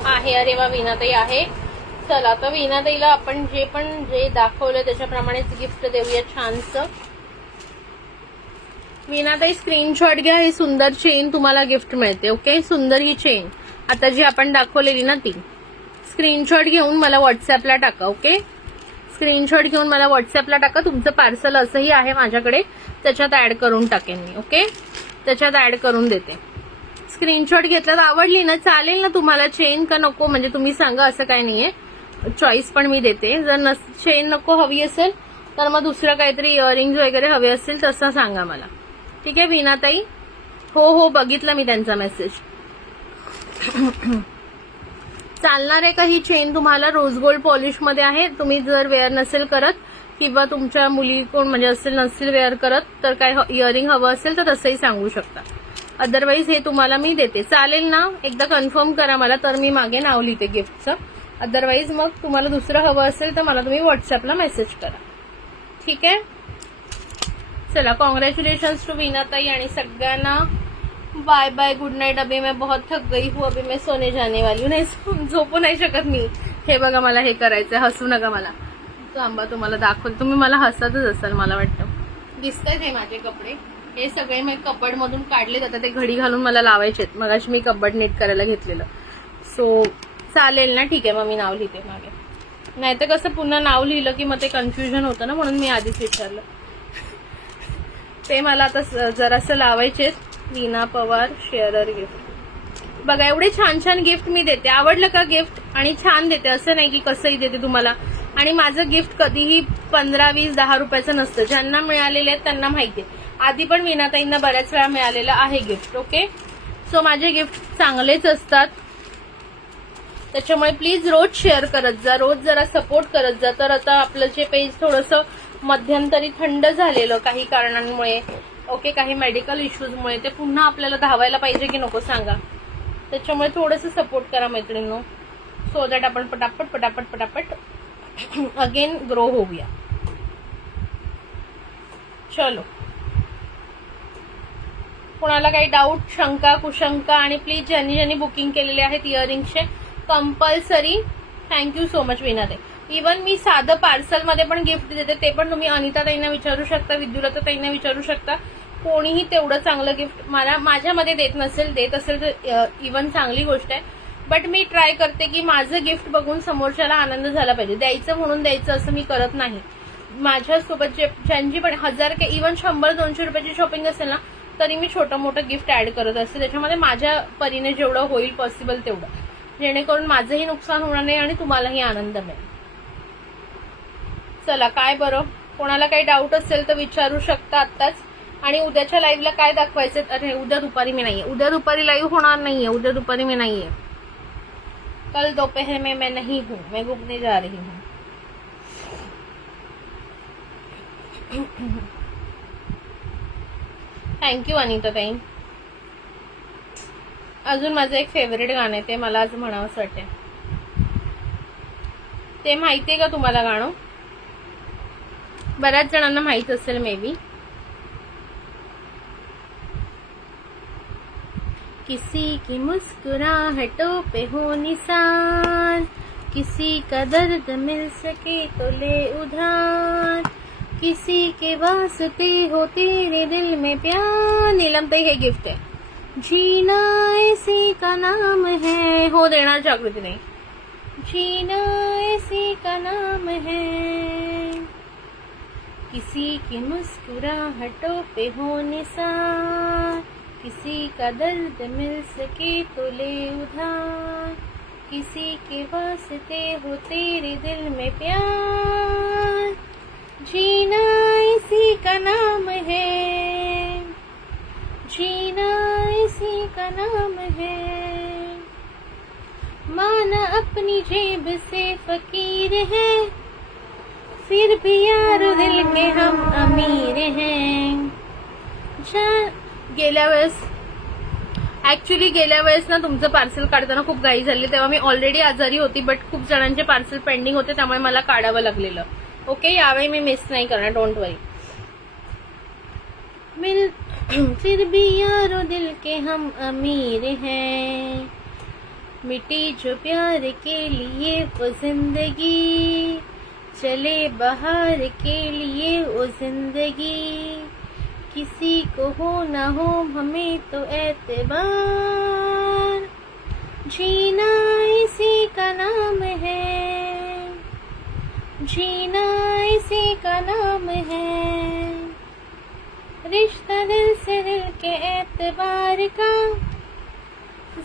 आहे. अरे वा, वीणाताई आहे. चला आता वीणाताईला आपण जे दाखवलं त्याच्याप्रमाणेच गिफ्ट देऊया छानसं. वीणाताई स्क्रीनशॉट घ्या, ही सुंदर चेन तुम्हाला गिफ्ट मिळते. ओके, सुंदर ही चेन आता जी आपण दाखवलेली ना ती स्क्रीनशॉट घेऊन मला व्हॉट्सअपला टाका. ओके, स्क्रीनशॉट घेऊन मला व्हॉट्सअपला टाका. तुमचं पार्सल असंही आहे माझ्याकडे, त्याच्यात ऍड करून टाकेन मी. ओके, त्याच्यात ऍड करून देते. स्क्रीनशॉट घेतल्यात, आवडली ना, चालेल ना तुम्हाला चेन का नको, म्हणजे तुम्ही सांगा, असं काही नाहीये, चॉईस पण मी देते. जर चेन नको हवी असेल तर मग दुसरं काहीतरी इयरिंग्स वगैरे हवे असतील तसं सांगा मला. ठीक आहे वीणाताई? हो हो, बघितलं मी त्यांचा मेसेज. चालणार आहे का ही चेन तुम्हाला? रोज गोल्ड पॉलिश मध्ये आहे. तुम्ही जर वेअर नसेल करत किंवा तुमच्या मुली कोण म्हणजे नसतील वेअर करत, तर काय इयरिंग हवं असेल तर तसंही सांगू शकता. अदरवाईज हे तुम्हाला मी देते. चालेल ना? एकदा कन्फर्म करा मला, तर मी मागे नाव लिहिते गिफ्टचं. अदरवाईज मग तुम्हाला दुसरं हवं असेल तर मला तुम्ही व्हॉट्सअपला मेसेज करा. ठीक आहे, चला कॉन्ग्रॅच्युलेशन्स टू वीणाताई आणि सगळ्यांना बाय बाय, गुड नाईट. अभी मैं बहुत थक गई हूँ, अभी मैं सोने जाने वाली हूँ. नाही, झोपू नाही शकत मी. हे बघा, मला हे करायचंय, हसू नका मला. थांबा, तुम्हाला दाखवते. तुम्ही मला हसतच असाल मला वाटतं. दिसतात हे माझे कपडे, हे सगळे मी कबड मधून काढले जातात. ते घडी घालून मला लावायचेत. मगाशी मी कबड नीट करायला घेतलेलं. सो चालेल ना? ठीक आहे, मग मी नाव लिहिते मागे. नाही तर कसं पुन्हा नाव लिहिलं की मग ते कन्फ्युजन होतं ना, म्हणून मी आधीच विचारलं. ते मला आता जरासं लावायचेत. वीणा पवार शेअरर गिफ्ट. बघा, एवढे छान छान गिफ्ट मी देते. आवडलं का गिफ्ट? आणि छान देते, असं नाही की कसंही देते तुम्हाला. आणि माझं गिफ्ट कधीही 15, 20, 10 रुपयाचं नसतं. ज्यांना मिळालेले आहेत त्यांना माहिती आहे. आधी पण वीणाताईंना बऱ्याच वेळा मिळालेलं आहे गिफ्ट. ओके, सो माझे गिफ्ट चांगलेच असतात. त्याच्यामुळे प्लीज रोज शेअर करत जा, रोज जरा सपोर्ट करत जा. तर आता आपलं जे पेज थोडंसं मध्यंतरी थंड झालेलं काही कारणांमुळे, ओके, काही मेडिकल इश्यूजमुळे, ते पुन्हा आपल्याला धावायला पाहिजे की नको सांगा. त्याच्यामुळे थोडंसं सपोर्ट करा मैत्रिणींनो, सो दॅट आपण पटापट पटापट पटापट अगेन ग्रो होऊया. चलो, कोणाला काही डाऊट, शंका, कुशंका, आणि प्लीज ज्यांनी बुकिंग केलेले आहेत इयरिंगचे कंपल्सरी, थँक्यू सो मच वीणाताई. इवन मी साधं पार्सल मध्ये पण गिफ्ट देते, ते पण तुम्ही अनिता ताईंना विचारू शकता, विद्युलता ताईंना विचारू शकता. कोणीही तेवढं चांगलं गिफ्ट मला माझ्यामध्ये देत असेल तर इवन चांगली गोष्ट आहे. बट मी ट्राय करते की माझं गिफ्ट बघून समोरच्याला आनंद झाला पाहिजे. द्यायचं म्हणून द्यायचं असं मी करत नाही. माझ्यासोबत ज्यांची पण 1000 इवन 100-200 रुपयाची शॉपिंग असेल ना, तरी मी छोटं मोठं गिफ्ट ऍड करत असते. त्याच्यामध्ये माझ्या परीने जेवढं होईल पॉसिबल तेवढं, जेणेकरून माझंही नुकसान होणार नाही आणि तुम्हालाही आनंद मिळेल. चला, काय बरं, कोणाला काही डाऊट असेल तर विचारू शकता आत्ताच. आणि उद्याच्या लाईव्हला काय दाखवायचं? अरे उद्या दुपारी मी नाहीये, उद्या दुपारी लाईव्ह होणार नाहीये, उद्या दुपारी मी नाहीये. कल दोपहर में मैं नहीं हूं, मैं घूमने जा रही हूं. थँक्यू अनिता ताई. अजून माझं एक फेवरेट गाणं आहे, ते मला आज म्हणावंसं वाटतंय. ते माहितीये का तुम्हाला गाणं? बऱ्याच जणांना माहित असेल मे बी. किसी की मुस्कुराहटों पे हो निशान, किसी का दर्द मिल सके तो ले उधार, किसी के वास्ते हो तेरे दिल में प्यार. नीलम ताई, हे गिफ्ट आहे. जीना इसी का नाम है, हो देणार जागृती नाही. जीना इसी का नाम है, किसी की मुस्कुराहटों पे हो निशान, किसी का दर्द मिल सके तो ले उधार, किसी के वास्ते हो तेरे दिल में प्यार. जीना इसी का नाम है, जीना इसी का नाम है। माना अपनी जेब से फकीर है, फिर भी यार दिल के हम अमीर हैं। गेल्या वेळेस ना तुमचं पार्सल काढताना खूप घाई झाली, तेव्हा मी ऑलरेडी आजारी होती, बट खूप जणांचे पार्सल पेंडिंग होते, त्यामुळे मला काढावं लागलेलं. ओके, यावेळी मी मिस नाही करणार, डोंट वरी. फिर भी यारो दिल के हम अमीर हैं, मिटी जो प्यार के लिए वो जिंदगी, चले बहार के लिए वो जिंदगी, किसी को हो ना हो हमें तो एतबार, जीना इसी का नाम है, जीना इसी का नाम है। रिश्ता दिल से दिल के एतबार का,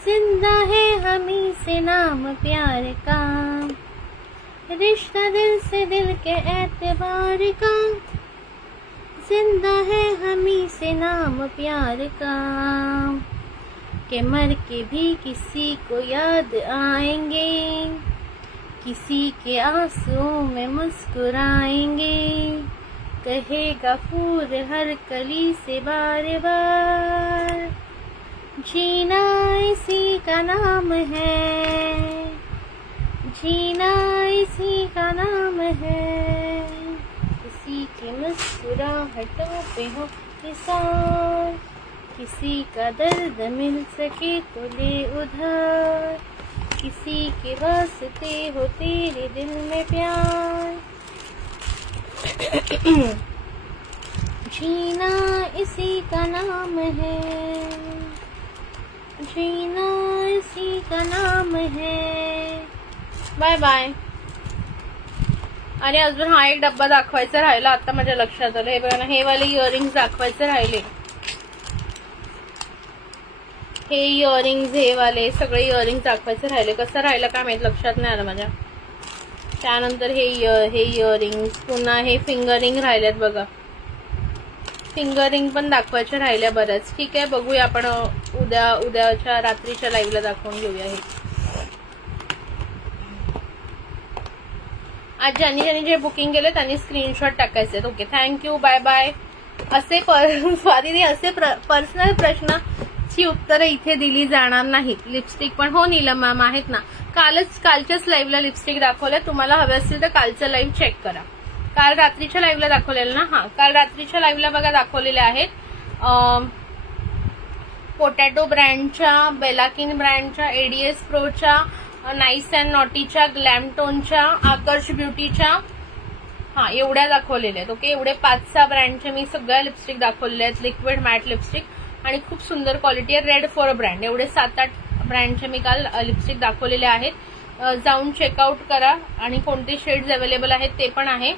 जिंदा है हमी से नाम प्यार का। रिश्ता दिल से दिल के एतबार का, जिंदा है हमी से नाम प्यार का। के मर के भी किसी को याद आएंगे, किसी के आंसुओं में मुस्कुराएंगे, कहेगा फूल हर कली से बार बार, जीना इसी का नाम है, जीना इसी का नाम है। किसी की मुस्कुराहटों पे हो निसार, किसी का दर्द मिल सके तो ले उधार, किसी के वास्ते हो तेरे दिल में प्यार, जीना इसी का नाम है, जीना इसी का नाम है। Bye bye. आणि अजून हा एक डब्बा दाखवायचा राहिला, आता माझ्या लक्षात आलं. हे बघा ना, हे वाले इयरिंग्स दाखवायचे राहिले. हे इयरिंग्स, हे वाले सगळे इयरिंग्स दाखवायचे राहिले. कसं राहिलं काय माहित, लक्षात नाही आलं माझ्या. त्यानंतर हे इयरिंग्स, पुन्हा हे फिंगरिंग राहिलेत बघा. फिंगरिंग पण दाखवायच्या राहिल्या बऱ्याच. ठीक आहे, बघूया आपण उद्याच्या रात्रीच्या लाईव्हला दाखवून घेऊया हे. आज ज्यांनी जे बुकिंग केलं त्यांनी स्क्रीनशॉट टाकायचे. Okay, thank you, bye bye. असे स्वाती, असे पर्सनल प्रश्नाची उत्तरं इथे दिली जाणार नाहीत. लिपस्टिक पण हो नीलम मॅम आहेत ना, कालच्याच लाईव्हला लिपस्टिक दाखवल्या. तुम्हाला हवे असतील तर कालचं लाईव्ह चेक करा. काल रात्रीच्या लाईव्हला दाखवलेलं ना, हा काल रात्रीच्या लाईव्हला बघा दाखवलेले आहेत. पोटॅटो ब्रँडच्या, बेलाकिन ब्रँडच्या, एडीएस प्रोच्या, नाईस अँड नॉटीच्या, ग्लॅमटोनच्या, आकर्ष ब्युटीच्या, हा एवढ्या दाखवलेल्या आहेत. ओके, एवढे 5-6 ब्रँडचे मी सगळ्या लिपस्टिक दाखवलेल्या आहेत. लिक्विड मॅट लिपस्टिक आणि खूप सुंदर क्वालिटी आहे. रेड फॉर ब्रँड, एवढे 7-8 ब्रँडचे मी काल लिपस्टिक दाखवलेले आहेत. जाऊन चेकआउट करा. आणि कोणते शेड्स अवेलेबल आहेत ते पण आहे.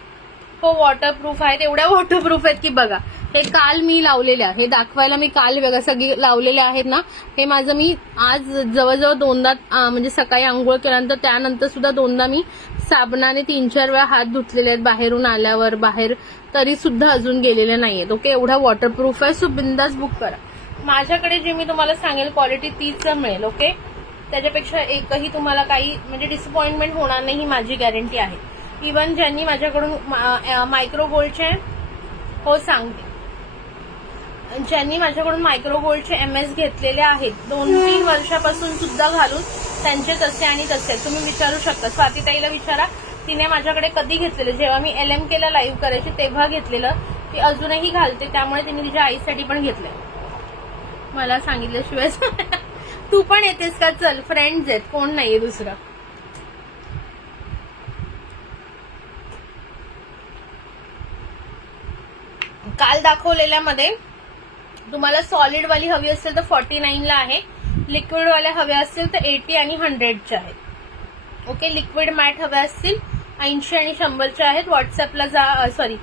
हो, वॉटरप्रूफ आहेत. एवढ्या वॉटरप्रूफ आहेत की बघा. हे काल मी लावलेले आहे, हे दाखवायला मी काल बघा सगळी लावलेले आहेत ना. हे माझं मी आज जवळजवळ 2दा, म्हणजे सकाळी आंघोळ केल्यानंतर त्यानंतर सुद्धा 2दा मी साबणाने 3-4 वेळा हात धुतलेले आहेत बाहेरून आल्यावर. बाहेर तरी सुद्धा अजून गेलेले नाहीयेत. ओके, एवढा वॉटरप्रूफ आहे. सो बिंदास बुक करा. माझ्याकडे जे मी तुम्हाला सांगेल क्वालिटी तीच मिळेल. ओके, त्याच्यापेक्षा एकही तुम्हाला काही म्हणजे डिसअपॉइंटमेंट होणार नाही, ही माझी गॅरंटी आहे. इव्हन ज्यांनी माझ्याकडून मायक्रो गोल्डचे, हो सांगते, ज्यांनी माझ्याकडून मायक्रो गोल्डचे MS घेतलेले आहेत 2-3 वर्षापासून सुद्धा घालून, त्यांचे तसे आणि तसे तुम्ही विचारू शकता. स्वातीताईला विचारा, तिने माझ्याकडे कधी घेतलेले, जेव्हा मी LMKला लाईव्ह करायची तेव्हा घेतलेलं. ती अजूनही घालते, त्यामुळे तिने तिच्या आईसाठी पण घेतलंय. मला सांगितल्याशिवाय तू पण येतेस का? चल, फ्रेंड्स आहेत, कोण नाहीये दुसरं. काल दाखवलेल्यामध्ये तुम्हाला सॉलिड वाली हवी असेल तर 49 ला आहे. लिक्विड वाल्या हव्या असतील तर 80 आणि 100च्या आहेत. ओके, लिक्विड मॅट हव्या असतील 80 आणि 100च्या आहेत. व्हॉट्सअपला जा, सॉरी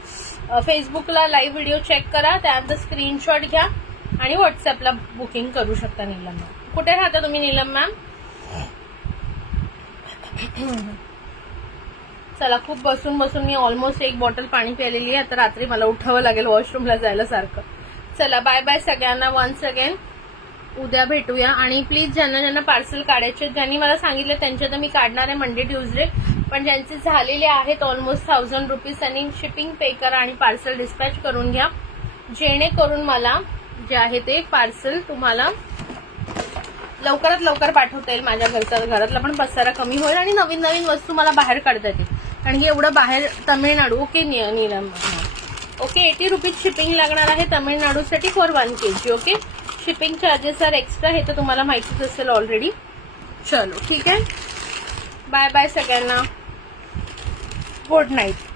फेसबुकला लाईव्ह व्हिडिओ चेक करा, त्यानंतर स्क्रीनशॉट घ्या आणि व्हॉट्सअपला बुकिंग करू शकता. नीलम मॅम, कुठे राहता तुम्ही नीलम मॅम? चला, खूप बसून बसून मी ऑलमोस्ट 1 बॉटल पाणी प्यालेली आहे. आता रात्री मला उठावं लागेल वॉशरूमला जायला सारखं. चला, बाय बाय सगळ्यांना वन्स अगेन. उद्या भेटूया. आणि प्लीज ज्यांना ज्यांना पार्सल काढायचे, ज्यांनी मला सांगितलं त्यांच्या तर मी काढणार आहे मंडे ट्युजडे, पण ज्यांचे झालेले आहेत ऑलमोस्ट 1000 रुपीज त्यांनी शिपिंग पे करा आणि पार्सल डिस्पॅच करून घ्या, जेणेकरून मला जे आहे ते पार्सल तुम्हाला लवकरात लवकर पाठवता येईल. माझ्या घरातला पण पसारा कमी होईल आणि नवीन नवीन वस्तू मला बाहेर काढता येतील. कारण की एवढं बाहेर Tamil Nadu, okay Neelam, okay 80 rupees shipping लागणार आहे तमिळनाडूसाठी for 1 kg. Okay, shipping charges are extra, हे तर तुम्हाला माहितीच असेल ऑलरेडी. चलो ठीक आहे, बाय बाय सगळ्यांना, गुड नाईट.